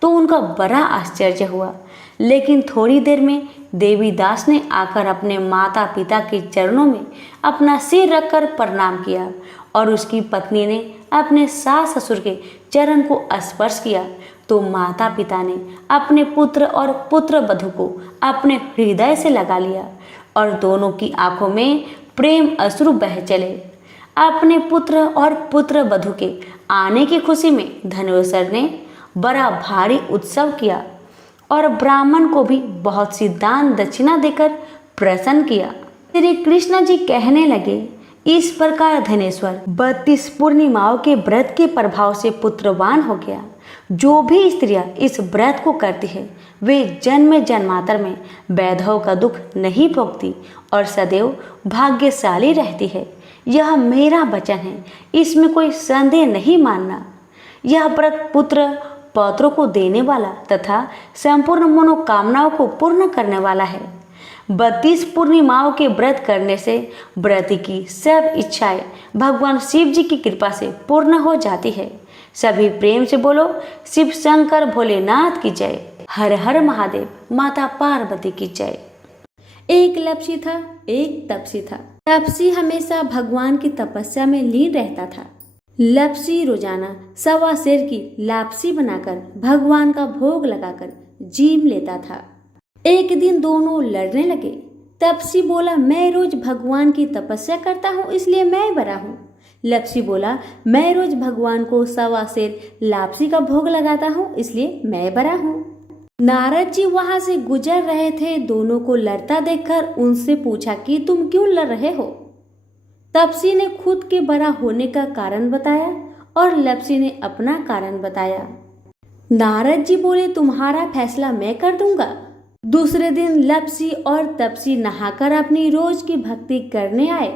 तो उनका बड़ा आश्चर्य हुआ। लेकिन थोड़ी देर में देवीदास ने आकर अपने माता पिता के चरणों में अपना सिर रखकर प्रणाम किया और उसकी पत्नी ने अपने सास ससुर के चरण को स्पर्श किया तो माता पिता ने अपने पुत्र और पुत्र वधू को अपने हृदय से लगा लिया और दोनों की आंखों में प्रेम अश्रु बह चले। अपने पुत्र और पुत्र वधू के आने की खुशी में धनेश्वर ने बड़ा भारी उत्सव किया और ब्राह्मण को भी बहुत सी दान दक्षिणा देकर प्रसन्न किया। श्री कृष्ण जी कहने लगे, इस प्रकार धनेश्वर 32 पूर्णिमाओं के व्रत के प्रभाव से पुत्रवान हो गया। जो भी स्त्रियां इस व्रत को करती है वे जन्म जन्मांतर में वैधव का दुख नहीं भोगती और सदैव भाग्यशाली रहती है। यह मेरा वचन है, इसमें कोई संदेह नहीं मानना। यह व्रत पुत्र पौत्रों को देने वाला तथा संपूर्ण मनोकामनाओं को पूर्ण करने वाला है। 32 पूर्णिमाओं के व्रत करने से व्रती की सब इच्छाएं भगवान शिव जी की कृपा से पूर्ण हो जाती है। सभी प्रेम से बोलो, शिव शंकर भोलेनाथ की जय। हर हर महादेव, माता पार्वती की जय। एक लपसी था, एक तपसी था। तपसी हमेशा भगवान की तपस्या में लीन रहता था। लपसी रोजाना 1.25 सेर की लापसी बनाकर भगवान का भोग लगाकर जीम लेता था। एक दिन दोनों लड़ने लगे। तपसी बोला, मैं रोज भगवान की तपस्या करता हूँ इसलिए मैं बड़ा हूँ। लपसी बोला, मैं रोज भगवान को 1.25 सेर लापसी का भोग लगाता हूँ इसलिए मैं बड़ा हूँ। नारद जी वहां से गुजर रहे थे। दोनों को लड़ता देखकर उनसे पूछा कि तुम क्यों लड़ रहे हो। तपसी ने खुद के बड़ा होने का कारण बताया और लपसी ने अपना कारण बताया। नारद जी बोले, तुम्हारा फैसला मैं कर दूंगा। दूसरे दिन लपसी और तपसी नहाकर अपनी रोज की भक्ति करने आए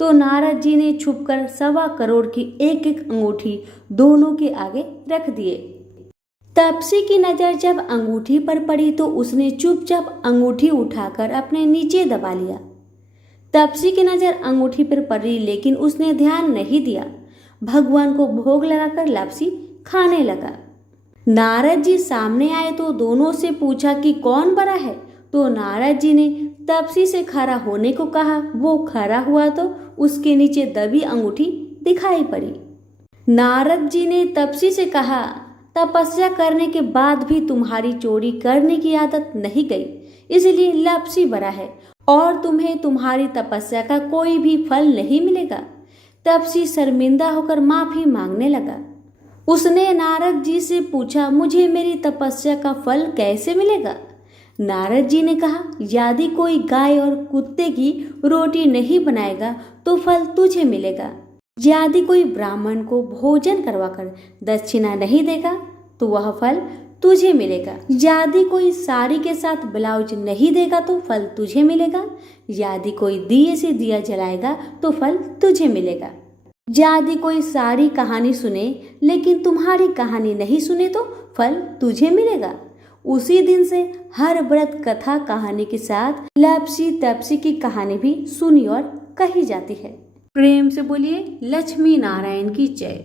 तो नारद जी ने छुपकर 1.25 करोड़ की एक एक अंगूठी दोनों के आगे रख दिए। तपसी की नजर जब अंगूठी पर पड़ी तो उसने चुपचाप अंगूठी उठाकर अपने नीचे दबा लिया। तपसी की नजर अंगूठी पर पड़ी, लेकिन उसने ध्यान नहीं दिया। भगवान को भोग लगाकर लापसी खाने लगा। नारद जी सामने आए तो दोनों से पूछा कि कौन बड़ा है। तो नारद जी ने तपसी से खड़ा होने को कहा। वो खड़ा हुआ तो उसके नीचे दबी अंगूठी दिखाई पड़ी। नारद जी ने तपसी से कहा, तपस्या करने के बाद भी तुम्हारी चोरी करने की आदत नहीं गई, इसलिए लापसी बड़ा है और तुम्हें तुम्हारी तपस्या का कोई भी फल नहीं मिलेगा। तपसी शर्मिंदा होकर माफी मांगने लगा। उसने नारद जी से पूछा, मुझे मेरी तपस्या का फल कैसे मिलेगा? नारद जी ने कहा, यदि कोई गाय और कुत्ते की रोटी नहीं बनाएगा तो फल तुझे मिलेगा। यदि कोई ब्राह्मण को भोजन करवाकर दक्षिणा नहीं देगा तो वह फल तुझे मिलेगा। यदि कोई साड़ी के साथ ब्लाउज नहीं देगा तो फल तुझे मिलेगा। यदि कोई दिए से दिया जलाएगा तो फल तुझे मिलेगा। यदि कोई सारी कहानी सुने लेकिन तुम्हारी कहानी नहीं सुने तो फल तुझे मिलेगा। उसी दिन से हर व्रत कथा कहानी के साथ लापसी तपसी की कहानी भी सुनी और कही जाती है। प्रेम से बोलिए लक्ष्मी नारायण की जय।